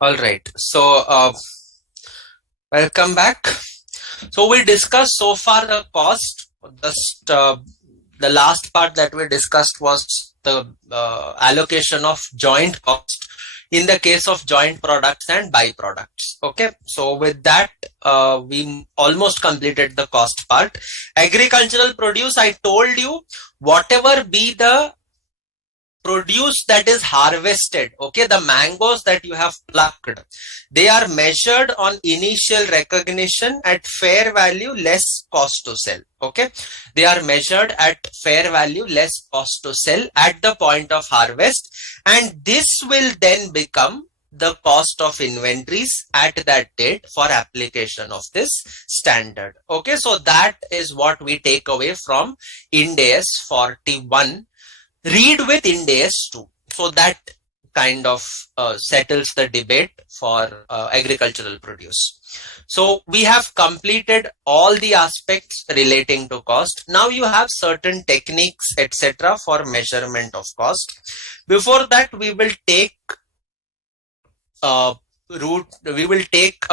All right. So, welcome back. So we discussed so far the cost. Just the last part that we discussed was the allocation of joint cost in the case of joint products and byproducts. Okay. So with that, we almost completed the cost part. Agricultural produce, I told you, whatever be the produce that is harvested, okay, the mangoes that you have plucked, they are measured on initial recognition at fair value less cost to sell. Okay, they are measured at fair value less cost to sell at the point of harvest, and this will then become the cost of inventories at that date for application of this standard. Okay, so that is what we take away from Ind AS 41. Read with Ind AS 2. So that kind of settles the debate for agricultural produce. So we have completed all the aspects relating to cost. Now you have certain techniques, etc., for measurement of cost. Before that, we will take a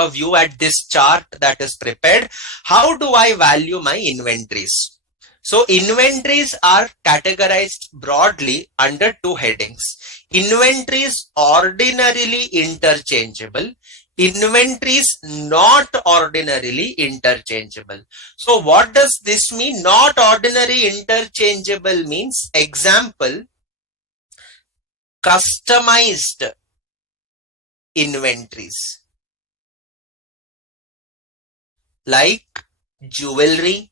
view at this chart that is prepared. How do I value my inventories? So inventories are categorized broadly under two headings. Inventories ordinarily interchangeable, inventories not ordinarily interchangeable. So what does this mean? Not ordinary interchangeable means, example, customized inventories like jewelry,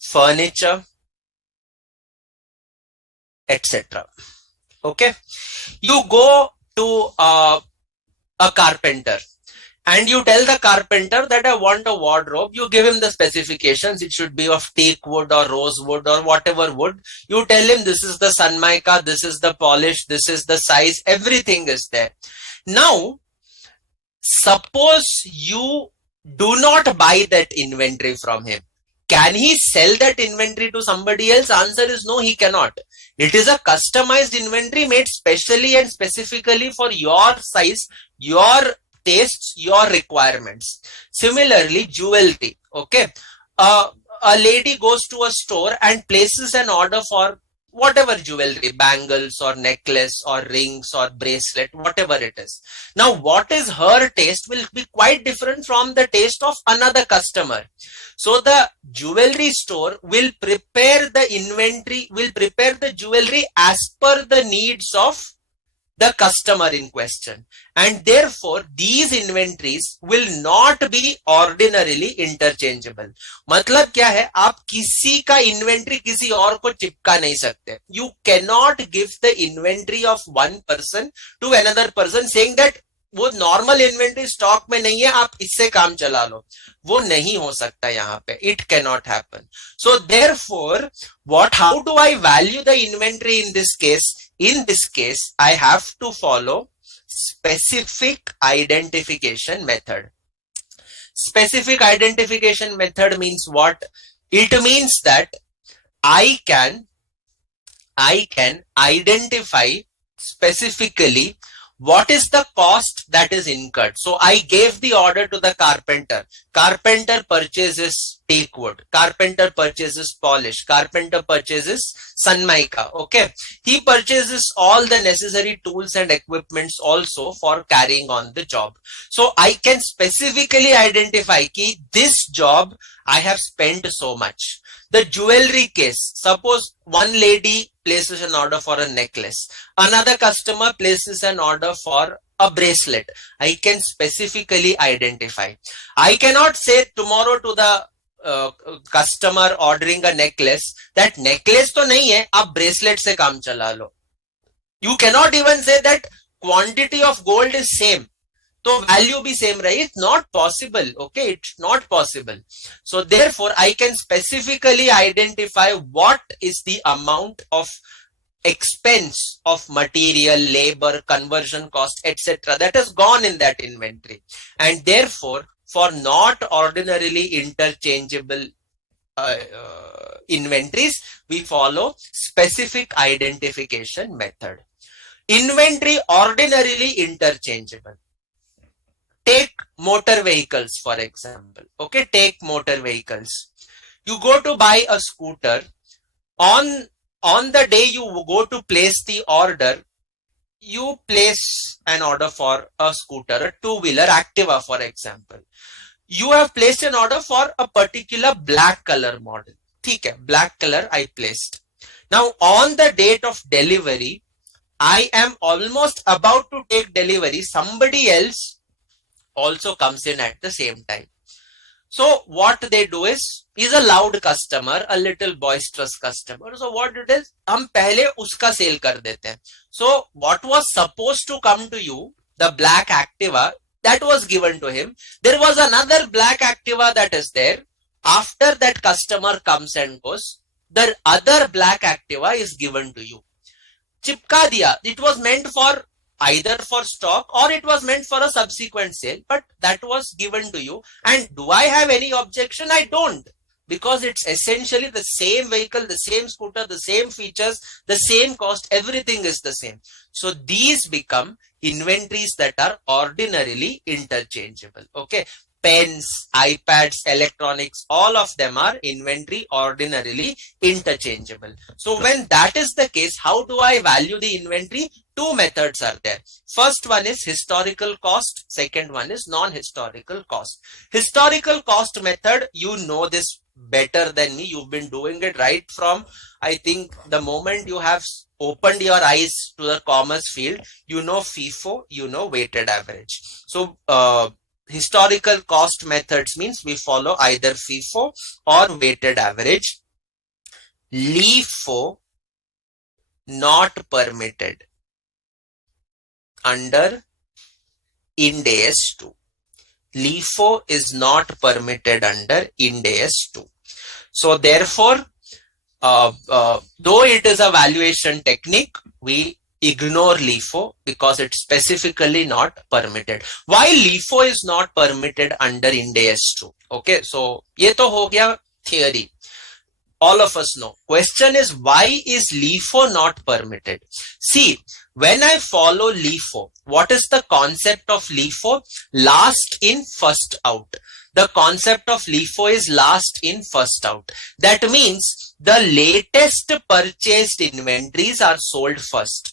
furniture, etc. Okay, you go to a carpenter and you tell the carpenter that I want a wardrobe. You give him the specifications. It should be of teak wood or rose wood or whatever wood. You tell him this is the sunmica, this is the polish, this is the size, everything is there. Now, suppose you do not buy that inventory from him. Can he sell that inventory to somebody else? Answer is no, he cannot. It is a customized inventory made specially and specifically for your size, your tastes, your requirements. Similarly, jewelry. Okay, a lady goes to a store and places an order for whatever jewelry, bangles or necklace or rings or bracelet, whatever it is. Now, what is her taste will be quite different from the taste of another customer. So the jewelry store will prepare the inventory, will prepare the jewelry as per the needs of the customer in question, and therefore these inventories will not be ordinarily interchangeable. मतलब क्या है, आप किसी का inventory किसी और को चिपका नहीं सकते. You cannot give the inventory of one person to another person saying that वो नॉर्मल इन्वेंटरी स्टॉक में नहीं है, आप इससे काम चला लो. वो नहीं हो सकता यहाँ पे. It cannot happen. So therefore, how do I value the inventory in this case? In this case, I have to follow specific identification method. Specific identification method means what? It means that I can identify specifically what is the cost that is incurred. So I gave the order to the carpenter. Carpenter purchases teak wood. Carpenter purchases polish. Carpenter purchases sunmica. Okay. He purchases all the necessary tools and equipments also for carrying on the job. So I can specifically identify ki this job I have spent so much. The jewelry case, suppose one lady places an order for a necklace, another customer places an order for a bracelet. I can specifically identify. I cannot say tomorrow to the customer ordering a necklace that necklace to nahi hai, aap bracelet se kaam chala lo. You cannot even say that quantity of gold is same. So value be same, right? It's not possible. Okay, it's not possible. So therefore, I can specifically identify what is the amount of expense of material, labor, conversion cost, etc. that has gone in that inventory. And therefore, for not ordinarily interchangeable inventories, we follow specific identification method. Inventory ordinarily interchangeable. Take motor vehicles, for example. Okay, take motor vehicles. You go to buy a scooter. On the day you go to place the order, you place an order for a scooter, a two-wheeler Activa, for example. You have placed an order for a particular black color model. Okay, black color I placed. Now on the date of delivery, I am almost about to take delivery. Somebody else also comes in at the same time. So what they do is, he's a loud customer, a little boisterous customer. So what it is, हम पहले उसका sale कर देते हैं. So what was supposed to come to you, the black Activa, that was given to him. There was another black Activa that is there. After that customer comes and goes, the other black Activa is given to you. चिपका दिया. It was meant for either for stock or it was meant for a subsequent sale, but that was given to you. And do I have any objection? I don't, because it's essentially the same vehicle, the same scooter, the same features, the same cost, everything is the same. So these become inventories that are ordinarily interchangeable. Okay. Pens, iPads, electronics, all of them are inventory ordinarily interchangeable. So when that is the case, how do I value the inventory? Two methods are there. First one is historical cost. Second one is non-historical cost. Historical cost method, you know this better than me. You've been doing it right from, I think, the moment you have opened your eyes to the commerce field. You know FIFO, you know weighted average. So historical cost methods means we follow either FIFO or weighted average. LIFO not permitted under Ind AS 2. LIFO is not permitted under Ind AS 2. So therefore, though it is a valuation technique, we ignore LIFO because it's specifically not permitted. Why LIFO is not permitted under Ind AS 2? Okay, so ye to ho gaya theory. All of us know. Question is, why is LIFO not permitted? See, when I follow LIFO, what is the concept of LIFO? Last in, first out. The concept of LIFO is last in, first out. That means the latest purchased inventories are sold first.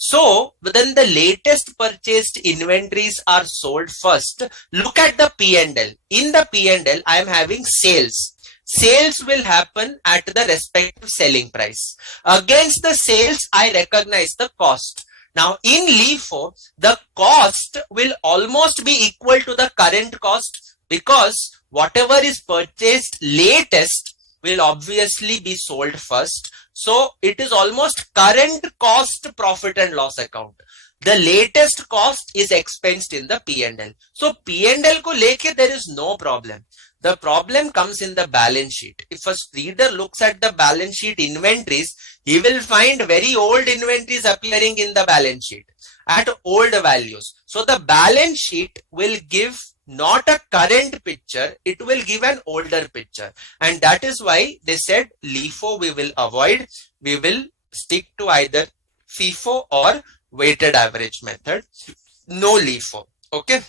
So then the latest purchased inventories are sold first. Look at the P&L. In the P&L, I am having sales. Sales will happen at the respective selling price. Against the sales, I recognize the cost. Now in LIFO, the cost will almost be equal to the current cost, because whatever is purchased latest will obviously be sold first. So it is almost current cost profit and loss account. The latest cost is expensed in the P&L. So P&L ko leke there is no problem. The problem comes in the balance sheet. If a reader looks at the balance sheet inventories, he will find very old inventories appearing in the balance sheet at old values. So the balance sheet will give not a current picture, it will give an older picture. And that is why they said LIFO we will avoid. We will stick to either FIFO or weighted average method. No LIFO. Okay.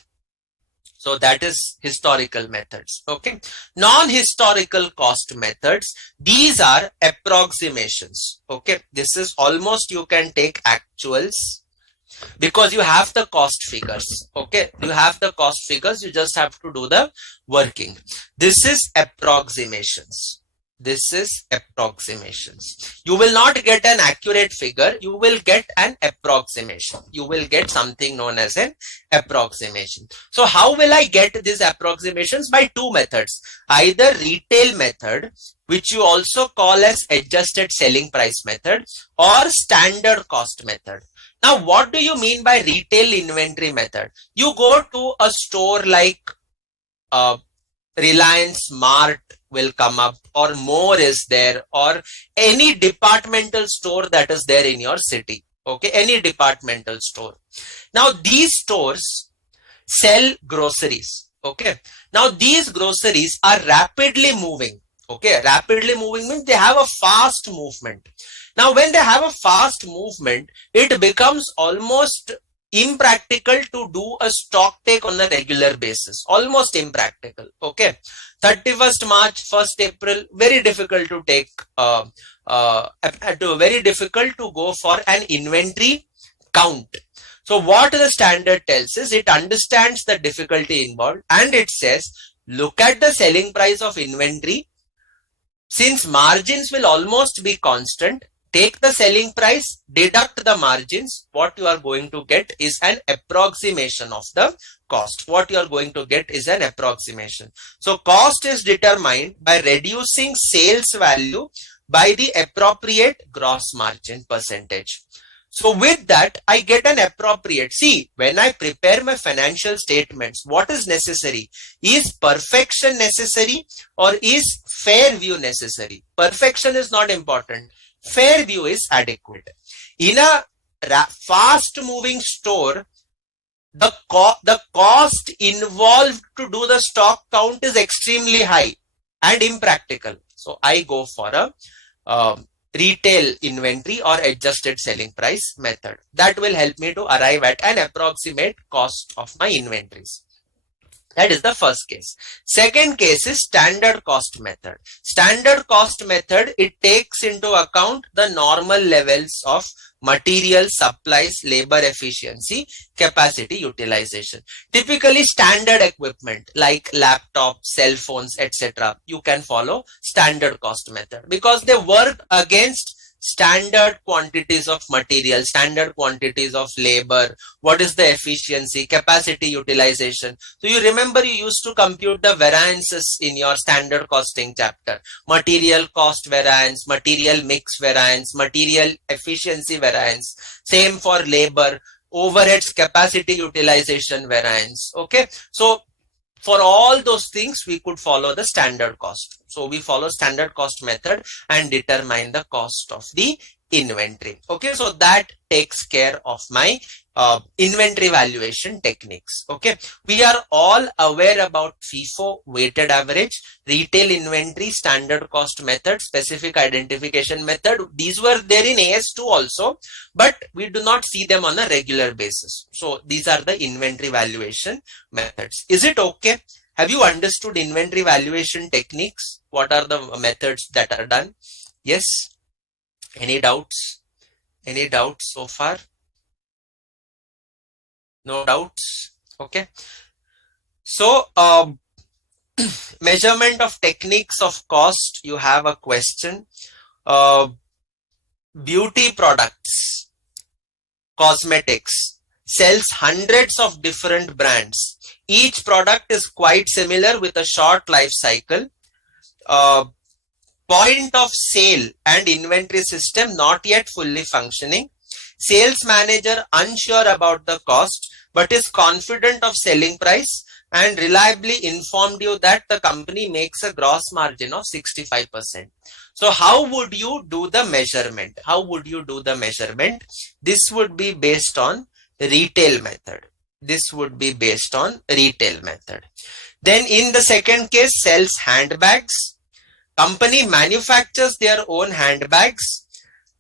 So that is historical methods. Okay. Non-historical cost methods. These are approximations. Okay. This is almost, you can take actuals, because you have the cost figures. Okay. You have the cost figures. You just have to do the working. This is approximations. This is approximations. You will not get an accurate figure. You will get an approximation. You will get something known as an approximation. So how will I get these approximations? By two methods. Either retail method, which you also call as adjusted selling price method, or standard cost method. Now, what do you mean by retail inventory method? You go to a store like Reliance Mart will come up, or More is there, or any departmental store that is there in your city. Okay, any departmental store. Now these stores sell groceries. Okay, now these groceries are rapidly moving. Okay, rapidly moving means they have a fast movement. Now, when they have a fast movement, it becomes almost impractical to do a stock take on a regular basis. Almost impractical. Okay, 31st March, 1st April, very difficult to take. Very difficult to go for an inventory count. So what the standard tells is it understands the difficulty involved and it says, look at the selling price of inventory. Since margins will almost be constant, take the selling price, deduct the margins. What you are going to get is an approximation of the cost. What you are going to get is an approximation. So cost is determined by reducing sales value by the appropriate gross margin percentage. So with that, I get an appropriate. See, when I prepare my financial statements, what is necessary? Is perfection necessary or is fair view necessary? Perfection is not important. Fair view is adequate. In a fast moving store, the cost involved to do the stock count is extremely high and impractical. So I go for a retail inventory or adjusted selling price method. That will help me to arrive at an approximate cost of my inventories. That is the first case. Second case is standard cost method. Standard cost method, it takes into account the normal levels of material, supplies, labor efficiency, capacity utilization. Typically standard equipment like laptops, cell phones, etc. You can follow standard cost method because they work against standard quantities of material, standard quantities of labor, what is the efficiency, capacity utilization. So you remember you used to compute the variances in your standard costing chapter. Material cost variance, material mix variance, material efficiency variance, same for labor, overheads capacity utilization variance. Okay, so for all those things, we could follow the standard cost. So we follow standard cost method and determine the cost of the inventory. Okay, so that takes care of my inventory valuation techniques. Okay, we are all aware about FIFO, weighted average, retail inventory, standard cost method, specific identification method. These were there in AS2 also, but we do not see them on a regular basis. So these are the inventory valuation methods. Is it okay? Have you understood inventory valuation techniques? What are the methods that are done? Yes. Any doubts? Any doubts so far? No doubts? Okay. So, measurement of techniques of cost, you have a question. Beauty products, cosmetics, sells hundreds of different brands. Each product is quite similar with a short life cycle. Point of sale and inventory system not yet fully functioning. Sales manager unsure about the cost but is confident of selling price and reliably informed you that the company makes a gross margin of 65%. So how would you do the measurement? How would you do the measurement? This would be based on retail method. This would be based on retail method. Then in the second case, sells handbags. Company manufactures their own handbags.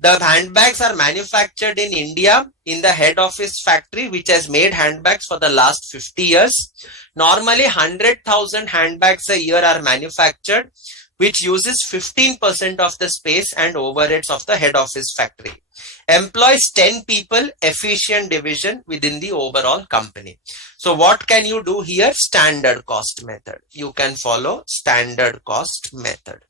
The handbags are manufactured in India in the head office factory, which has made handbags for the last 50 years. Normally 100,000 handbags a year are manufactured, which uses 15% of the space and overheads of the head office factory. Employs 10 people, efficient division within the overall company. So what can you do here? Standard cost method. You can follow standard cost method.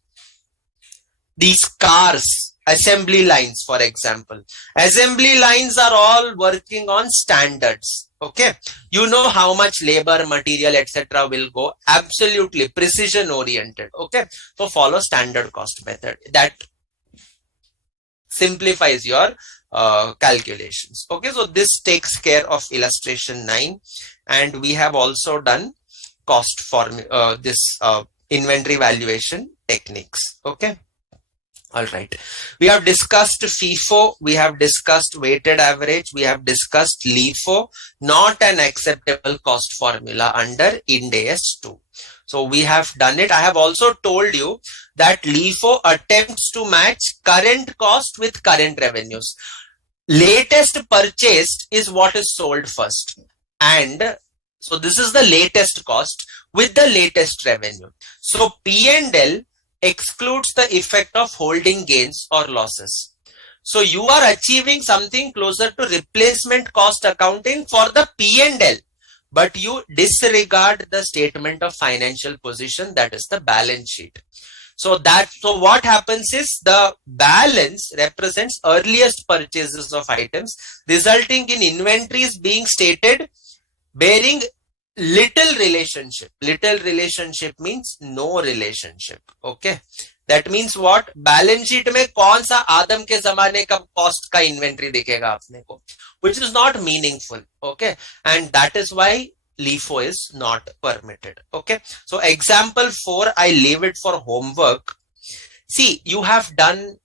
These cars, assembly lines, for example. Assembly lines are all working on standards. Okay. You know how much labor, material, etc. will go. Absolutely precision oriented. Okay. So follow standard cost method. That simplifies your calculations. Okay. So this takes care of illustration 9. And we have also done cost formula, inventory valuation techniques. Okay. All right. We have discussed FIFO. We have discussed weighted average. We have discussed LIFO, not an acceptable cost formula under Ind AS 2. So we have done it. I have also told you that LIFO attempts to match current cost with current revenues. Latest purchased is what is sold first. And so this is the latest cost with the latest revenue. So P&L excludes the effect of holding gains or losses. So you are achieving something closer to replacement cost accounting for the P&L, but you disregard the statement of financial position, that is the balance sheet. So what happens is the balance represents earliest purchases of items, resulting in inventories being stated bearing little relationship. Little relationship means no relationship. Okay. That means what? Balance sheet में कौन सा आदम के जमाने का cost का inventory दिखेगा आपने को, which is not meaningful. Okay. And that is why LIFO is not permitted. Okay. So example 4, I leave it for homework. See, you have done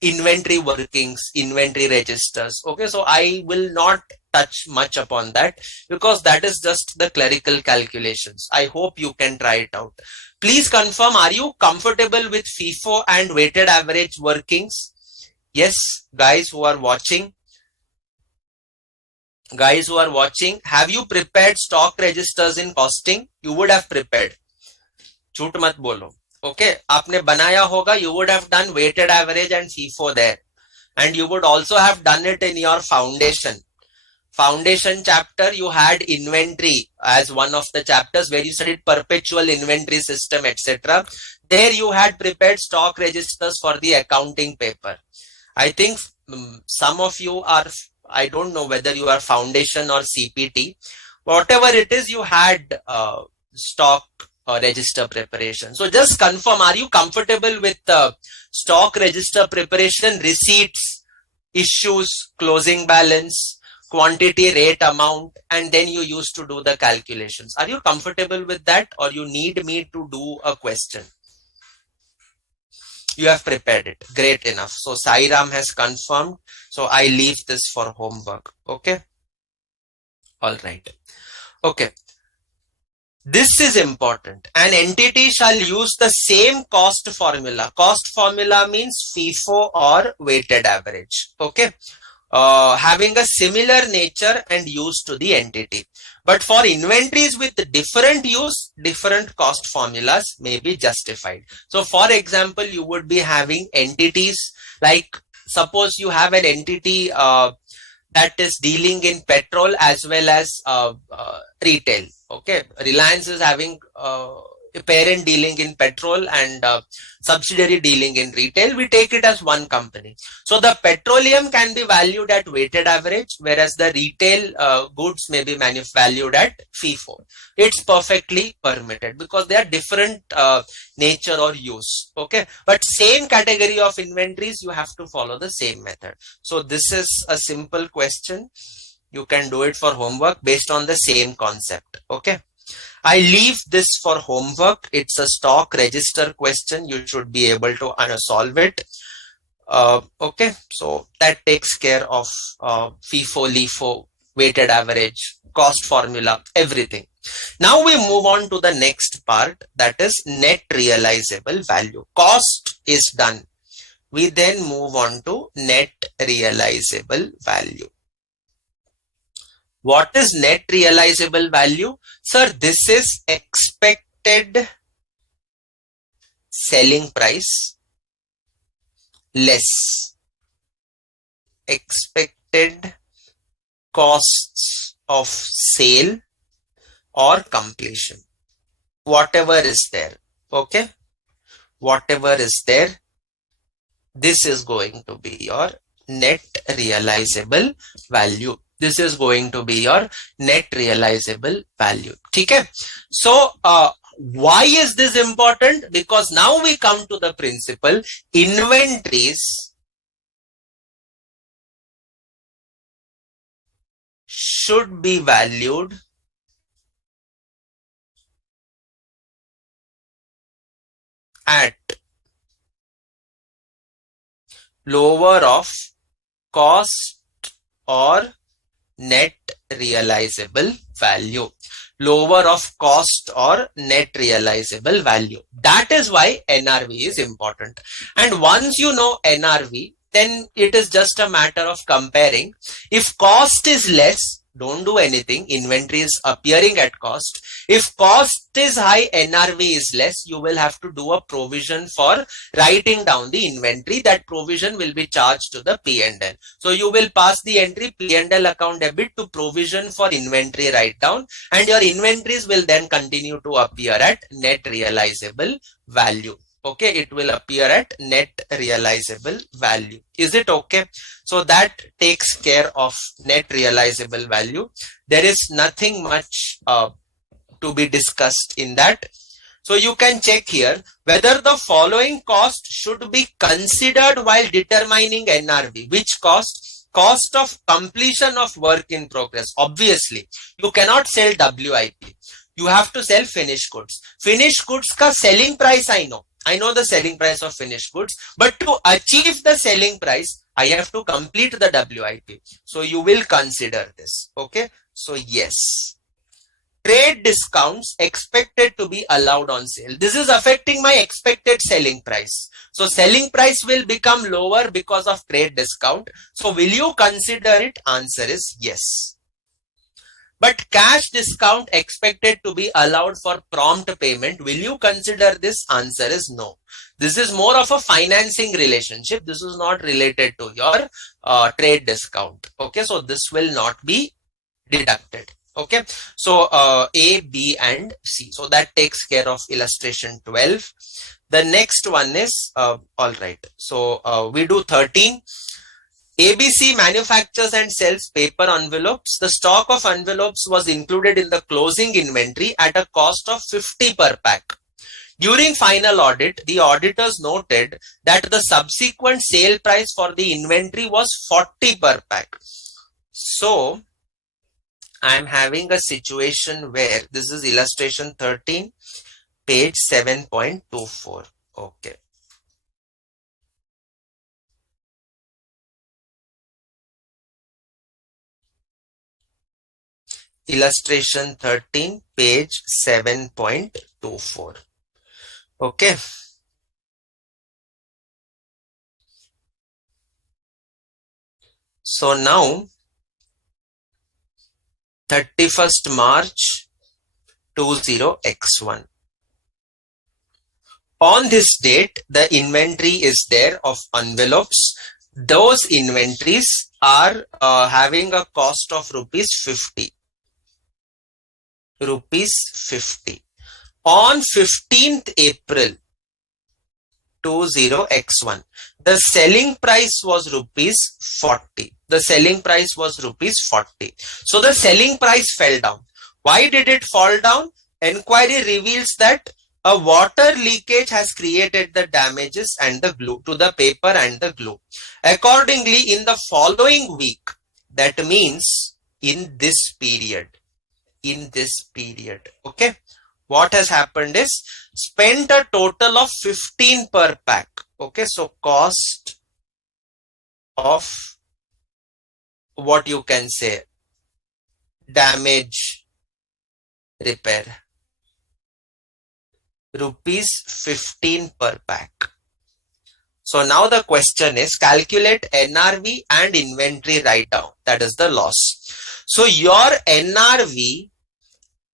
inventory workings, inventory registers. Okay. So I will not touch much upon that because that is just the clerical calculations. I hope you can try it out. Please confirm, are you comfortable with FIFO and weighted average workings? Yes, guys who are watching. Guys who are watching, have you prepared stock registers in costing? You would have prepared. झूठ मत बोलो. Okay, आपने बनाया होगा. You would have done weighted average and FIFO there. And you would also have done it in your foundation. Foundation chapter, you had inventory as one of the chapters where you studied perpetual inventory system, etc. There you had prepared stock registers for the accounting paper. I think some of you are, I don't know whether you are foundation or CPT. Whatever it is, you had stock register preparation. So just confirm, are you comfortable with stock register preparation, receipts, issues, closing balance, quantity, rate, amount, and then you used to do the calculations? Are you comfortable with that, or you need me to do a question? You have prepared it. Great enough. So Sairam has confirmed. So I leave this for homework. Okay. All right. Okay. This is important. An entity shall use the same cost formula. Cost formula means FIFO or weighted average. Okay. Having a similar nature and use to the entity. But for inventories with different use, different cost formulas may be justified. So for example, you would be having entities like, suppose you have an entity that is dealing in petrol as well as retail. Okay, Reliance is having a parent dealing in petrol and subsidiary dealing in retail. We take it as one company. So the petroleum can be valued at weighted average, whereas the retail goods may be valued at FIFO. It's perfectly permitted because they are different nature or use. Okay, but same category of inventories, you have to follow the same method. So this is a simple question. You can do it for homework based on the same concept. Okay. I leave this for homework. It's a stock register question. You should be able to solve it. Okay. So that takes care of FIFO, LIFO, weighted average, cost formula, everything. Now we move on to the next part, that is net realizable value. Cost is done. We then move on to net realizable value. What is net realizable value? Sir, this is expected selling price less expected costs of sale or completion. Whatever is there. Okay. Whatever is there, this is going to be your net realizable value. This is going to be your net realizable value. Okay. So, why is this important? Because now we come to the principle, inventories should be valued at lower of cost or net realizable value. lower of cost or net realizable value. That is why NRV is important. And once you know NRV, then it is just a matter of comparing. If cost is less, don't do anything. Inventory is appearing at cost. If cost is high, NRV is less, you will have to do a provision for writing down the inventory. That provision will be charged to the P&L. So you will pass the entry P&L account debit to provision for inventory write down, and your inventories will then continue to appear at net realizable value. Okay, it will appear at net realizable value. Is it okay? So that takes care of net realizable value. There is nothing much to be discussed in that. So you can check here whether the following cost should be considered while determining NRV. Which cost? Cost of completion of work in progress. Obviously, you cannot sell WIP. You have to sell finished goods. Finished goods ka selling price I know. I know the selling price of finished goods, but to achieve the selling price, I have to complete the WIP. So you will consider this. Okay. So yes. Trade discounts expected to be allowed on sale. This is affecting my expected selling price. So selling price will become lower because of trade discount. So will you consider it? Answer is yes. But cash discount expected to be allowed for prompt payment. Will you consider this? Answer is no. This is more of a financing relationship. This is not related to your trade discount. Okay, so this will not be deducted. Okay, so A, B and C. So that takes care of illustration 12. The next one is, all right. So we do 13. ABC manufactures and sells paper envelopes. The stock of envelopes was included in the closing inventory at a cost of 50 per pack. During final audit, the auditors noted that the subsequent sale price for the inventory was 40 per pack. So I'm having a situation where this is illustration 13, page 7.24. Okay. Illustration 13, page 7.24. Okay. So now 31st March 20x1. On this date, the inventory is there of envelopes. Those inventories are having a cost of rupees 50. Rupees 50. On 15th April 20x1, the selling price was rupees 40. The selling price was rupees 40. So the selling price fell down. Why did it fall down? Enquiry reveals that a water leakage has created the damages and the glue to the paper and the glue. Accordingly, in the following week, that means in this period, okay, what has happened is spent a total of 15 per pack. Okay, so cost of what you can say damage repair, rupees 15 per pack. So now the question is calculate NRV and inventory write down, that is the loss. So your NRV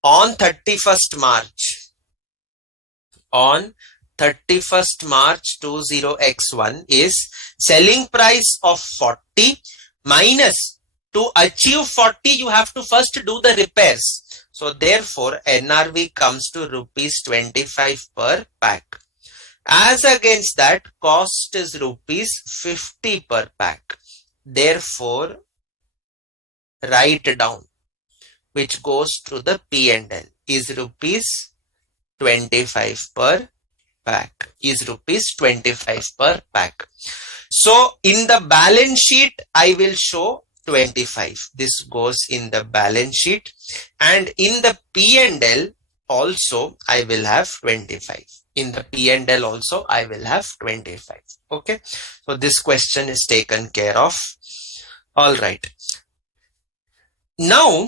on 31st March 20x1 is selling price of 40 minus, to achieve 40 you have to first do the repairs. So therefore NRV comes to rupees 25 per pack. As against that, cost is rupees 50 per pack. Therefore write down, which goes to the P&L, is rupees 25 per pack. Is rupees 25 per pack. So in the balance sheet, I will show 25. This goes in the balance sheet, and in the P&L also I will have 25. In the P&L also I will have 25. Okay. So this question is taken care of. All right. Now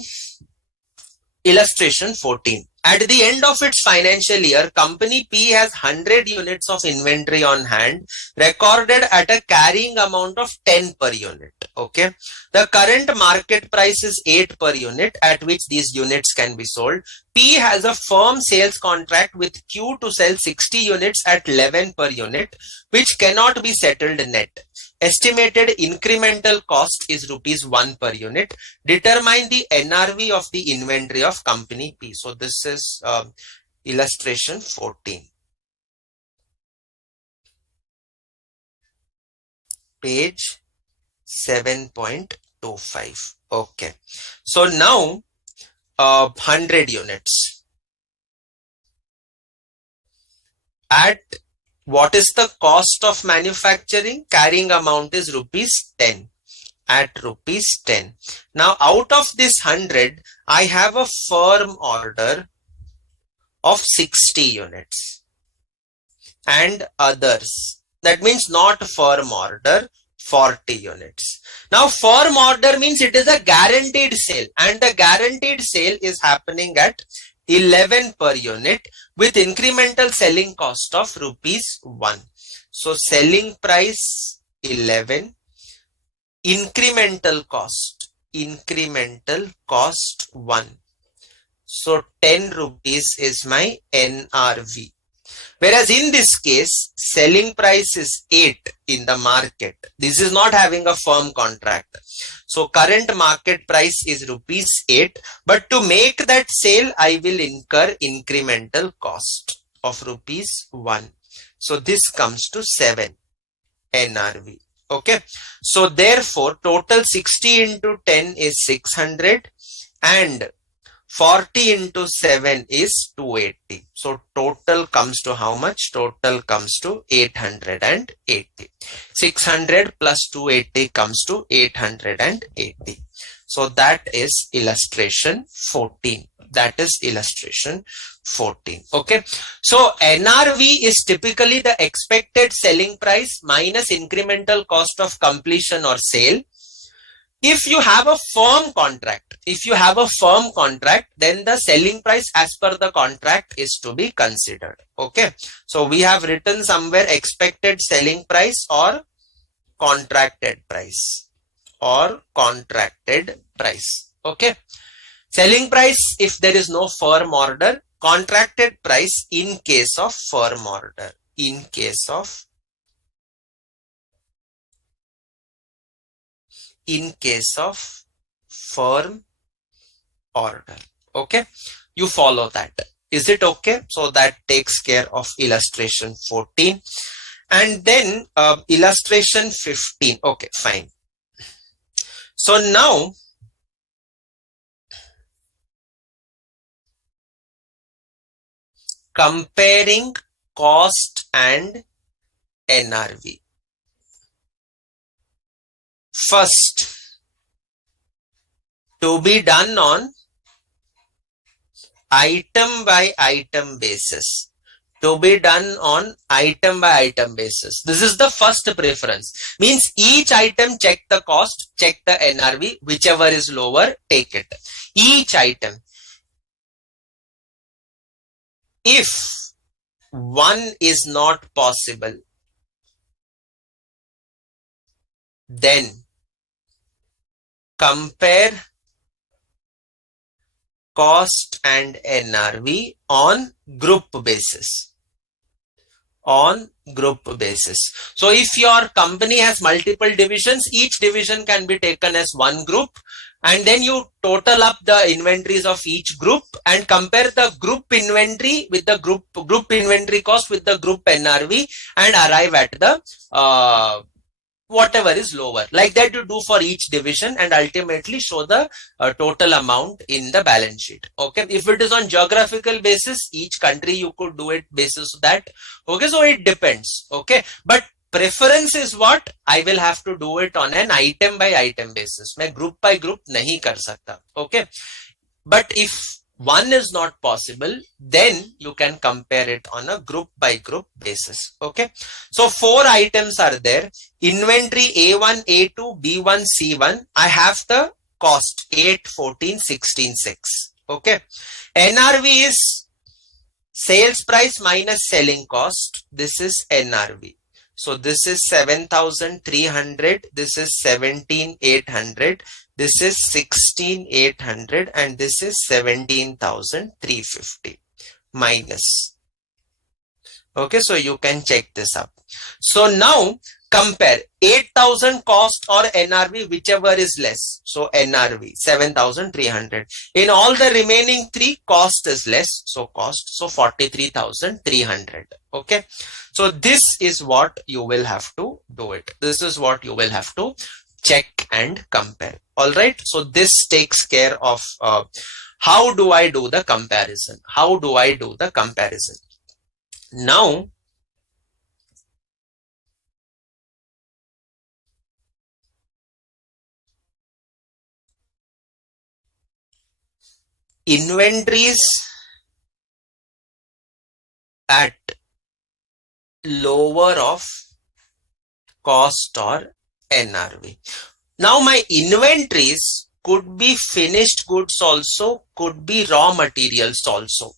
Illustration 14. At the end of its financial year, company P has 100 units of inventory on hand recorded at a carrying amount of 10 per unit. Okay. The current market price is 8 per unit at which these units can be sold. P has a firm sales contract with Q to sell 60 units at 11 per unit, which cannot be settled net. Estimated incremental cost is rupees 1 per unit. Determine the NRV of the inventory of company P. So this is illustration 14. Page 7.25. Okay. So now 100 units. At what is the cost of manufacturing? Carrying amount is rupees 10. At rupees 10. Now out of this 100, I have a firm order of 60 units and others. That means not firm order, 40 units. Now firm order means it is a guaranteed sale, and the guaranteed sale is happening at 11 per unit with incremental selling cost of rupees 1. So selling price 11, incremental cost 1. So 10 rupees is my NRV. Whereas in this case, selling price is 8 in the market. This is not having a firm contract. So current market price is rupees 8. But to make that sale, I will incur incremental cost of rupees 1. So this comes to 7 NRV. Okay. So therefore, total 60 into 10 is 600 and 40 into 7 is 280. So total comes to how much? Total comes to 880. 600 plus 280 comes to 880. So that is illustration 14. That is illustration 14. Okay. So NRV is typically the expected selling price minus incremental cost of completion or sale. If you have a firm contract, then the selling price as per the contract is to be considered. Okay. So we have written somewhere expected selling price or contracted price Okay. Selling price if there is no firm order, contracted price in case of firm order, in case of firm order. Okay. You follow that. Is it okay? So that takes care of illustration 14. And then illustration 15. Okay, fine. So now comparing cost and NRV. First, to be done on item by item basis. This is the first preference. Means each item check the cost, check the NRV, whichever is lower, take it. Each item. If one is not possible, then compare cost and NRV on group basis. So if your company has multiple divisions, each division can be taken as one group, and then you total up the inventories of each group and compare the group inventory with the group inventory cost with the group NRV and arrive at the whatever is lower. Like that you do for each division and ultimately show the total amount in the balance sheet. Okay. If it is on geographical basis, each country you could do it basis that. Okay. So it depends. Okay. But preference is what? I will have to do it on an item by item basis. मैं group by group नहीं कर सकता. Okay. But if one is not possible, then you can compare it on a group by group basis. Okay. So 4 items are there. Inventory A1, A2, B1, C1. I have the cost 8, 14, 16, 6. Okay. NRV is sales price minus selling cost. This is NRV. So this is 7,300. This is 17,800. This is 16,800 and this is 17,350 minus. Okay, so you can check this up. So now compare 8,000 cost or NRV, whichever is less. So NRV 7,300. In all the remaining three, cost is less. So cost, so 43,300. Okay. So this is what you will have to do it. This is what you will have to check and compare. All right. So this takes care of how do I do the comparison? How do I do the comparison? Now, inventories at lower of cost or NRV. Now my inventories could be finished goods also, could be raw materials also.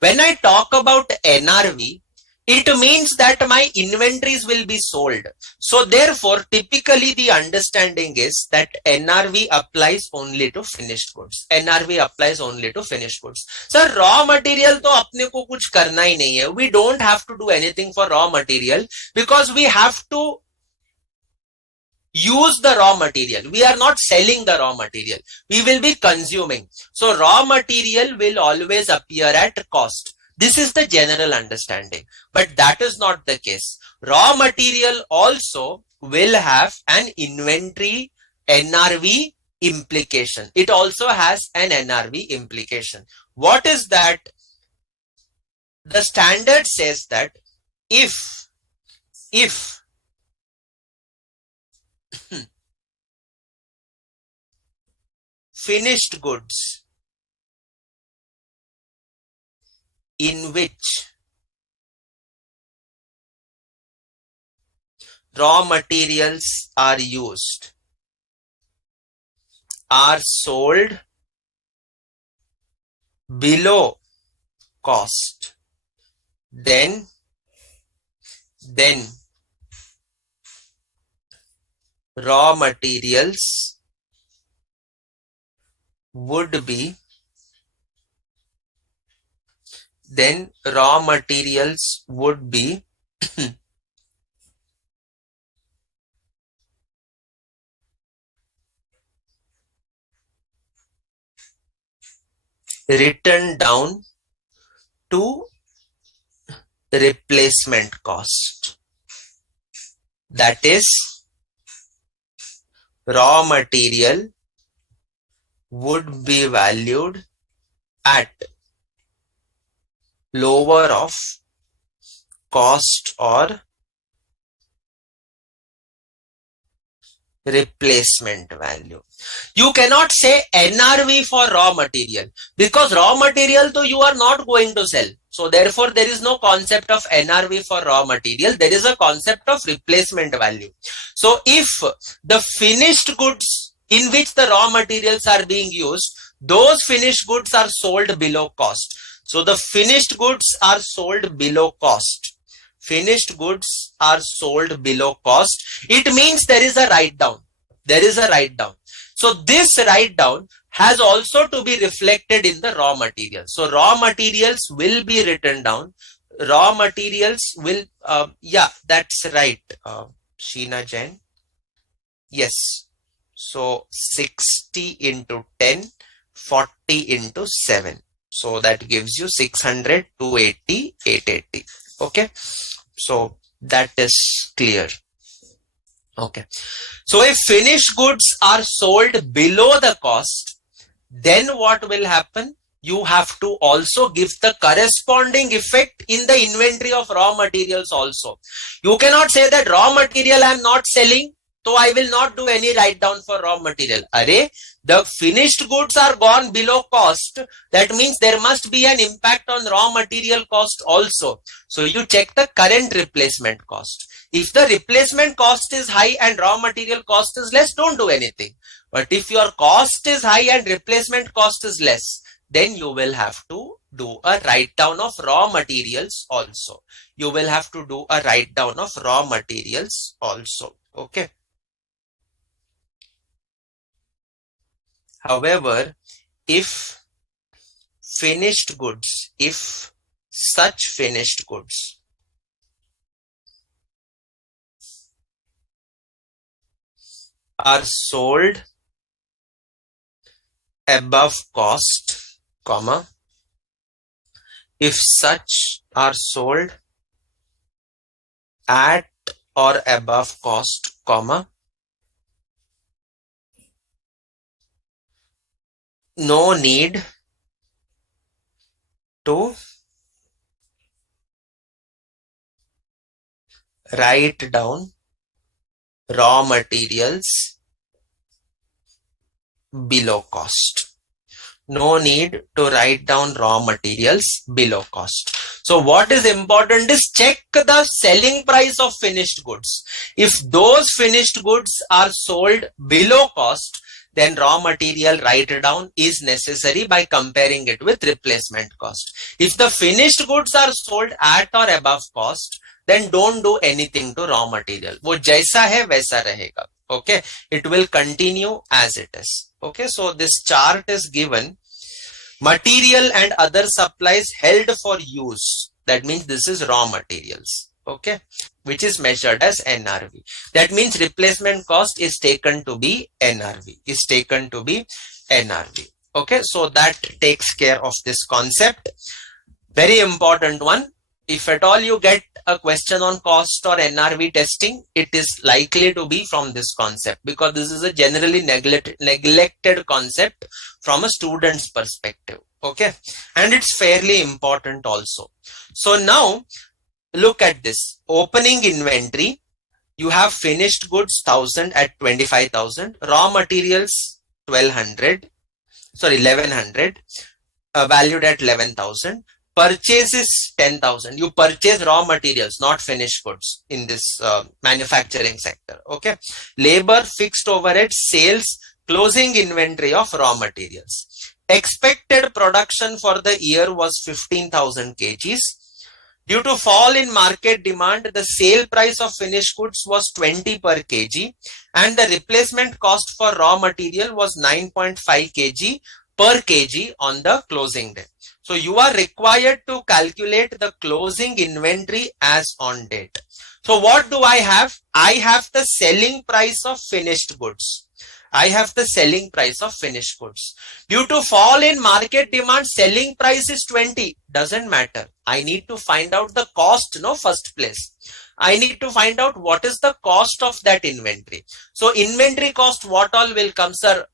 When I talk about NRV, it means that my inventories will be sold. So therefore, typically the understanding is that NRV applies only to finished goods. NRV applies only to finished goods. Sir, raw material to apne ko kuch karna hi nahi hai. We don't have to do anything for raw material because we have to use the raw material. We are not selling the raw material. We will be consuming. So raw material will always appear at cost. This is the general understanding, but that is not the case. Raw material also will have an inventory NRV implication. It also has an NRV implication. What is that? The standard says that if finished goods in which raw materials are used are sold below cost, then raw materials would be written down to replacement cost. That is, raw material would be valued at lower of cost or replacement value. You cannot say NRV for raw material because raw material though you are not going to sell. So therefore there is no concept of NRV for raw material. There is a concept of replacement value. So if the finished goods in which the raw materials are being used, those finished goods are sold below cost. So the finished goods are sold below cost. Finished goods are sold below cost. It means there is a write down. There is a write down. So this write down has also to be reflected in the raw materials. So raw materials will be written down. Raw materials will, yeah, that's right. Sheena Jain. Yes. So 60 into 10, 40 into 7. So that gives you 600, 280, 880. Okay. So that is clear. Okay. So if finished goods are sold below the cost, then what will happen? You have to also give the corresponding effect in the inventory of raw materials also. You cannot say that raw material I am not selling, so I will not do any write down for raw material. Array, the finished goods are gone below cost. That means there must be an impact on raw material cost also. So you check the current replacement cost. If the replacement cost is high and raw material cost is less, don't do anything. But if your cost is high and replacement cost is less, then you will have to do a write down of raw materials also. You will have to do a write down of raw materials also. Okay. However, if such finished goods are sold above cost, comma, if such are sold at or above cost, comma, no need to write down raw materials below cost. No need to write down raw materials below cost. So what is important is check the selling price of finished goods. If those finished goods are sold below cost, then raw material write down is necessary by comparing it with replacement cost. If the finished goods are sold at or above cost, then don't do anything to raw material. वो जैसा है वैसा रहेगा. Okay, it will continue as it is. Okay, so this chart is given. Material and other supplies held for use. That means this is raw materials. Okay, which is measured as NRV. That means replacement cost is taken to be NRV. Okay, so that takes care of this concept. Very important one. If at all you get a question on cost or NRV testing, it is likely to be from this concept, because this is a generally neglected concept from a student's perspective. Okay, and it's fairly important also. So now look at this. Opening inventory, you have finished goods 1000 at 25,000, raw materials 1100, valued at 11,000. Purchases 10,000. You purchase raw materials, not finished goods in this manufacturing sector. Okay. Labor, fixed overhead, sales, closing inventory of raw materials. Expected production for the year was 15,000 kgs. Due to fall in market demand, the sale price of finished goods was 20 per kg and the replacement cost for raw material was 9.5 kg per kg on the closing day. So you are required to calculate the closing inventory as on date. So what do I have? I have the selling price of finished goods. Due to fall in market demand, selling price is 20. Doesn't matter. I need to find out the cost, first place. I need to find out what is the cost of that inventory. So inventory cost, what all will come, sir?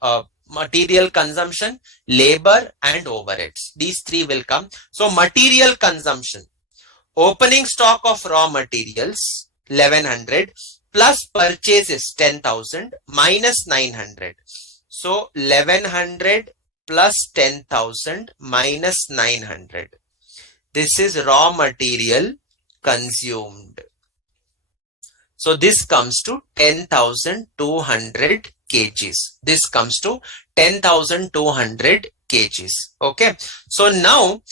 Material consumption, labor and overheads. These three will come. So material consumption, opening stock of raw materials 1100 plus purchases 10,000 minus 900. So 1100 plus 10,000 minus 900. This is raw material consumed. So this comes to 10,200 kgs. This comes to 10,200 kgs. Okay. So now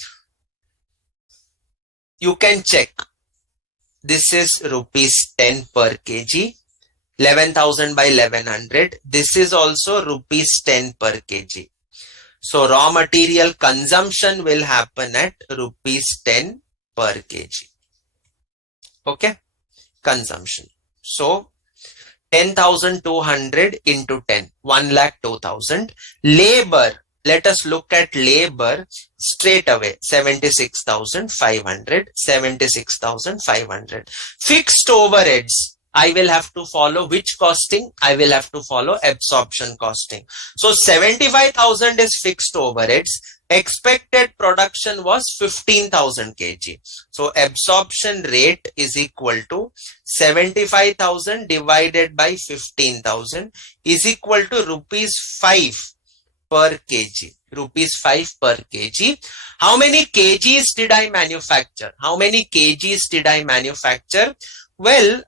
you can check. This is rupees 10 per kg. 11,000 by 1100. This is also rupees 10 per kg. So raw material consumption will happen at rupees 10 per kg. Okay. Consumption. So 10,200 into 10, 1,02,000. Labor, let us look at labor straight away. 76,500, 76,500. Fixed overheads, I will have to follow which costing? I will have to follow absorption costing. So 75,000 is fixed overheads. Expected production was 15,000 kg. So absorption rate is equal to 75,000 divided by 15,000 is equal to rupees 5 per kg. Rupees 5 per kg. How many kgs did I manufacture? Well,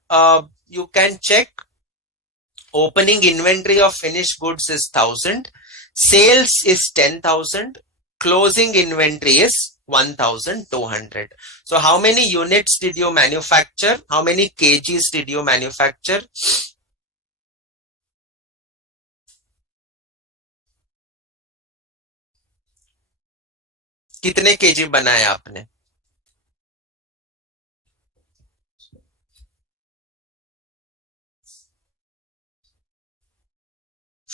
you can check. Opening inventory of finished goods is 1000. Sales is 10,000. closing inventory is 1200. So how many units did you manufacture? How many kgs did you manufacture? कितने kg बनाए आपने?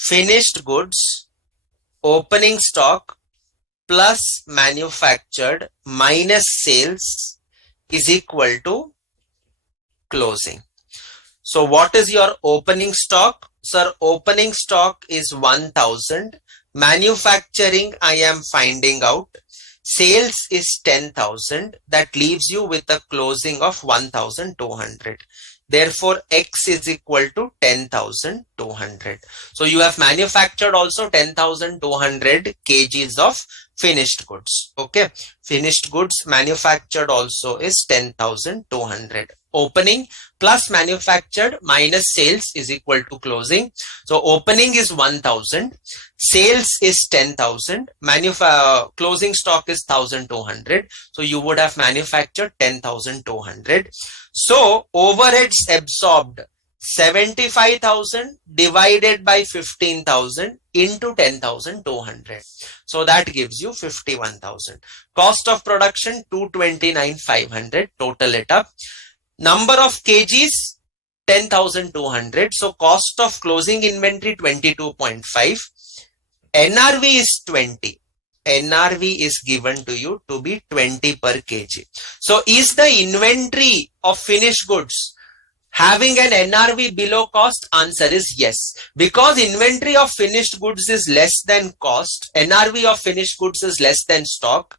Finished goods, opening stock plus manufactured minus sales is equal to closing. So what is your opening stock? Sir, opening stock is 1000. Manufacturing, I am finding out. Sales is 10,000. That leaves you with a closing of 1200. Therefore, X is equal to 10,200. So you have manufactured also 10,200 kgs of finished goods. Okay. Finished goods manufactured also is 10,200. Opening plus manufactured minus sales is equal to closing. So opening is 1000, sales is 10,000, closing stock is 1200. So you would have manufactured 10,200. So overheads absorbed 75,000 divided by 15,000 into 10,200. So that gives you 51,000. Cost of production 229,500. Total it up. Number of kgs 10,200. So cost of closing inventory 22.5. NRV is 20. NRV is given to you to be 20 per kg. So is the inventory of finished goods having an NRV below cost? Answer is yes. Because inventory of finished goods is less than cost, NRV of finished goods is less than stock,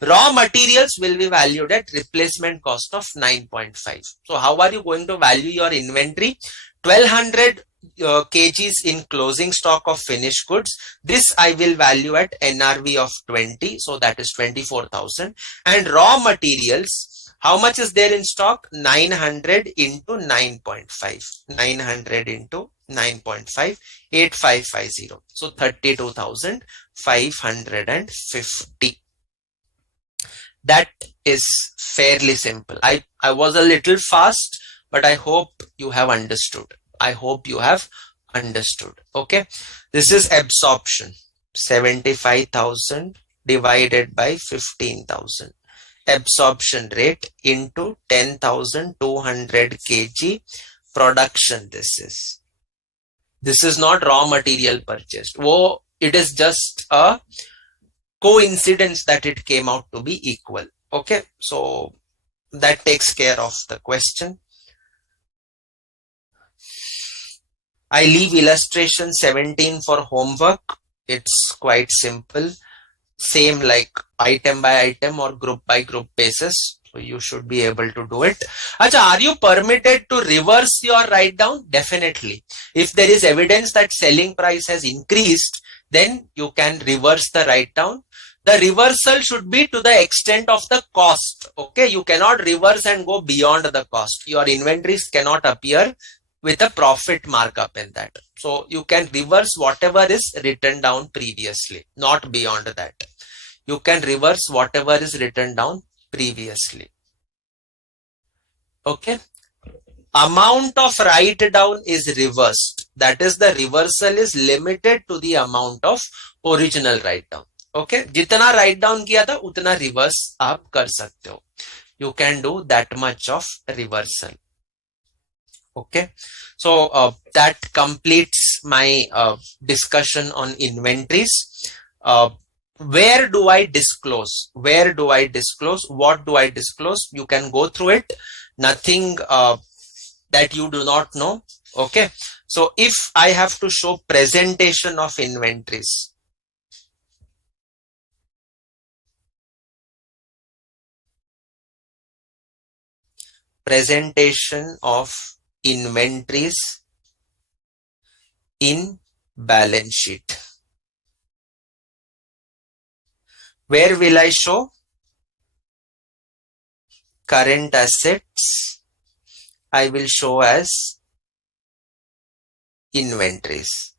raw materials will be valued at replacement cost of 9.5. So how are you going to value your inventory? 1200 kgs in closing stock of finished goods. This I will value at NRV of 20. So that is 24,000. And raw materials, how much is there in stock? 900 into 9.5. 900 into 9.5, 8550. So 32,550. That is fairly simple. I was a little fast, but I hope you have understood. I hope you have understood. Okay. This is absorption. 75,000 divided by 15,000. Absorption rate into 10,200 kg production. This is not raw material purchased. Oh, it is just a coincidence that it came out to be equal. Okay, so that takes care of the question. I leave illustration 17 for homework. It's quite simple. Same like item by item or group by group basis. So you should be able to do it. Acha, are you permitted to reverse your write down? Definitely. If there is evidence that selling price has increased, then you can reverse the write down. The reversal should be to the extent of the cost. Okay, you cannot reverse and go beyond the cost. Your inventories cannot appear with a profit markup in that. So you can reverse whatever is written down previously, not beyond that. You can reverse whatever is written down previously. Okay. Amount of write down is reversed. That is, the reversal is limited to the amount of original write down. Okay. जितना write down किया था उतना reverse आप कर सकते हो. You can do that much of reversal. Okay. So that completes my discussion on inventories. Where do I disclose? Where do I disclose? What do I disclose? You can go through it. Nothing that you do not know. Okay. So if I have to show presentation of inventories, presentation of inventories in balance sheet, where will I show? Current assets I will show as inventories,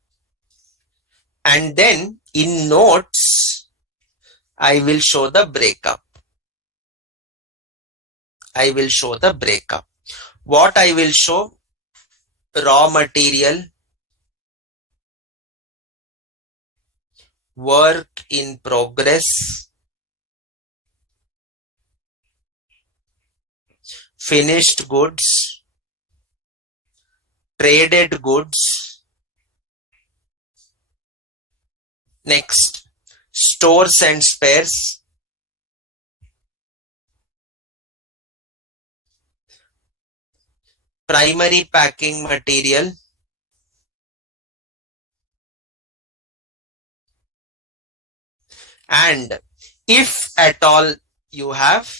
and then in notes I will show the breakup. I will show the breakup. What I will show? Raw material, work in progress, finished goods, traded goods. Next, stores and spares, primary packing material, and if at all you have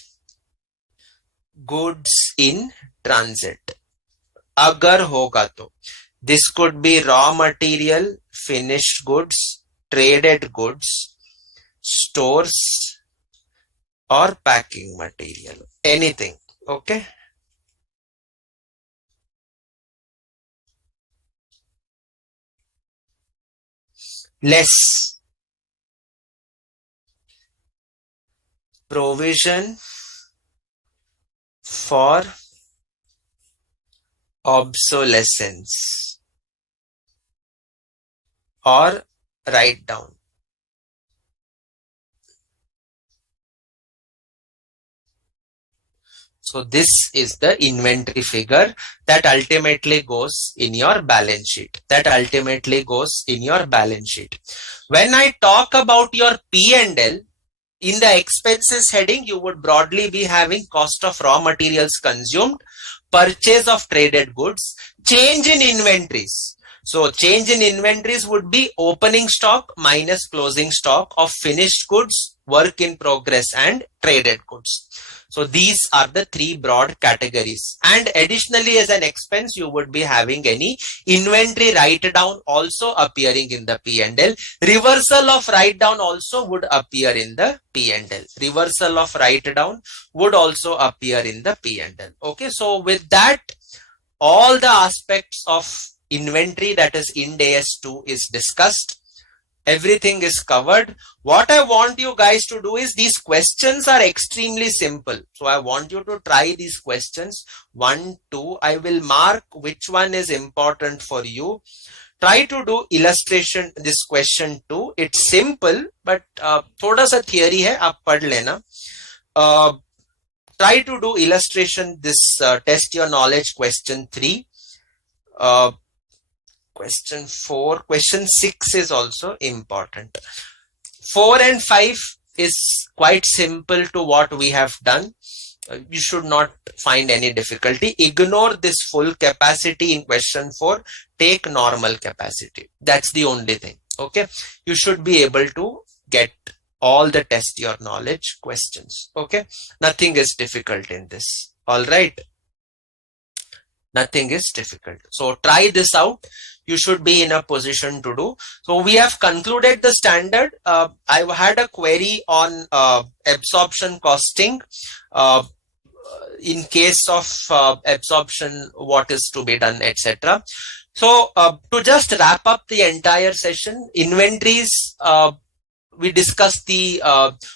goods in transit. Agar hoga to. This could be raw material, finished goods, traded goods, stores, or packing material. Anything. Okay. Less. Provision for obsolescence or write down. So this is the inventory figure that ultimately goes in your balance sheet. When I talk about your P&L, in the expenses heading, you would broadly be having cost of raw materials consumed, purchase of traded goods, change in inventories. So change in inventories would be opening stock minus closing stock of finished goods, work in progress, and traded goods. So these are the three broad categories. And additionally, as an expense, you would be having any inventory write down also appearing in the P&L. Reversal of write down also would appear in the P&L. Reversal of write down would also appear in the P&L. Okay, so with that, all the aspects of inventory, that is Ind AS 2, is discussed. Everything is covered. What I want you guys to do is, these questions are extremely simple. So I want you to try these questions. 1, 2. I will mark which one is important for you. Try to do illustration this question 2. It's simple, but thoda sa theory hai, aap pad lena. Try to do illustration this test your knowledge question 3. Question 4, question 6 is also important. 4 and 5 is quite simple to what we have done. You should not find any difficulty. Ignore this full capacity in question 4. Take normal capacity. That's the only thing. Okay. You should be able to get all the test your knowledge questions. Okay. Nothing is difficult in this. All right. Nothing is difficult. So try this out. You should be in a position to do. So we have concluded the standard. I had a query on absorption costing. In case of absorption, what is to be done, etc. So to just wrap up the entire session, inventories, we discussed the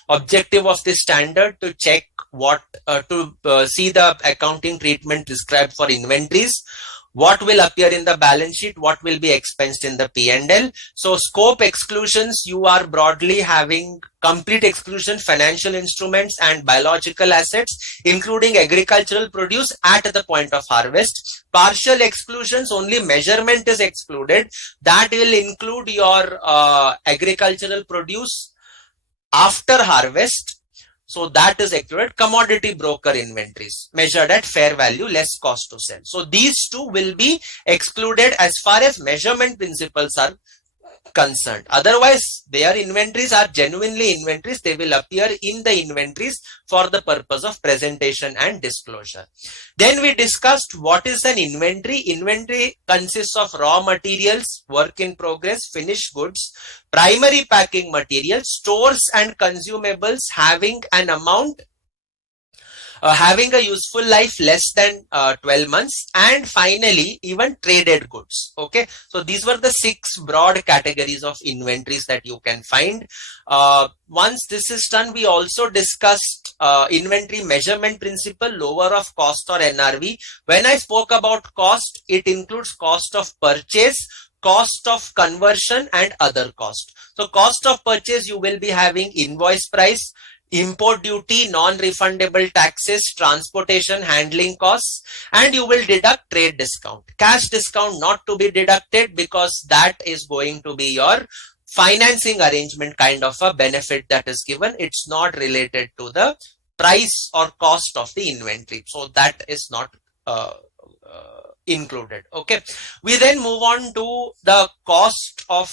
objective of this standard to check what, to see the accounting treatment prescribed for inventories. What will appear in the balance sheet, what will be expensed in the P&L. So scope exclusions, you are broadly having complete exclusion, financial instruments and biological assets, including agricultural produce at the point of harvest. Partial exclusions, only measurement is excluded. That will include your agricultural produce after harvest. So that is excluded. Commodity broker inventories measured at fair value less cost to sell. So these two will be excluded as far as measurement principles are concerned. Otherwise, their inventories are genuinely inventories. They will appear in the inventories for the purpose of presentation and disclosure. Then we discussed what is an inventory. Inventory consists of raw materials, work in progress, finished goods, primary packing materials, stores and consumables having an amount having a useful life less than 12 months, and finally even traded goods. Okay, so these were the 6 broad categories of inventories that you can find. Once this is done, we also discussed inventory measurement principle, lower of cost or NRV. When I spoke about cost, it includes cost of purchase, cost of conversion, and other cost. So cost of purchase, you will be having invoice price, import duty, non-refundable taxes, transportation, handling costs, and you will deduct trade discount. Cash discount not to be deducted because that is going to be your financing arrangement kind of a benefit that is given. It's not related to the price or cost of the inventory. So that is not included. Okay, we then move on to the cost of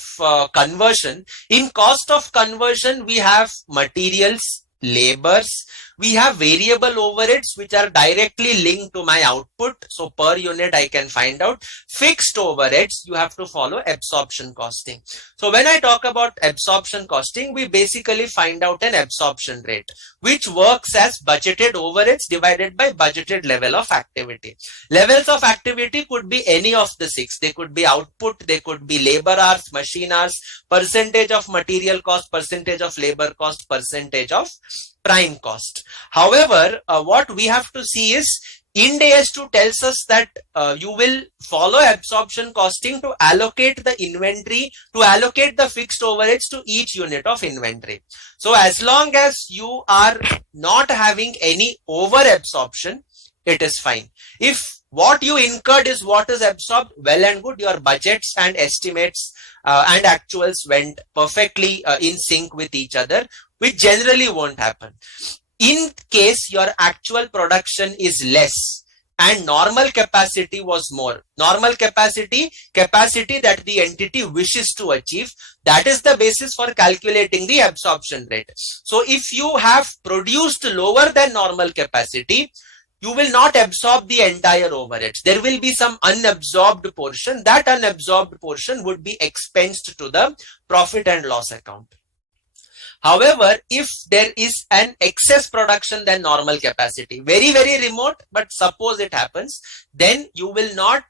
conversion. In cost of conversion, we have materials, labors, we have variable overheads which are directly linked to my output. So per unit I can find out. Fixed overheads, you have to follow absorption costing. So when I talk about absorption costing, we basically find out an absorption rate, which works as budgeted overheads divided by budgeted level of activity. Levels of activity could be any of the 6. They could be output, they could be labor hours, machine hours, percentage of material cost, percentage of labor cost, percentage of prime cost. However, what we have to see is Ind AS 2 tells us that you will follow absorption costing to allocate the inventory, to allocate the fixed overheads to each unit of inventory. So as long as you are not having any over absorption, it is fine. If what you incurred is what is absorbed, well and good, your budgets and estimates and actuals went perfectly in sync with each other, which generally won't happen. In case your actual production is less and normal capacity was more, normal capacity that the entity wishes to achieve, that is the basis for calculating the absorption rate. So if you have produced lower than normal capacity, you will not absorb the entire overheads. There will be some unabsorbed portion. That unabsorbed portion would be expensed to the profit and loss account. However, if there is an excess production than normal capacity, very, very remote, but suppose it happens, then you will not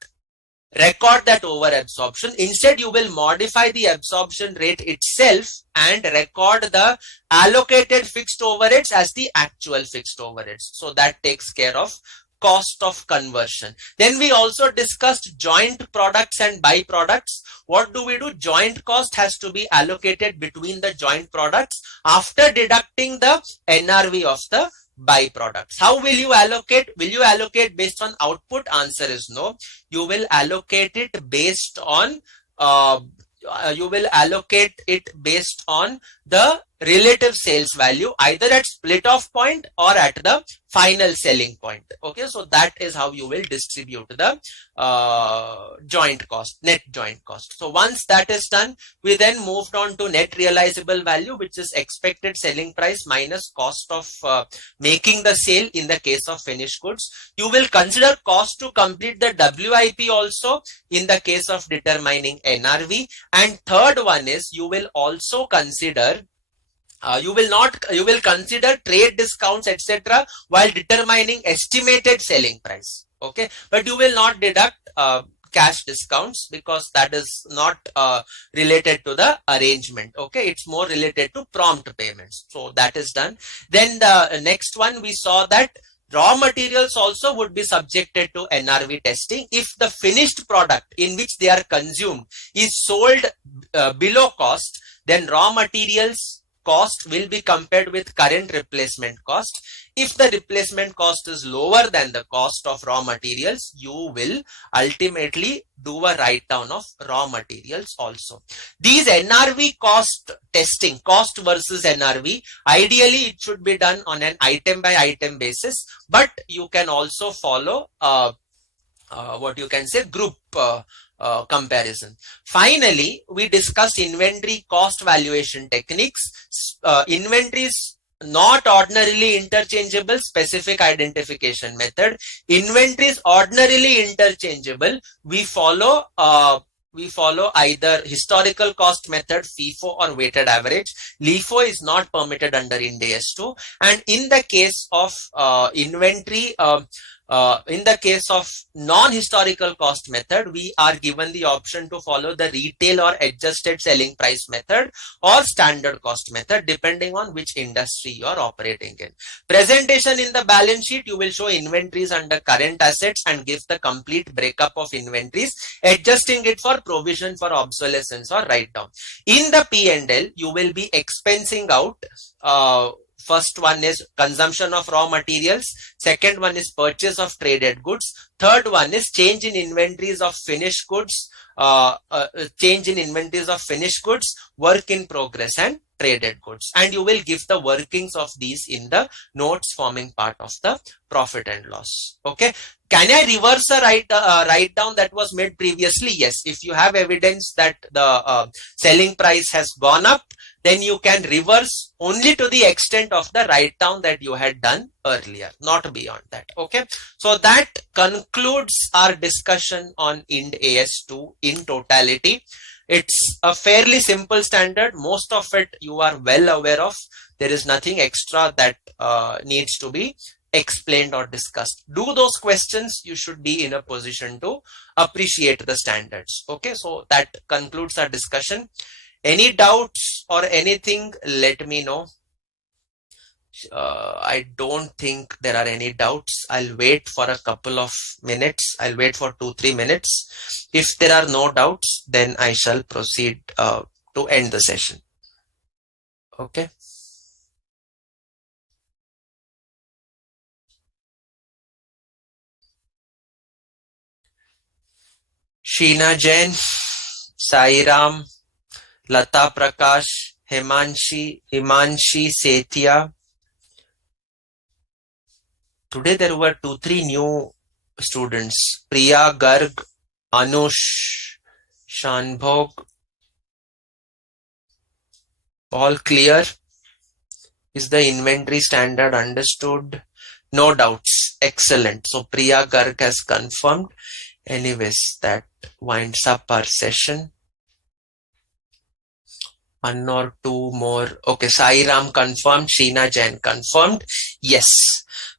record that over absorption. Instead, you will modify the absorption rate itself and record the allocated fixed overheads as the actual fixed overheads. So that takes care of cost of conversion. Then we also discussed joint products and byproducts. What do we do? Joint cost has to be allocated between the joint products after deducting the NRV of the byproducts. How will you allocate? Will you allocate based on output? Answer is no. You will allocate it based on the relative sales value, either at split off point or at the final selling point. Okay, so that is how you will distribute the joint cost, net joint cost. So once that is done, we then moved on to net realizable value, which is expected selling price minus cost of making the sale in the case of finished goods. You will consider cost to complete the WIP also in the case of determining NRV. And third one is you will also consider you will consider trade discounts, etc., while determining estimated selling price. Okay, but you will not deduct cash discounts because that is not related to the arrangement. Okay, it's more related to prompt payments. So that is done. Then the next one, we saw that raw materials also would be subjected to NRV testing if the finished product in which they are consumed is sold below cost. Then raw materials cost will be compared with current replacement cost. If the replacement cost is lower than the cost of raw materials, you will ultimately do a write down of raw materials also. These NRV cost testing, cost versus NRV, ideally it should be done on an item by item basis, but you can also follow what you can say group comparison. Finally, we discussed inventory cost valuation techniques. Inventories not ordinarily interchangeable, specific identification method. Inventories ordinarily interchangeable. We follow we follow either historical cost method, FIFO, or weighted average. LIFO is not permitted under Ind AS 2. And in the case of inventory, in the case of non-historical cost method, we are given the option to follow the retail or adjusted selling price method or standard cost method, depending on which industry you are operating in. Presentation in the balance sheet, you will show inventories under current assets and give the complete breakup of inventories, adjusting it for provision for obsolescence or write down. In the P&L, you will be expensing out first one is consumption of raw materials. Second one is purchase of traded goods. Third one is change in inventories of finished goods, work in progress, and traded goods. And you will give the workings of these in the notes forming part of the profit and loss. Okay. Can I reverse a write down that was made previously? Yes. If you have evidence that the selling price has gone up, then you can reverse only to the extent of the write down that you had done earlier, not beyond that. Okay. So that concludes our discussion on Ind AS 2 in totality. It's a fairly simple standard. Most of it you are well aware of. There is nothing extra that needs to be explained or discussed. Do those questions, you should be in a position to appreciate the standards. Okay. So that concludes our discussion. Any doubts or anything, let me know. I don't think there are any doubts. I'll wait for a couple of minutes. I'll wait for 2-3 minutes. If there are no doubts, then I shall proceed to end the session. Okay. Sheena Jain, Sairam, Lata Prakash, Himanshi Sethia. Today there were 2-3 new students. Priya Garg, Anush, Shanbhog. All clear? Is the inventory standard understood? No doubts. Excellent. So Priya Garg has confirmed. Anyways, that winds up our session. 1 or 2 more. Okay, Sairam confirmed, Sheena Jain confirmed. Yes.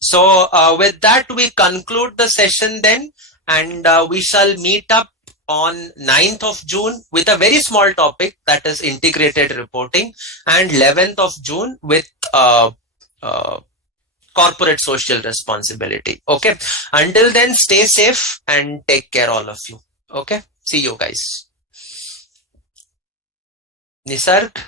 So with that, we conclude the session then, and we shall meet up on 9th of June with a very small topic, that is integrated reporting, and 11th of June with corporate social responsibility. Okay. Until then, stay safe and take care, all of you. Okay. See you guys. Nisarg.